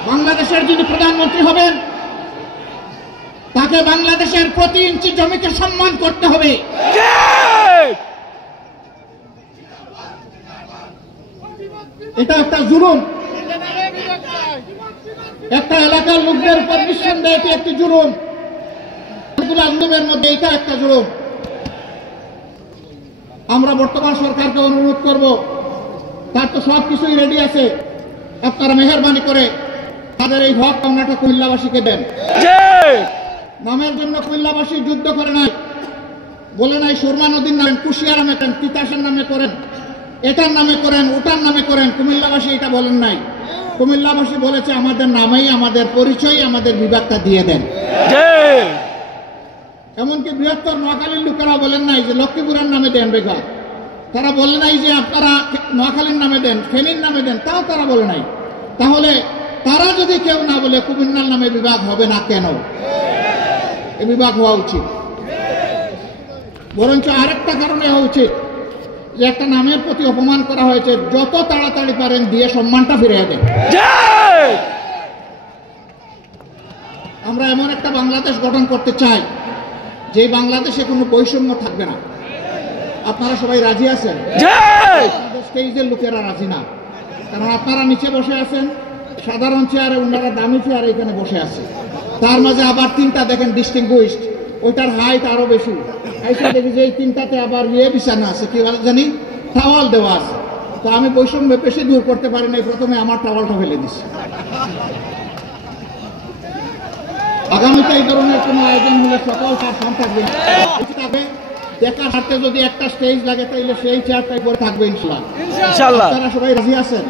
বাংলাদেশের যিনি প্রধানমন্ত্রী হবেন, তাকে বাংলাদেশের প্রতি ইঞ্চি জমিকে সম্মান করতে হবে। এটা একটা জুলুম, একটা এলাকার লোকদের উপর নিঃসন্দেহে এটি একটি জুলুম। জুলুমের মধ্যে এটা একটা জুলুম। আমরা বর্তমান সরকারকে অনুরোধ করব, তার তো সব কিছুই রেডি আছে, আপনারা মেহরবানি করে তাদের এই হক পাওনাটা কুমিল্লাবাসীকে দেন। নামের জন্য কুমিল্লাবাসী যুদ্ধ করে নাই, বলে নাই সুরমা নদীর নামে, কুশিয়ার নামে করেন, তিতাসের নামে করেন, এটার নামে করেন, ওটার নামে করেন। কুমিল্লাবাসী এটা বলেন নাই। কুমিল্লাবাসী বলেছে আমাদের নামেই, আমাদের পরিচয়, আমাদের বিভাগটা দিয়ে দেন। এমনকি বৃহত্তর নোয়াখালীর লোকেরা বলেন নাই যে লক্ষ্মীপুরের নামে দেন বিভাগ, তারা বলে নাই যে আপনারা নোয়াখালীর নামে দেন, ফেনীর নামে দেন, তাও তারা বলে নাই। তাহলে তারা যদি কেউ না বলে কুমিল্লার নামে বিভাগ হবে না কেন? এই বিভাগ হওয়া উচিত। বরঞ্চ আরেকটা কারণে হওয়া উচিত যে একটা নামের প্রতি অপমান করা হয়েছে, যত তাড়াতাড়ি পারেন দিয়ে সম্মানটা ফিরিয়ে দেন। আমরা এমন একটা বাংলাদেশ গঠন করতে চাই যে বাংলাদেশে কোনো বৈষম্য থাকবে না। আপনারা সবাই রাজি আছেন? স্টেজের লোকেরা রাজি না, কারণ আপনারা নিচে বসে আছেন সাধারণ চেয়ারে, ওনারা দামি চেয়ারে এখানে বসে আছে। তার মাঝে আবার তিনটা দেখেন ডিস্টিংগুইশড, ওইটার হাইট আরো বেশি। আইসা দেখি যে এই তিনটাতে আবার বিছানা আছে, কি জানি টাওয়াল দেওয়া আছে। তো আমি বৈষম্য বেশি দূর করতে পারি নাই, প্রথমে আমার টাওয়ালটা ফেলে দিচ্ছি। আগামীতে এই ধরনের কোনো আয়োজন হলে সকল তার সামনে থাকবে। দেখার সাথে যদি একটা স্টেজ লাগে তাইলে সেই চেয়ারটাই পরে থাকবে ইনশাআল্লাহ। আপনারা সবাই রাজি আছেন?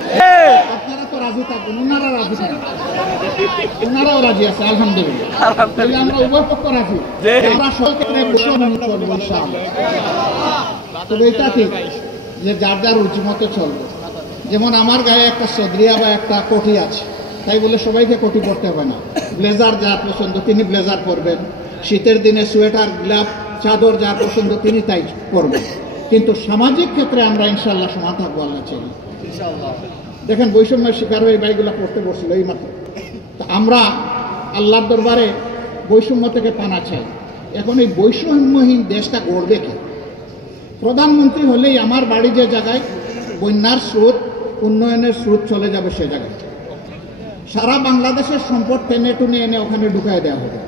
আপনারা তো রাজি থাকবেন, ওনারা রাজি থাকবেন, ওনারাও রাজি আছে আলহামদুলিল্লাহ। আমরা উভয় পক্ষ রাজি, আমরা সকলকে চলবো ইনশাআল্লাহ। তবে এটা ঠিক যে যার যার রুচি মতো চলবে। যেমন আমার গায়ে একটা সদরিয়া বা একটা কোটি আছে, তাই বলে সবাইকে কোটি পরতে হবে না। ব্লেজার যার পছন্দ তিনি ব্লেজার পরবেন, শীতের দিনে সোয়েটার, গ্লাভ, চাদর যার পছন্দ তিনি তাই পরবেন। কিন্তু সামাজিক ক্ষেত্রে আমরা ইনশাআল্লাহ সমান থাকবো, আল্লাহ চাই। দেখেন বৈষম্যের শিকার হয়ে বাইগুলা পড়তে বসছিল এই মাত্র। আমরা আল্লাহর দরবারে বৈষম্য থেকে পানা চাই। এখন এই বৈষম্যহীন দেশটা গড়বে কি? প্রধানমন্ত্রী হলেই আমার বাড়ি যে জায়গায় বন্যার স্রোত, উন্নয়নের স্রোত চলে যাবে সে জায়গায় সারা বাংলাদেশের সম্পদ টেনে টুনে এনে ওখানে ঢুকাই দেওয়া হবে।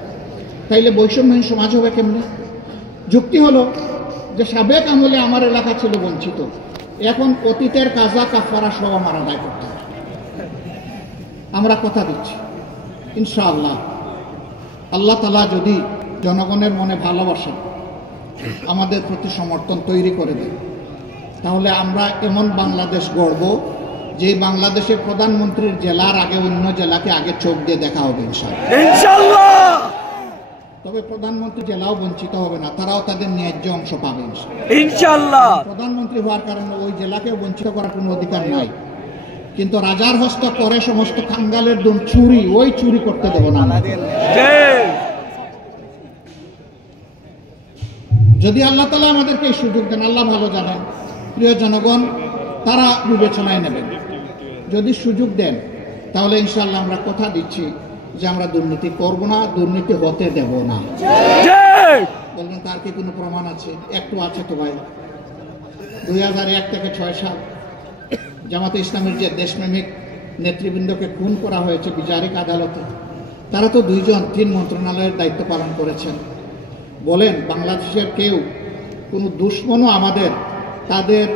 তাইলে বৈষম্যহীন সমাজ হবে কেমনি? যুক্তি হলো যে সাবেক আমলে আমার এলাকা ছিল বঞ্চিত, এখন অতীতের কাজা কাফারা সব আমার আদায় করতে হবে। আমরা কথা দিচ্ছি ইনশাআল্লাহ আল্লাহ তাআলা যদি জনগণের মনে ভালোবাসা আমাদের প্রতি সমর্থন তৈরি করে দেন, তাহলে আমরা এমন বাংলাদেশ গড়ব যে বাংলাদেশের প্রধানমন্ত্রীর জেলার আগে অন্য জেলাকে আগে চোখ দিয়ে দেখা হবে ইনশাআল্লাহ। তবে প্রধানমন্ত্রী জেলাও বঞ্চিত হবে না, তারাও তাদের ন্যায্য অংশ পাবে ইনশাআল্লাহ। প্রধানমন্ত্রী হওয়ার কারণে ওই জেলাকে বঞ্চিত করার কোনো অধিকার নাই, কিন্তু রাজার হস্ত করে সমস্ত খাঙ্গালের দুম চুরি, ওই চুরি করতে দেব না। যদি আল্লাহ তাআলা আমাদেরকে এই সুযোগ দেন, আল্লাহ ভালো জানেন, প্রিয় জনগণ তারা বিবেচনায় নেবেন। যদি সুযোগ দেন তাহলে ইনশাআল্লাহ আমরা কথা দিচ্ছি যে আমরা দুর্নীতি করব না, দুর্নীতি হতে দেব না। বলবেন তার কি কোনো প্রমাণ আছে? একটু আছে তো ভাই। 2001 থেকে 6 সাল জামাতে ইসলামের যে দেশপ্রেমিক নেতৃবৃন্দকে খুন করা হয়েছে বিচারিক আদালতে, তারা তো 2 জন 3 মন্ত্রণালয়ের দায়িত্ব পালন করেছেন। বলেন বাংলাদেশের কেউ কোনো দুশ্মনও আমাদের তাদের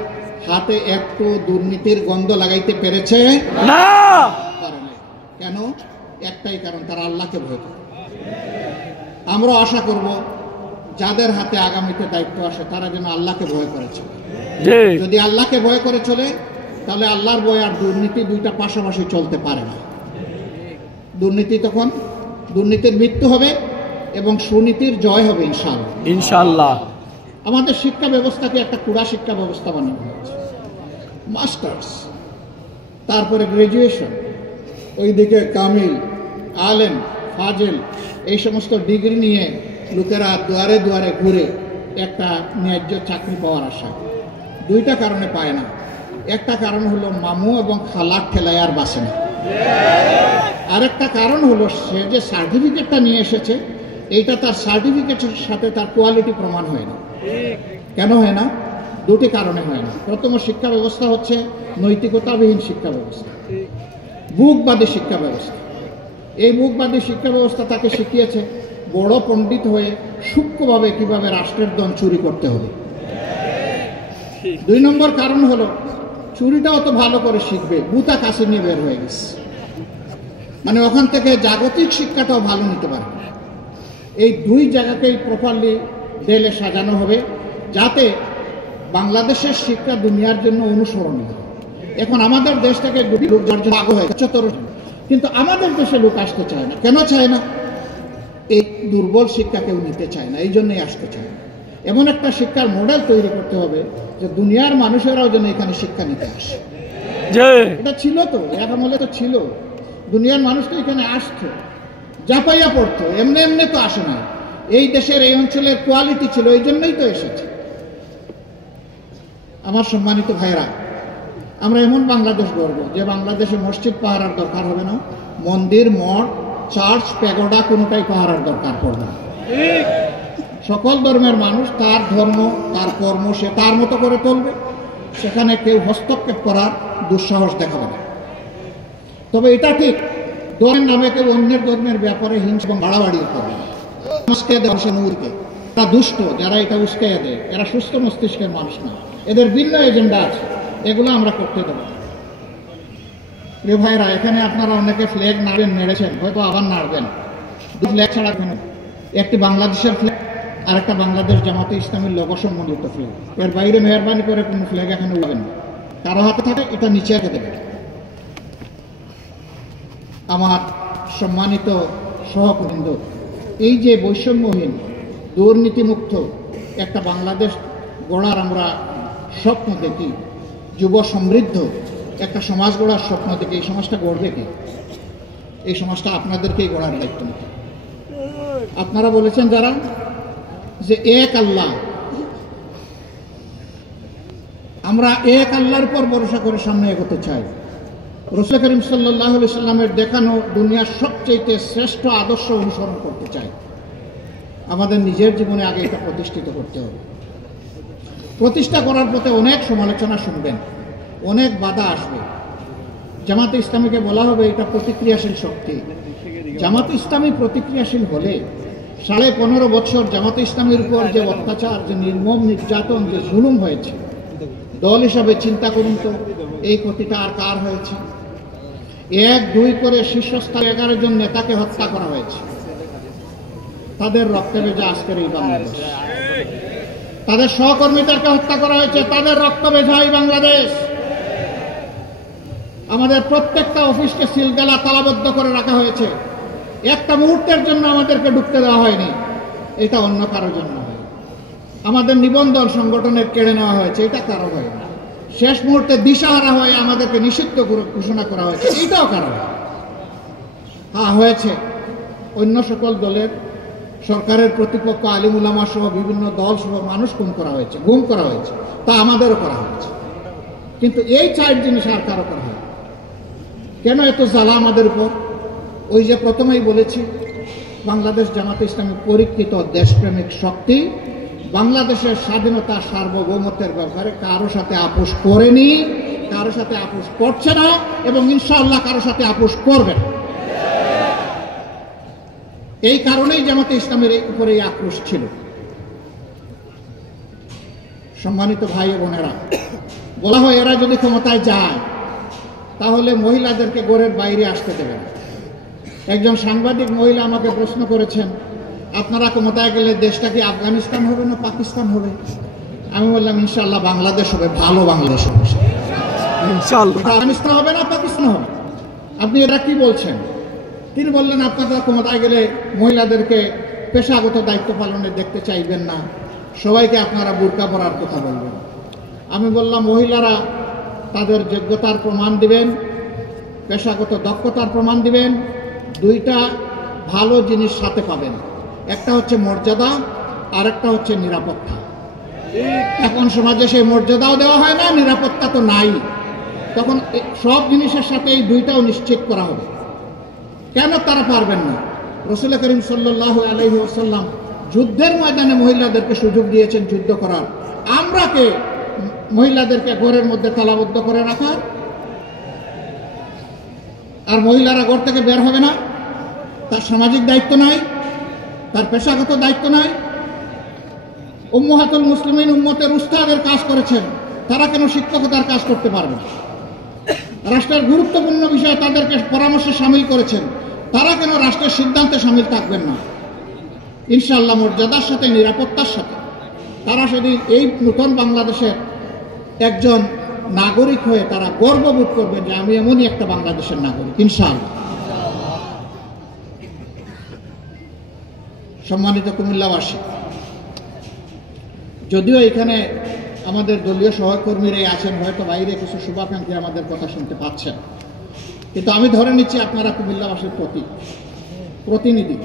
হাতে একটু দুর্নীতির গন্ধ লাগাইতে পেরেছে না? কেন? একটাই কারণ, তারা আল্লাহকে ভয় করে। আমরা আশা করব যাদের হাতে আগামীতে দায়িত্ব আসে তারা যেন আল্লাহকে ভয় করেছে। যদি আল্লাহকে ভয় করে চলে তাহলে আল্লাহর ভয় আর দুর্নীতি দুইটা পাশাপাশি চলতে পারে না। দুর্নীতি তখন দুর্নীতির মৃত্যু হবে এবং সুনীতির জয় হবে ইনশাআল্লাহ। আমাদের শিক্ষা ব্যবস্থাকে একটা কুড়া শিক্ষা ব্যবস্থা বানানো হয়েছে। মাস্টার্স, তারপরে গ্রাজুয়েশন, ওইদিকে কামিল, আলেম, ফাজেল, এই সমস্ত ডিগ্রি নিয়ে লোকেরা দুয়ারে দুয়ারে ঘুরে একটা ন্যায্য চাকরি পাওয়ার আশা। 2টা কারণে পায় না। একটা কারণ হলো মামু এবং খালার ঠেলায় আর বাসে না। আরেকটা কারণ হলো সে যে সার্টিফিকেটটা নিয়ে এসেছে এইটা তার সার্টিফিকেটের সাথে তার কোয়ালিটি প্রমাণ হয় না। কেন হয় না? 2টি কারণে হয় না। প্রথম শিক্ষা ব্যবস্থা হচ্ছে নৈতিকতাবিহীন শিক্ষা ব্যবস্থা, বুকবাদী শিক্ষা ব্যবস্থা। এই বুকবাদী শিক্ষা ব্যবস্থা তাকে শিখিয়েছে বড় পণ্ডিত হয়ে সূক্ষ্মভাবে কিভাবে রাষ্ট্রের ধন চুরি করতে হবে। 2 নম্বর কারণ হলো চুরিটাও তো ভালো করে শিখবে, বুতা কাছে নিয়ে বের হয়ে গেছে, মানে ওখান থেকে জাগতিক শিক্ষাটাও ভালো নিতে পারবে। এই 2 জায়গাকেই প্রপারলি দেলে সাজানো হবে যাতে বাংলাদেশের শিক্ষা দুনিয়ার জন্য অনুসরণীয়। এখন আমাদের দেশ থেকে 2টি লোক যার জন্য আগ্রহ হয়েছে 14, কিন্তু আমাদের দেশে লোক আসতে চায় না। কেন চায় না? এই দুর্বল শিক্ষা কেউ নিতে চায় না, এই জন্যই আসতে চায় না। এমন একটা শিক্ষার মডেল তৈরি করতে হবে যে দুনিয়ার মানুষেরাও যেন এখানে শিক্ষা নিতে আসে। এটা ছিল তো, এক আমলে তো ছিল, দুনিয়ার মানুষ তো এখানে আসতো, জাপাইয়া পড়তো, এমনি এমনি তো আসে না। এই দেশের এই অঞ্চলের কোয়ালিটি ছিল, এই জন্যই তো এসেছে। আমার সম্মানিত ভাইরা, আমরা এমন বাংলাদেশ গড়ব যে বাংলাদেশে মসজিদ পাহারার দরকার হবে না, মন্দির, মঠ, চার্চ, প্যাগোডা কোনোটাই পাহারার দরকার পড়বে না। সকল ধর্মের মানুষ তার ধর্ম, তার কর্ম সে তার মতো করে চলবে, সেখানে কেউ হস্তক্ষেপ করার দুঃসাহস দেখাবে না। তবে এটা ঠিক, ধর্মের নামে কেউ অন্যের ধর্মের ব্যাপারে হিংসা এবং বাড়াবাড়ি করবে না। তারা দুষ্ট, যারা এটা উস্কাইয়া দেয়, এরা সুস্থ মস্তিষ্কের মানুষ না, এদের ভিন্ন এজেন্ডা আছে, এগুলো আমরা করতে দেবো। প্রিয় ভাইরা, এখানে আপনারা অনেকে ফ্ল্যাগ নাড়বেন, নেড়েছেন, হয়তো আবার নাড়বেন। 2 ফ্ল্যাগ ছাড়া কেন? একটি বাংলাদেশের ফ্ল্যাগ আর একটা বাংলাদেশ জামাতে ইসলামের লোগো সম্বন্ধিত ফ্ল্যাগ। এর বাইরে মেহরবানি করে কোনো ফ্ল্যাগ এখানে উড়াবেন না। কারো হাতে থাকে এটা নিচে রেখে দেবেন। আমার সম্মানিত সহকর্মীবৃন্দ, এই যে বৈষম্যহীন দুর্নীতিমুক্ত একটা বাংলাদেশ গড়ার আমরা স্বপ্ন দেখি, যুব সমৃদ্ধ একটা সমাজ গড়ার স্বপ্ন দেখি, এই সমাজটা গড়বে কি? এই সমাজটা আপনাদেরকেই গড়ার দায়িত্ব নিতে। আপনারা বলেছেন যারা যে এক আল্লাহ, আমরা এক আল্লাহর উপর ভরসা করে সামনে এগোতে চাই। রাসূল করিম সাল্লাল্লাহু আলাইহি সাল্লামের দেখানো দুনিয়ার সবচেয়ে শ্রেষ্ঠ আদর্শ অনুসরণ করতে চাই। আমাদের নিজের জীবনে আগে এটা প্রতিষ্ঠিত করতে হবে। প্রতিষ্ঠা করার পথে অনেক সমালোচনা শুনবেন, অনেক বাধা আসবে। জামাতে ইসলামীকে বলা হবে এটা প্রতিক্রিয়াশীল শক্তি। জামাতে ইসলামী প্রতিক্রিয়াশীল হলে 15.5 বছর জামাতে ইসলামীর উপর যে অত্যাচার, যে নির্মম নির্যাতন, যে জুলুম হয়েছে, দল হিসাবে চিন্তা করুন তো এই ক্ষতিটা আর কার হয়েছে? 1-2 করে শীর্ষস্থানে 11 জন নেতাকে হত্যা করা হয়েছে। তাদের রক্তে ভেজা আজকের এই বাংলাদেশ। তাদের সহকর্মীদেরকে হত্যা করা হয়েছে, তাদের রক্ত ভেজা এই বাংলাদেশ। আমাদের প্রত্যেকটা অফিসকে সিলগালা তালাবদ্ধ করে রাখা হয়েছে। একটা মুহূর্তের জন্য আমাদেরকে ঢুকতে দেওয়া হয়নি, এটা অন্য কারোর জন্য হয়। আমাদের নিবন্ধন সংগঠনের কেড়ে নেওয়া হয়েছে, এটা কারো হয় না। শেষ মুহূর্তে দিশাহারা হয়ে আমাদেরকে নিষিদ্ধ ঘোষণা করা হয়েছে, এইটাও কারো হয়। হ্যাঁ, হয়েছে অন্য সকল দলের, সরকারের প্রতিপক্ষ আলিম উলামা সহ বিভিন্ন দল সহ মানুষ গুম করা হয়েছে, তা আমাদেরও করা হয়েছে। কিন্তু এই 4 জিনিস আর কারো করা হয়। কেন এত জ্বালা আমাদের উপর? ওই যে প্রথমেই বলেছি, বাংলাদেশ জামাতে ইসলামী পরীক্ষিত দেশপ্রেমিক শক্তি বাংলাদেশের স্বাধীনতা সার্বভৌমত্বের ব্যাপারে কারো সাথে আপোষ করেনি, কারো সাথে আপোষ করছে না, এবং ইনশাআল্লাহ কারো সাথে আপোষ করবে না। এই কারণেই জামাতে ইসলামের উপরে এই আক্রোশ ছিল। সম্মানিত ভাই ও বোনেরা, বলা হয় এরা যদি ক্ষমতায় যায় তাহলে মহিলাদেরকে ঘরের বাইরে আসতে দেবে না। একজন সাংবাদিক মহিলা আমাকে প্রশ্ন করেছেন, আপনারা ক্ষমতায় গেলে দেশটা কি আফগানিস্তান হবে না পাকিস্তান হবে? আমি বললাম ইনশাআল্লাহ বাংলাদেশ হবে, ভালো বাংলাদেশ হবে। ইনশাআল্লাহ আফগানিস্তান হবে না পাকিস্তান হবে। আপনি এটা কি বলছেন? তিনি বললেন, আপনারা ক্ষমতায় গেলে মহিলাদেরকে পেশাগত দায়িত্ব পালনে দেখতে চাইবেন না, সবাইকে আপনারা বুরকা পরার কথা বলবেন। আমি বললাম, মহিলারা তাদের যোগ্যতার প্রমাণ দিবেন, পেশাগত দক্ষতার প্রমাণ দিবেন। 2টা ভালো জিনিস সাথে পাবেন, একটা হচ্ছে মর্যাদা, আর একটা হচ্ছে নিরাপত্তা। এখন সমাজে সেই মর্যাদাও দেওয়া হয় না, নিরাপত্তা তো নাই। তখন সব জিনিসের সাথে এই 2টাও নিশ্চিত করা হবে। কেন তারা পারবেন না? রাসূল করিম সাল্লাল্লাহু আলাইহি ওয়াসাল্লাম যুদ্ধের ময়দানে মহিলাদেরকে সুযোগ দিয়েছেন যুদ্ধ করার। আমরা কে মহিলাদেরকে ঘরের মধ্যে তালাবদ্ধ করে রাখার? আর মহিলারা ঘর থেকে বের হবে না, তার সামাজিক দায়িত্ব নাই, তার পেশাগত দায়িত্ব নাই। উম্মাহাতুল মুসলিমিন উম্মতের উস্তাদের কাজ করেছেন, তারা কেন শিক্ষকতার কাজ করতে পারবে? রাষ্ট্রের গুরুত্বপূর্ণ বিষয়ে তাদেরকে পরামর্শে সামিল করেছেন, তারা কেন রাষ্ট্রের সিদ্ধান্তে সামিল থাকবেন না? ইনশাআল্লাহ মর্যাদার সাথে, নিরাপত্তার সাথে তারা সেদিন এই নতুন বাংলাদেশের একজন নাগরিক হয়ে তারা গর্ববোধ করবেন যে আমি এমনই একটা বাংলাদেশের নাগরিক, ইনশাআল্লাহ। সম্মানিত কুমিল্লাবাসী, যদিও এখানে আমাদের দলীয় সহকর্মীরাই আছেন, হয়তো বাইরে কিছু শুভাকাঙ্ক্ষী আমাদের কথা শুনতে পাচ্ছেন, কিন্তু আমি ধরে নিচ্ছি আপনারা কুমিল্লাবাসীর প্রতিনিধি।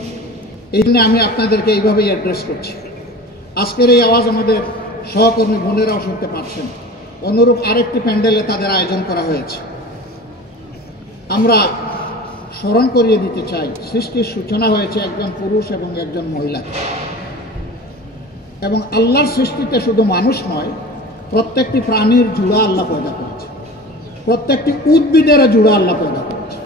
এই জন্য আমি আপনাদেরকে এইভাবেই অ্যাড্রেস করছি। আজকের এই আওয়াজ আমাদের সহকর্মী বোনেরাও শুনতে পাচ্ছেন। অনুরূপ আরেকটি প্যান্ডেলে তাদের আয়োজন করা হয়েছে। আমরা স্মরণ করিয়ে দিতে চাই, সৃষ্টির সূচনা হয়েছে একজন পুরুষ এবং একজন মহিলা। এবং আল্লাহর সৃষ্টিতে শুধু মানুষ নয়, প্রত্যেকটি প্রাণীর জুড়া আল্লাহ পয়দা করেছে, প্রত্যেকটি উদ্ভিদের জুড়া আল্লাহ পয়দা করেছে।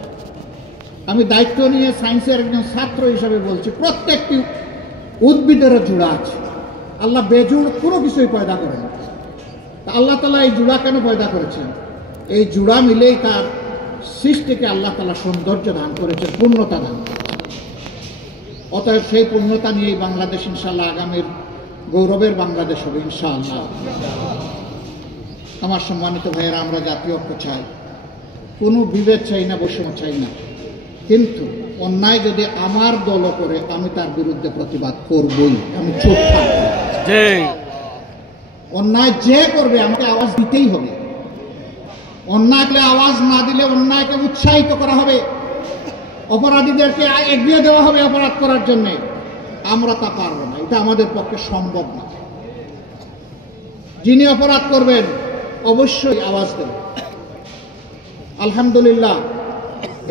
আমি দায়িত্ব নিয়ে সায়েন্সের একজন ছাত্র হিসাবে বলছি, প্রত্যেকটি উদ্ভিদের জুড়া আছে। আল্লাহ বেজুড় কোনো কিছুই পয়দা করেন। আল্লাহ তাআলা এই জুড়া কেন পয়দা করেছেন? এই জুড়া মিলেই তার সৃষ্টিকে আল্লাহ তাআলা সৌন্দর্য দান করেছেন, পূর্ণতা দান করেছেন। অতএব সেই পূর্ণতা নিয়েই বাংলাদেশ ইনশাআল্লাহ আগামীর গৌরবের বাংলাদেশ হবে ইনশাআল্লাহ। আমার সম্মানিত ভাইয়েরা, আমরা জাতীয় ঐক্য চাই, কোনো বিভেদ চাই না, বৈষম্য চাই না। কিন্তু অন্যায় যদি আমার দলও করে, আমি তার বিরুদ্ধে প্রতিবাদ করবই, আমি চুপ থাকবো। অন্যায় যে করবে আমাকে আওয়াজ দিতেই হবে। অন্যায়কে আওয়াজ না দিলে অন্যায়কে উৎসাহিত করা হবে, অপরাধীদেরকে এগিয়ে দেওয়া হবে অপরাধ করার জন্য। আমরা তা পারবো না, এটা আমাদের পক্ষে সম্ভব না। যিনি অপরাধ করবেন অবশ্যই আওয়াজ দেবেন। আলহামদুলিল্লাহ,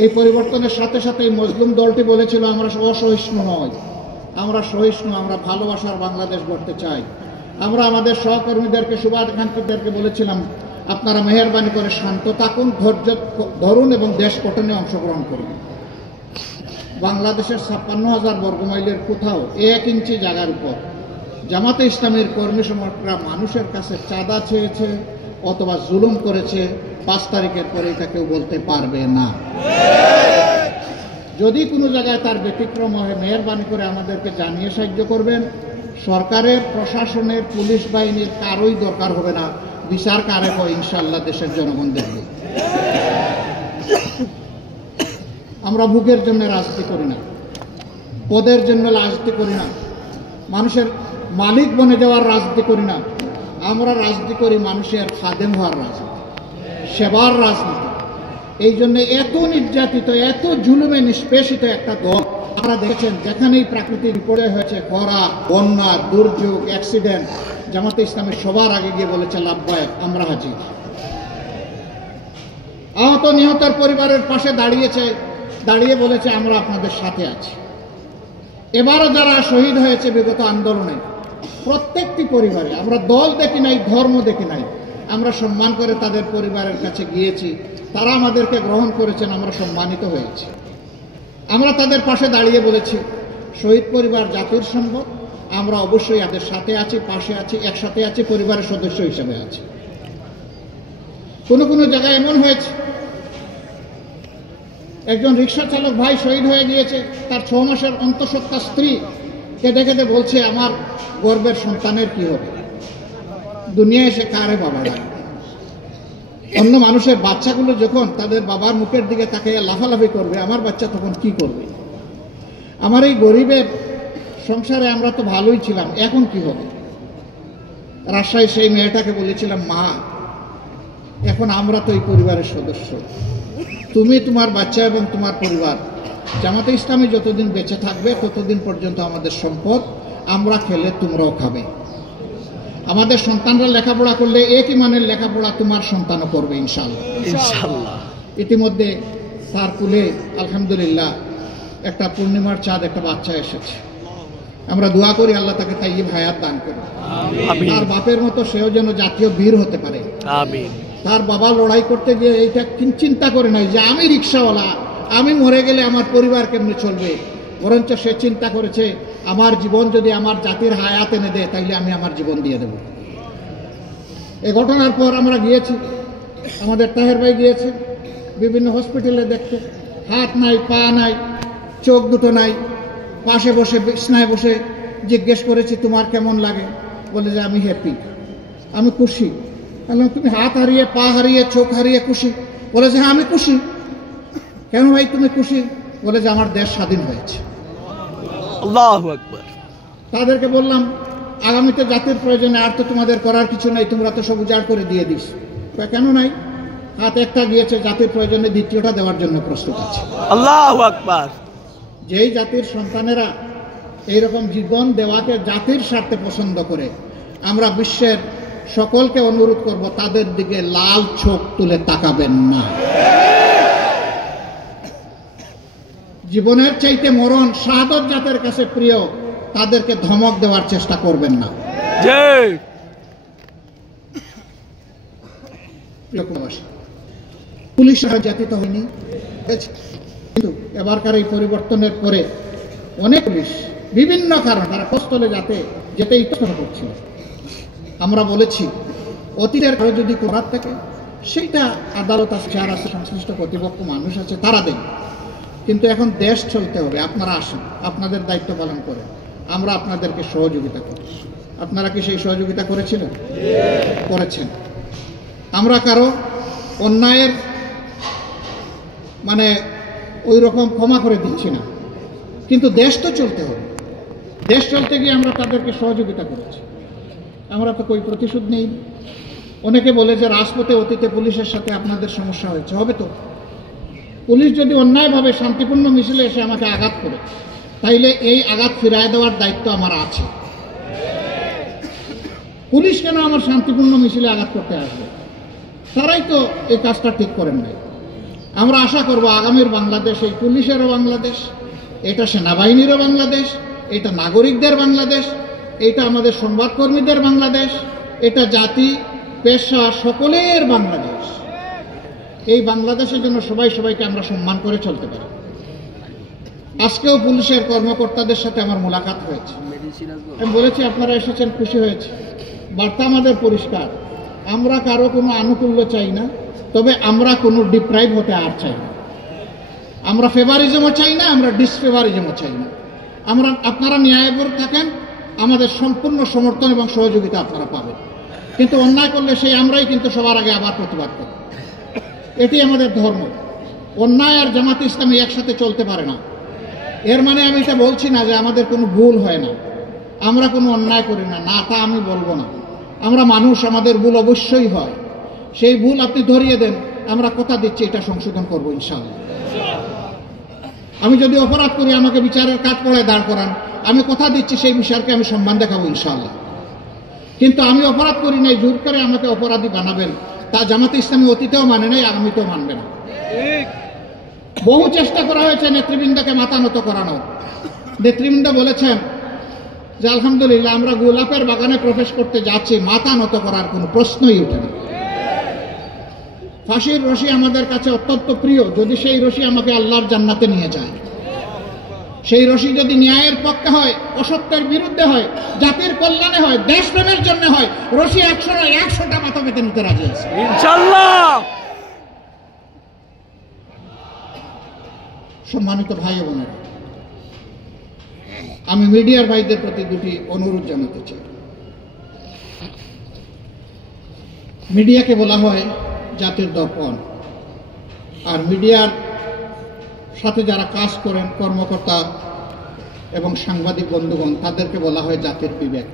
এই পরিবর্তনের সাথে সাথে মজলুম দলটি বলেছিল আমরা অসহিষ্ণু নয়, আমরা সহিষ্ণু, আমরা ভালোবাসার বাংলাদেশ গড়তে চাই। আমরা আমাদের সহকর্মীদেরকে, শুভাকাঙ্ক্ষীদেরকে বলেছিলাম, আপনারা মেহেরবানি করে শান্ত থাকুন, ধৈর্য ধরুন এবং দেশ গঠনে অংশগ্রহণ করুন। বাংলাদেশের 56,000 বর্গমাইলের কোথাও 1 ইঞ্চি জায়গার উপর জামাতে ইসলামের কর্মী সমর্থকরা মানুষের কাছে চাঁদা চেয়েছে অথবা জুলুম করেছে 5 তারিখের পরে এটা কেউ বলতে পারবে না। যদি কোনো জায়গায় তার ব্যতিক্রম হয়, মেহেরবানি করে আমাদেরকে জানিয়ে সাহায্য করবেন। সরকারের, প্রশাসনের, পুলিশ বাহিনীর কারোই দরকার হবে না, বিচার কারে হয় ইনশাআল্লাহ দেশের জনগণ দেখবে। আমরা ভোগের জন্য রাজনীতি করি না, পদের জন্য রাজনীতি করি না, মানুষের মালিক বনে যাওয়ার রাজনীতি করি না। আমরা রাজনীতি করি মানুষের খাদেম হওয়ার রাজনীতি, সেবার রাজনীতি। এই জন্য এত নির্যাতিত, এত জুলুমে নিষ্পেষিত একটা দল আপনারা দেখেছেন, যেখানেই প্রাকৃতিক বিপর্যয় হয়েছে, খরা, বন্যা, দুর্যোগ, অ্যাক্সিডেন্ট, জামাতে ইসলামের সবার আগে গিয়ে বলেছে লাভবায়ক, আমরা হাজির। আহত নিহতের পরিবারের পাশে দাঁড়িয়ে বলেছে আমরা আপনাদের সাথে আছি। এবারও যারা শহীদ হয়েছে বিগত আন্দোলনে, প্রত্যেকটি পরিবারে আমরা দল দেখি নাই, ধর্ম দেখি নাই, আমরা সম্মান করে তাদের পরিবারের কাছে গিয়েছি, তারা আমাদেরকে গ্রহণ করেছেন, আমরা সম্মানিত হয়েছি। আমরা তাদের পাশে দাঁড়িয়ে বলেছি শহীদ পরিবার জাতির সম্পদ, আমরা অবশ্যই তাদের সাথে আছি, পাশে আছি, একসাথে আছি, পরিবারের সদস্য হিসেবে আছি। কোনো কোনো জায়গায় এমন হয়েছে, একজন রিক্সা চালক ভাই শহীদ হয়ে গিয়েছে, তার 6 মাসের অন্তঃসত্ত্বা স্ত্রী কেঁদে কেঁদে বলছে আমার গর্বের সন্তানের কি হবে, দুনিয়ায় সে কারে বাবা ডাকে। অন্য মানুষের বাচ্চাগুলো যখন তাদের বাবার মুখের দিকে তাকিয়ে লাফালাফি করবে, আমার বাচ্চা তখন কি করবে? আমার এই গরিবের সংসারে আমরা তো ভালোই ছিলাম, এখন কি হবে? রাজশাহী সেই মেয়েটাকে বলেছিলাম, মা এখন আমরা তো এই পরিবারের সদস্য, তুমি, তোমার বাচ্চা এবং তোমার পরিবার, জামাতে ইসলামী যতদিন বেঁচে থাকবে ততদিন পর্যন্ত আমাদের সম্পদ, আমরা খেলে তোমরাও খাবে। আমাদের সন্তানরা লেখাপড়া করলে একই মানের লেখাপড়া তোমার সন্তানও করবে ইনশাআল্লাহ। ইতিমধ্যে তার কুলে আলহামদুলিল্লাহ একটা পূর্ণিমার চাঁদ, একটা বাচ্চা এসেছে। আমরা দোয়া করি আল্লাহ তাকে তাইয়্যিব হায়াত দান করে, তার বাপের মতো সেও যেন জাতীয় বীর হতে পারে। তার বাবা লড়াই করতে গিয়ে এইটা চিন্তা করে নাই যে আমি রিক্সাওয়ালা, আমি মরে গেলে আমার পরিবার কেমনে চলবে, বরঞ্চ সে চিন্তা করেছে আমার জীবন যদি আমার জাতির হায়াত এনে দেয় তাইলে আমি আমার জীবন দিয়ে দেব। এই ঘটনার পর আমরা গিয়েছি, আমাদের তাহের ভাই গিয়েছে বিভিন্ন হসপিটালে দেখতে, হাত নাই, পা নাই, চোখ দুটো নাই, পাশে বসে বিছনায় বসে জিজ্ঞেস করেছি তোমার কেমন লাগে, বলে যে আমি হ্যাপি, আমি খুশি। বললাম তুমি হাত হারিয়ে, পা হারিয়ে, চোখ হারিয়ে খুশি? বলে যে হ্যাঁ আমি খুশি। কেন ভাই তুমি খুশি? বলে যে আমার দেশ স্বাধীন হয়েছে। আল্লাহু আকবার। তাদেরকে বললাম আগামীতে জাতির প্রয়োজনে আর তো তোমাদের করার কিছু নাই, তোমরা তো সব উজাড় করে দিয়ে দিস। কেন নাই? হাত একটা গিয়েছে, জাতির প্রয়োজনে দ্বিতীয়টা দেওয়ার জন্য প্রস্তুত আছে। আল্লাহু আকবার। যেই জাতির সন্তানেরা এইরকম জীবন দেওয়াকে জাতির স্বার্থে পছন্দ করে, আমরা বিশ্বের সকলকে অনুরোধ করব তাদের দিকে লাল চোখ তুলে তাকাবেন না। জীবনের চাইতে মরণ, শাহাদত জাতের কাছে প্রিয়, তাদেরকে ধমক দেওয়ার চেষ্টা করবেন না। পুলিশ নির্যাতিত হয়নি, কিন্তু এবারকার এই পরিবর্তনের পরে অনেক পুলিশ বিভিন্ন কারণ তারা কষ্টলে যেতে ইচ্ছা করছিল। আমরা বলেছি অতীতের কারো যদি করার থাকে সেইটা আদালত আছে, যারা আছে, সংশ্লিষ্ট কর্তৃপক্ষ মানুষ আছে, তারা দেন। কিন্তু এখন দেশ চলতে হবে, আপনারা আসেন, আপনাদের দায়িত্ব পালন করেন, আমরা আপনাদেরকে সহযোগিতা করি। আপনারা কি সেই সহযোগিতা করেছিলেন? করেছেন। আমরা কারো অন্যায়ের ওই রকম ক্ষমা করে দিচ্ছি না, কিন্তু দেশ তো চলতে হবে। দেশ চলতে গিয়ে আমরা তাদেরকে সহযোগিতা করেছি, আমরা তো কই প্রতিশোধ নেই। অনেকে বলে যে রাজপথে অতীতে পুলিশের সাথে আপনাদের সমস্যা হয়েছে, হবে তো। পুলিশ যদি অন্যায়ভাবে শান্তিপূর্ণ মিছিলে এসে আমাকে আঘাত করে, তাইলে এই আঘাত ফিরায় দেওয়ার দায়িত্ব আমার আছে। পুলিশ কেন আমার শান্তিপূর্ণ মিছিলে আঘাত করতে আসবে? তারাই তো এই কাজটা ঠিক করেন নাই। আমরা আশা করব আগামীর বাংলাদেশ এই পুলিশেরও বাংলাদেশ, এটা সেনাবাহিনীরও বাংলাদেশ, এটা নাগরিকদের বাংলাদেশ, এটা আমাদের সংবাদকর্মীদের বাংলাদেশ, এটা জাতি পেশা সকলের বাংলাদেশ। এই বাংলাদেশের জন্য সবাই সবাইকে আমরা সম্মান করে চলতে পারি। আজকেও পুলিশের কর্মকর্তাদের সাথে আমার মোলাকাত হয়েছে, আমি বলেছি আপনারা এসেছেন, খুশি হয়েছে। বার্তা আমাদের পরিষ্কার, আমরা কারো কোনো আনুকূল্য চাই না, তবে আমরা কোনো ডিপ্রাইভ হতে আর চাই না। আমরা ফেভারিজমও চাই না, আমরা ডিসফেভারিজমও চাই না। আপনারা ন্যায়বর থাকেন, আমাদের সম্পূর্ণ সমর্থন এবং সহযোগিতা আপনারা পাবেন। কিন্তু অন্যায় করলে সেই আমরাই কিন্তু সবার আগে আবার প্রতিবাদ করি। এটি আমাদের ধর্ম। অন্যায় আর জামাত ইসলামী একসাথে চলতে পারে না। এর মানে আমি এটা বলছি না যে আমাদের কোনো ভুল হয় না, আমরা কোনো অন্যায় করি না, না তা আমি বলবো না। আমরা মানুষ, আমাদের ভুল অবশ্যই হয়। সেই ভুল আপনি ধরিয়ে দেন, আমরা কথা দিচ্ছি এটা সংশোধন করবো ইনশাআল্লাহ। আমি যদি অপরাধ করি আমাকে বিচারের কাঠ পড়ায় দাঁড় করান, আমি কথা দিচ্ছি সেই বিচারকে আমি সম্মান দেখাবো ইনশাআল্লাহ। কিন্তু আমি অপরাধ করি নাই, জোর করে আমাকে অপরাধী বানাবেন, তা জামাতে ইসলামী অতীতেও মানে নাই, আগামীতেও মানবে না। বহু চেষ্টা করা হয়েছে নেতৃবৃন্দকে মাথা নত করানোর। নেতৃবৃন্দ বলেছেন যে আলহামদুলিল্লাহ আমরা গোলাপের বাগানে প্রবেশ করতে যাচ্ছি, মাথা নত করার কোনো প্রশ্নই ওঠে না। ফাঁসির রশি আমাদের কাছে অত্যন্ত প্রিয়, যদি সেই রশি আমাকে আল্লাহর জান্নাতে নিয়ে যায়। সেই রশি যদি ন্যায়ের পক্ষে হয়, অসত্যের বিরুদ্ধে হয়, জাতির কল্যাণে হয়, দেশপ্রেমের জন্য হয়, রশি 100টা মাথা পেতে নিতে রাজি আছে ইনশাআল্লাহ। সম্মানিত ভাই বোনেরা, আমি মিডিয়ার ভাইদের প্রতি দুটি অনুরোধ জানাতে চাই। মিডিয়াকে বলা হয় জাতির দর্পণ, আর মিডিয়ার সাথে যারা কাজ করেন কর্মকর্তা এবং সাংবাদিক বন্ধুগণ, তাদেরকে বলা হয় জাতির বিবেক।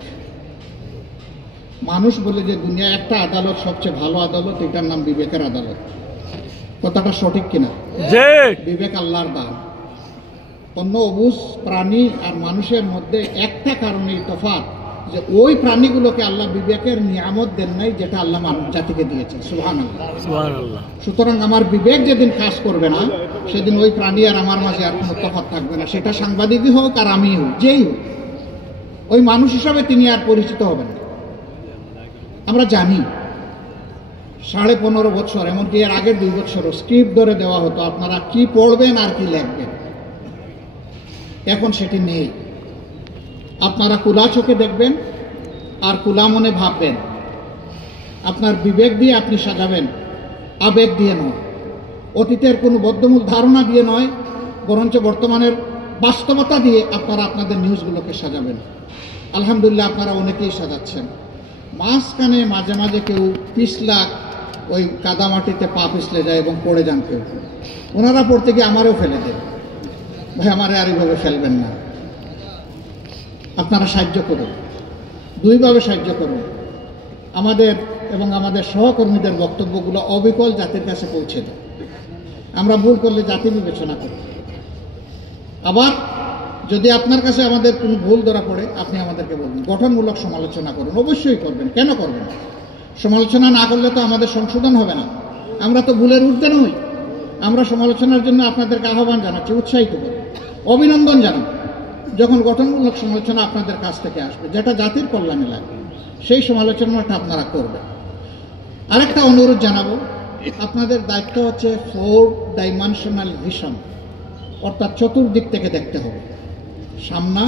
মানুষ বলে যে দুনিয়ায় একটা আদালত সবচেয়ে ভালো আদালত, এটার নাম বিবেকের আদালত। কথাটা সঠিক কিনা? বিবেক আল্লাহর দান। অন্য অবুঝ প্রাণী আর মানুষের মধ্যে একটা কারণেই তফাৎ, যে ওই প্রাণীগুলোকে আল্লাহ বিবেকের নিয়ামত দেন নাই যেটা আল্লাহ মানব জাতিকে দিয়েছে। সুবহানাল্লাহ। সুতরাং আমার বিবেক যেদিন কাজ করবে না, সেদিন ওই প্রাণী আর আমার মাঝে আর কোনো তফাৎ থাকবে না। সেটা সাংবাদিকই হোক আর আমি হোক, যেই হোক, ওই মানুষ হিসাবে তিনি আর পরিচিত হবেন না। আমরা জানি 15.5 বছর, এমনকি এর আগের 2 বছরও স্ক্রিপ্ট ধরে দেওয়া হতো, আপনারা কি পড়বেন আর কি লিখবেন। এখন সেটি নেই। আপনারা খোলা চোখে দেখবেন আর খোলা মনে ভাববেন। আপনার বিবেক দিয়ে আপনি সাজাবেন, আবেগ দিয়ে নয়, অতীতের কোনো বদ্ধমূল ধারণা দিয়ে নয়, বরঞ্চ বর্তমানের বাস্তবতা দিয়ে আপনারা আপনাদের নিউজগুলোকে সাজাবেন। আলহামদুলিল্লাহ আপনারা অনেকেই সাজাচ্ছেন। মাঝখানে মাঝে মাঝে কেউ পিছলা, ওই কাদামাটিতে পা পিছলে যায় এবং পড়ে যান কেউ। ওনারা পড়তে গিয়ে আমারও ফেলে দেন, ভাই আমারে আর এইভাবে ফেলবেন না। আপনারা সাহায্য করুন, দুইভাবে সাহায্য করুন। আমাদের এবং আমাদের সহকর্মীদের বক্তব্যগুলো অবিকল জাতির কাছে পৌঁছে দেয়। আমরা ভুল করলে জাতি বিবেচনা করি। আবার যদি আপনার কাছে আমাদের কোনো ভুল ধরা পড়ে, আপনি আমাদেরকে বলুন, গঠনমূলক সমালোচনা করুন, অবশ্যই করবেন। কেন করবেন? সমালোচনা না করলে তো আমাদের সংশোধন হবে না। আমরা তো ভুলের ঊর্ধ্বে নই। আমরা সমালোচনার জন্য আপনাদেরকে আহ্বান জানাচ্ছি, উৎসাহিত করি, অভিনন্দন জানাবো যখন গঠনমূলক সমালোচনা আপনাদের কাছ থেকে আসবে, যেটা জাতির কল্যাণে লাগবে, সেই সমালোচনাটা আপনারা করবেন। আরেকটা অনুরোধ জানাবো, আপনাদের দায়িত্ব হচ্ছে 4 ডাইমেনশনাল ভিশন, অর্থাৎ চতুর্দিক থেকে দেখতে হবে, সামনা,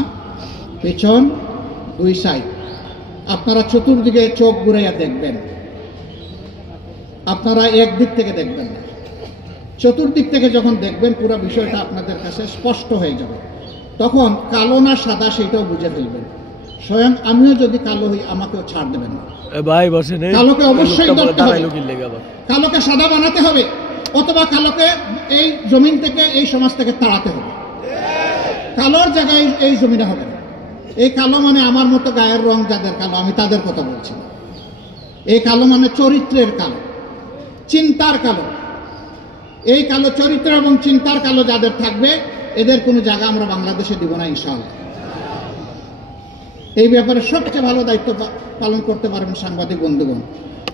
পেছন, 2 সাইড। আপনারা চতুর্দিকে চোখ ঘুরাইয়া দেখবেন, আপনারা একদিক থেকে দেখবেন না। চতুর্দিক থেকে যখন দেখবেন, পুরো বিষয়টা আপনাদের কাছে স্পষ্ট হয়ে যাবে। তখন কালো না সাদা সেটাও বুঝে ফেলবেন। স্বয়ং আমিও যদি কালো হই, আমাকেও ছাড় দেবেন না। কালোকে অবশ্যই ধরতে হবে, কালোকে সাদা বানাতে হবে, অথবা কালোকে এই জমিন থেকে, এই সমাজ থেকে তাড়াতে হবে। কালোর জায়গায় এই জমিনে হবে না। এই কালো মানে আমার মতো গায়ের রং যাদের কালো, আমি তাদের কথা বলছি না। এই কালো মানে চরিত্রের কালো, চিন্তার কালো। এই কালো চরিত্র এবং চিন্তার কালো যাদের থাকবে, এদের কোনো জায়গা আমরা বাংলাদেশে দিব না ইনশাআল্লাহ। এই ব্যাপারে সবচেয়ে ভালো দায়িত্ব পালন করতে পারবেন সাংবাদিক বন্ধুগণ।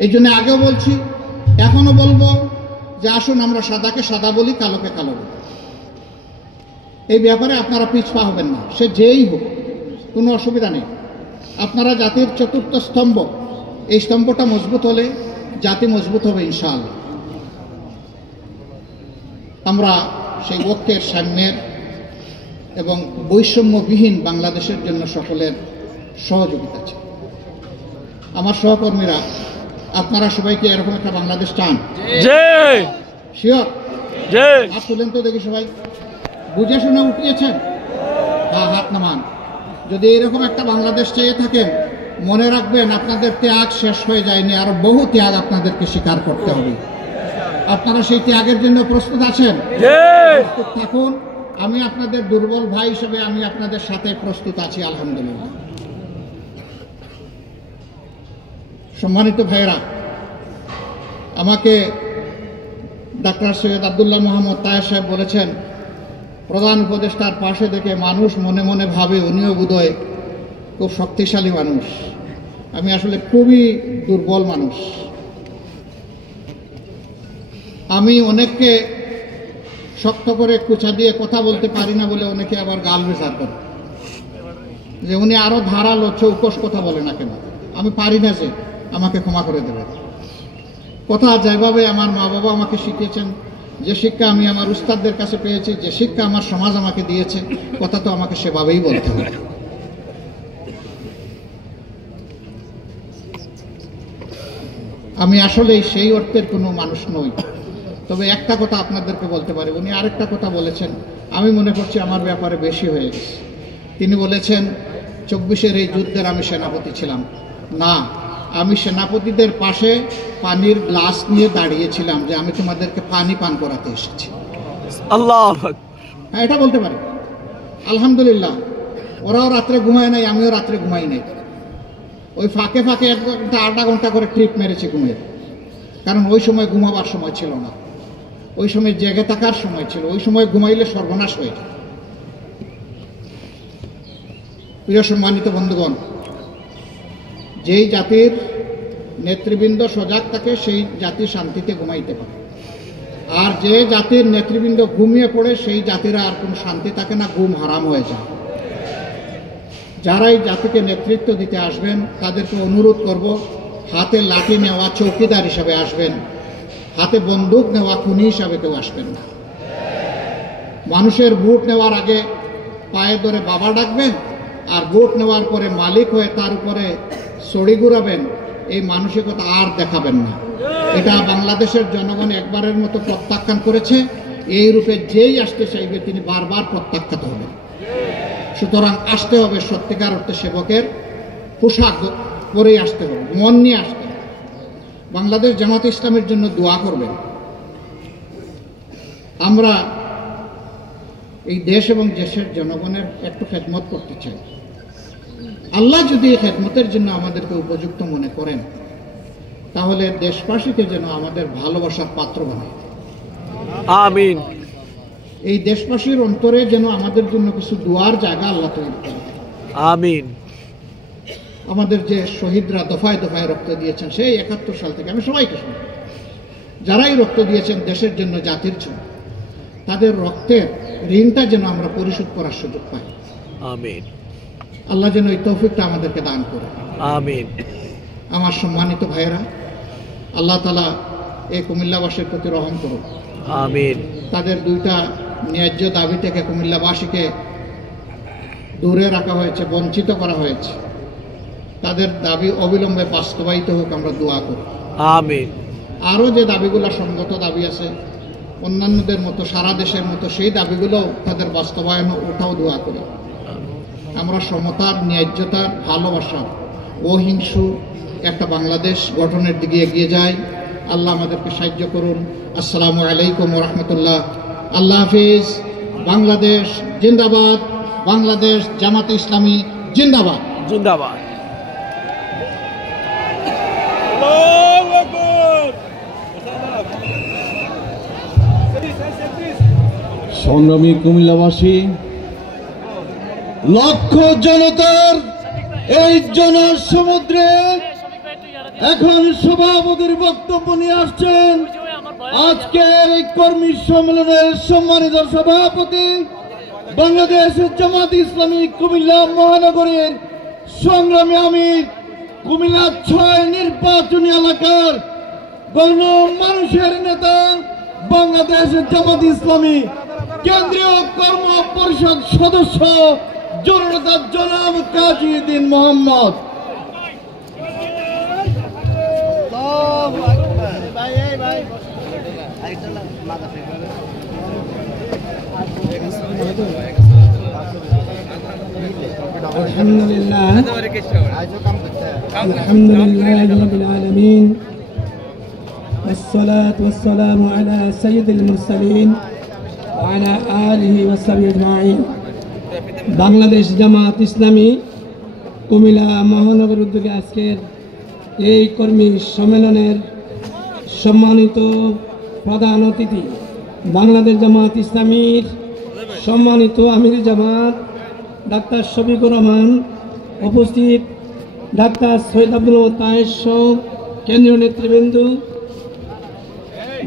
এই জন্য আগেও বলছি, এখনো বলবো যে আসুন আমরা সাদাকে সাদা বলি, কালোকে কালো বলি। এই ব্যাপারে আপনারা পিছপা হবেন না, সে যেই হোক, কোনো অসুবিধা নেই। আপনারা জাতির চতুর্থ স্তম্ভ, এই স্তম্ভটা মজবুত হলে জাতি মজবুত হবে ইনশাআল্লাহ। আমরা সেই ঐক্যের, সাম্যের এবং বৈষম্যবিহীন বাংলাদেশের জন্য সকলের সহযোগিতা চাই। আমার সহকর্মীরা, আপনারা সবাইকে এরকম একটা বাংলাদেশ চান? শিওর? হাত তুলেন তো দেখি সবাই। বুঝে শুনে উঠিয়েছেন? হ্যাঁ, হাত নামান। যদি এরকম একটা বাংলাদেশ চেয়ে থাকেন, মনে রাখবেন আপনাদের ত্যাগ শেষ হয়ে যায়নি, আরো বহু ত্যাগ আপনাদেরকে স্বীকার করতে হবে। আপনারা সেই ত্যাগের জন্য প্রস্তুত আছেন? প্রস্তুত থাকুন। আমি আপনাদের দুর্বল ভাই হিসেবে আমি আপনাদের সাথে প্রস্তুত আছি, আলহামদুলিল্লাহ। সম্মানিত ভাইয়েরা, আমাকে ডাক্তার সৈয়দ আব্দুল্লাহ মোহাম্মদ তায়ের সাহেব বলেছেন, প্রধান উপদেষ্টার পাশে দেখে মানুষ মনে মনে ভাবে উনিও বোধহয় খুব শক্তিশালী মানুষ। আমি আসলে খুবই দুর্বল মানুষ। আমি অনেককে শক্ত করে কুচা দিয়ে কথা বলতে পারি না বলে অনেকে আবার গাল বিচার করে যে উনি আরো ধারালো চৌকস কথা বলে না কেন। আমি পারি না, যে আমাকে ক্ষমা করে দেবেন। কথা যেভাবে আমার মা বাবা আমাকে শিখিয়েছেন, যে শিক্ষা আমি আমার উস্তাদদের কাছে পেয়েছি, যে শিক্ষা আমার সমাজ আমাকে দিয়েছে, কথা তো আমাকে সেভাবেই বলতে হবে। আমি আসলে সেই অর্থের কোনো মানুষ নই। তবে একটা কথা আপনাদেরকে বলতে পারি, উনি আরেকটা কথা বলেছেন, আমি মনে করছি আমার ব্যাপারে বেশি হয়ে গেছে। তিনি বলেছেন 24-এর এই যুদ্ধের আমি সেনাপতি ছিলাম। না, আমি সেনাপতিদের পাশে পানির গ্লাস নিয়ে দাঁড়িয়েছিলাম যে আমি তোমাদেরকে পানি পান করাতে এসেছি। আল্লাহ, হ্যাঁ, এটা বলতে পারি। আলহামদুলিল্লাহ, ওরাও রাত্রে ঘুমায় নাই, আমিও রাত্রে ঘুমাই নাই। ওই ফাঁকে ফাঁকে 1 ঘন্টা 8 ঘন্টা করে ট্রিপ মেরেছি ঘুমের, কারণ ওই সময় ঘুমাবার সময় ছিল না, ওই সময় জেগে থাকার সময় ছিল। ওই সময় ঘুমাইলে সর্বনাশ হয়ে যায়। প্রিয় সম্মানিত বন্ধুগণ, যেই জাতির নেতৃবৃন্দ সজাগ থাকে সেই জাতি শান্তিতে ঘুমাইতে পারে, আর যে জাতির নেতৃবৃন্দ ঘুমিয়ে পড়ে সেই জাতিরা আর কোনো শান্তি থাকে না, ঘুম হারাম হয়ে যায়। যারা এই জাতিকে নেতৃত্ব দিতে আসবেন তাদেরকে অনুরোধ করব, হাতে লাঠি নেওয়া চৌকিদার হিসাবে আসবেন, হাতে বন্দুক নেওয়া খুনি হিসাবে কেউ আসবেন না। মানুষের ভোট নেওয়ার আগে পায়ে ধরে বাবা ডাকবেন, আর ভোট নেওয়ার পরে মালিক হয়ে তার উপরে ছড়ি ঘুরাবেন, এই মানসিকতা আর দেখাবেন না। এটা বাংলাদেশের জনগণ একবারের মতো প্রত্যাখ্যান করেছে। এই রূপে যেই আসতে চাইবে তিনি বারবার প্রত্যাখ্যাত হবেন। সুতরাং আসতে হবে সত্যিকার অর্থে সেবকের পোশাক পরেই আসতে হবে, মন নিয়ে আসতে হবে। বাংলাদেশ জামাত ইসলামের জন্য দোয়া করবেন। আমরা এই দেশ এবং দেশের জনগণের একটু খেদমত করতে চাই। আল্লাহ যদি এই খেদমতের জন্য আমাদেরকে উপযুক্ত মনে করেন, তাহলে দেশবাসীকে যেন আমাদের ভালোবাসার পাত্র বানায়। আমিন। এই দেশবাসীর অন্তরে যেন আমাদের জন্য কিছু দোয়ার জায়গা আল্লাহ তৈরি করেন। আমিন। আমাদের যে শহীদরা দফায় দফায় রক্ত দিয়েছেন সেই 71 সাল থেকে, আমি সবাইকে শুনি, যারাই রক্ত দিয়েছেন দেশের জন্য, জাতির জন্য, তাদের রক্তের ঋণটা যেন আমরা পরিশোধ করার সুযোগ পাই। আমিন। আল্লাহ যেন এই তৌফিকটা আমাদেরকে দান করে। আমিন। আমার সম্মানিত ভাইয়েরা, আল্লাহ তাআলা এই কুমিল্লাবাসীর প্রতি রহম করুন। আমিন। তাদের 2টা ন্যায্য দাবি থেকে কুমিল্লাবাসীকে দূরে রাখা হয়েছে, বঞ্চিত করা হয়েছে। তাদের দাবি অবিলম্বে বাস্তবায়িত হোক, আমরা দোয়া করি। আমিন। আরও যে দাবিগুলো সঙ্গত দাবি আছে অন্যান্যদের মতো, সারা দেশের মতো, সেই দাবিগুলো তাদের বাস্তবায়ন ওঠাও দোয়া করি। আমরা সমতার, ন্যায্যতার, ভালোবাসার, অহিংসু একটা বাংলাদেশ গঠনের দিকে এগিয়ে যাই। আল্লাহ আমাদেরকে সাহায্য করুন। আসসালামু আলাইকুম ওয়া রাহমাতুল্লাহ। আল্লাহ হাফিজ। বাংলাদেশ জিন্দাবাদ। বাংলাদেশ জামাত ইসলামী জিন্দাবাদ। জিন্দাবাদ। সংগ্রামী কুমিল্লাবাসী, লক্ষ জনতার এই জনসমুদ্রে এখন সভাপতির বক্তব্য নিয়ে আসছেন আজকের এই কর্মী সম্মেলনের সম্মানিত সভাপতি বাংলাদেশ জামাত ইসলামী কুমিল্লা মহানগরের সংগ্রামী আমির, কুমিল্লা ৬ নির্বাচনী এলাকার গণ মানুষের নেতা, বাংলাদেশ জামাত ইসলামী কেন্দ্রীয় কর্ম পরিষদ সদস্য জননেতা জনাব কাজী উদ্দিন মোহাম্মদ। আলহামদুলিল্লাহ রাব্বিল আলামিন والصلاة والسلام على سيد المرسلين وعلى آله وصحبه أجمعين। বাংলাদেশ জামাত ইসলামী কুমিল্লা মহানগর উদ্যোগে আজকের এই কর্মী সম্মেলনের সম্মানিত প্রধান অতিথি বাংলাদেশ জামাত ইসলামীর সম্মানিত আমির জামাত ডাক্তার শফিকুর রহমান, উপস্থিত ডাক্তার সৈয়দ আব্দুল তায়ের সহ কেন্দ্রীয় নেতৃবৃন্দ,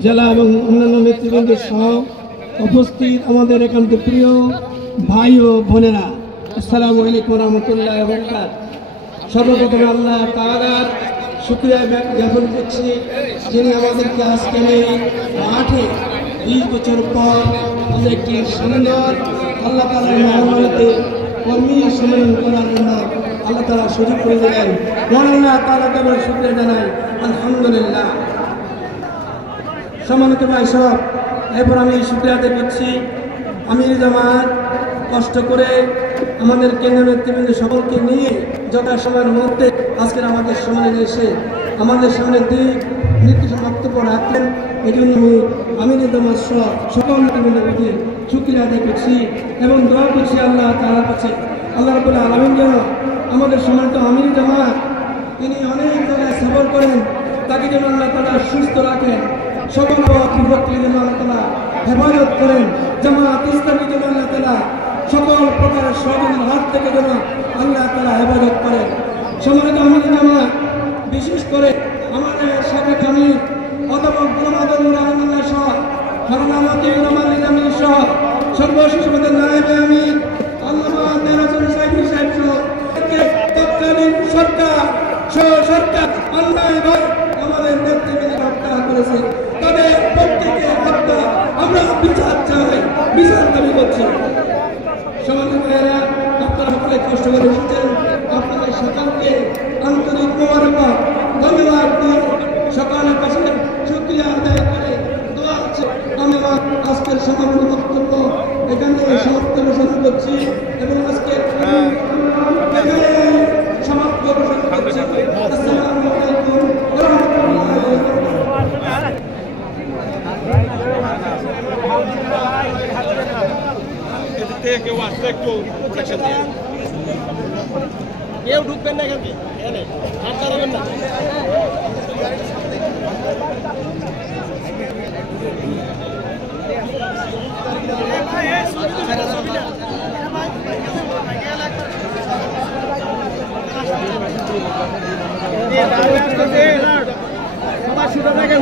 জেলা এবং অন্যান্য নেতৃবৃন্দ সহ উপস্থিত আমাদের একান্ত প্রিয় ভাই ও বোনেরা, আসসালামু আলাইকুম রহমতুল্লাহ ওয়া বারাকাতুহু। সর্বপ্রথম আল্লাহ তাআলার শুকরিয়া জ্ঞাপন করছি, যিনি আমাদেরকে আজকে এই মাঠে 20 বছর পর আমাদের একটি সুন্দর আল্লাহ তাআলার মহামানতে কর্মী সম্মেলন করার জন্য আল্লাহ তাআলা সুযোগ করে দিলেন। আল্লাহ তাআলাকে আমরা শুকরিয়া জানাই, আলহামদুলিল্লাহ। সম্মানিত ভাই সব, এরপর আমি শুকরিয়া আদায় করছি আমির জামাত কষ্ট করে আমাদের কেন্দ্রীয় নেতৃবৃন্দ সকলকে নিয়ে যথাসময়ের মধ্যে আজকের আমাদের সম্মেলনে এসে আমাদের সামনে দিক নির্দিষ্ট বক্তব্য রাখলেন। এই জন্য আমির জামাত সহ সকল নেতৃবৃন্দের প্রতি শুকরিয়া আদায় করছি এবং দোয়া করছি আল্লাহ তাআলার কাছে, আল্লাহ রাব্বুল আলামিন যেন আমাদের সম্মানিত আমির জামাত, তিনি অনেক জায়গায় সফর করেন, তাকে যেন আল্লাহ তাআলা সুস্থ রাখেন, সকল বিপদ থেকে যেন আল্লাহ তাআলা হেফাজত করেন, জামাত ইসলামী যেন আল্লাহ তাআলা সকল প্রকারের ষড়যন্ত্রের হাত থেকে যেন আল্লাহ তাআলা হেফাজত করেন। সম্মানিত আমির জামাত, বিশেষ করে আমাদের সাবেক আমির অধ্যাপক গোলাম আযম রাহিমাহুল্লাহ সহ মাওলানা ইমাম নিজামী সহ সর্বশেষ আমাদের নায়েবে আমির আল্লামা নেরাজুল সাইফি সাহেব সহ তৎকালীন সরকার অন্যায়ভাবে আমাদের নেতৃবৃন্দ হত্যা করেছে, তাদের প্রত্যেকের হত্যা আমরা বিচার চাই, বিচার দাবি করছি। সমাজের ভাইয়েরা, আপনারা সকলে কষ্ট করে এসেছেন, আপনাদের সকলকে আন্তরিক মোবারকবাদ, ধন্যবাদ দিয়ে সকলের কাছে শুকরিয়া আদায় করে দোয়া আছে। আমি আজকের সমাপনী বক্তব্য এখানে সমাপ্ত ঘোষণা করছি এবং আজকের এখানে সমাপ্ত ঘোষণা করছি। আসসালামু আলাইকুম ওয়া রাহমাতুল্লাহি ওয়া বারাকাতুহু। কেউ ঢুকবেন না, এখানে হাত দাঁড়াবেন না।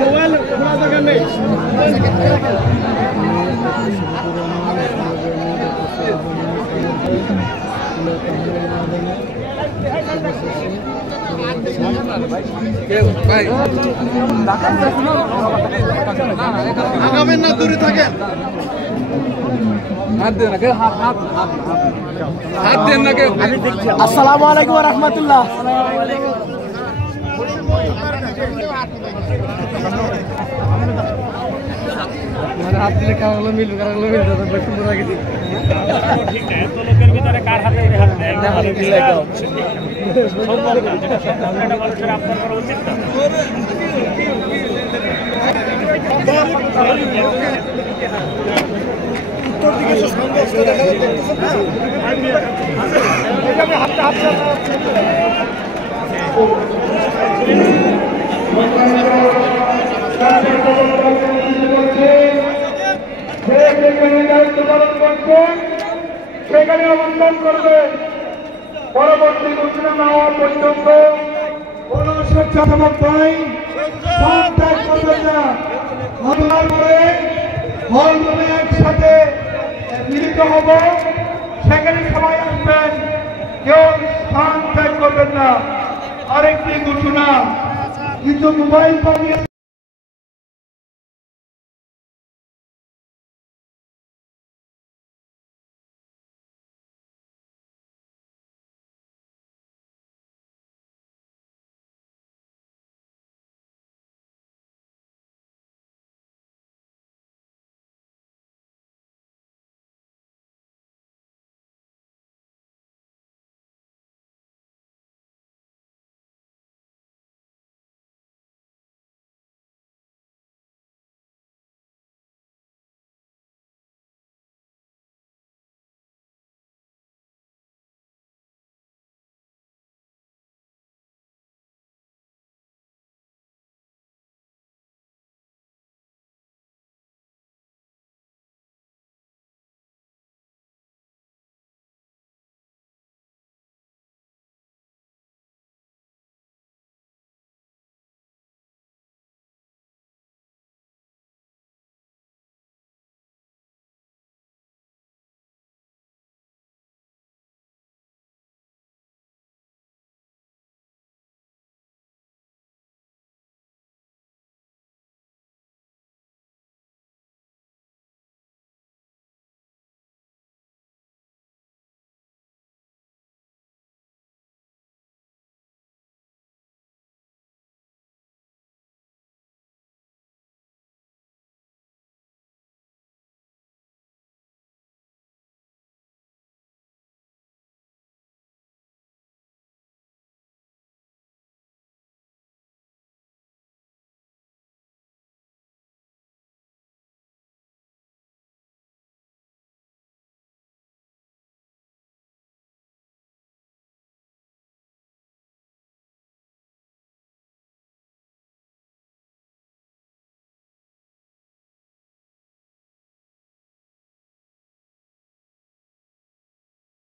মোবাইল খোলা দরকার নেই। আগাবেন না, দূরে থাকেন। আসসালামু আলাইকুম ওয়া রাহমাতুল্লাহ। হাত দিলে কারো মিলবে, কারো মিলবে সুন্দর আগে দিই। ঠিক না, এত লোকের ভিতরে কার হাতে হাত দেয় না, হাতে দিলে সম্ভব না, যেটা সবটা মানুষের আপনার করা উচিত না। উত্তর দিকে সংঘর্ষ দেখা দায়িত্ব পালন করছেন সেখানে অবস্থান করবেন। পরবর্তী ঘোষণা না হওয়া পর্যন্ত কোন স্বেচ্ছাসেবক ভাই একসাথে মিলিত হব, সেখানে সবাই আসবেন, কেউ স্থান ত্যাগ করবেন না। আরেকটি ঘোষণা, কিছু মোবাইল ফোন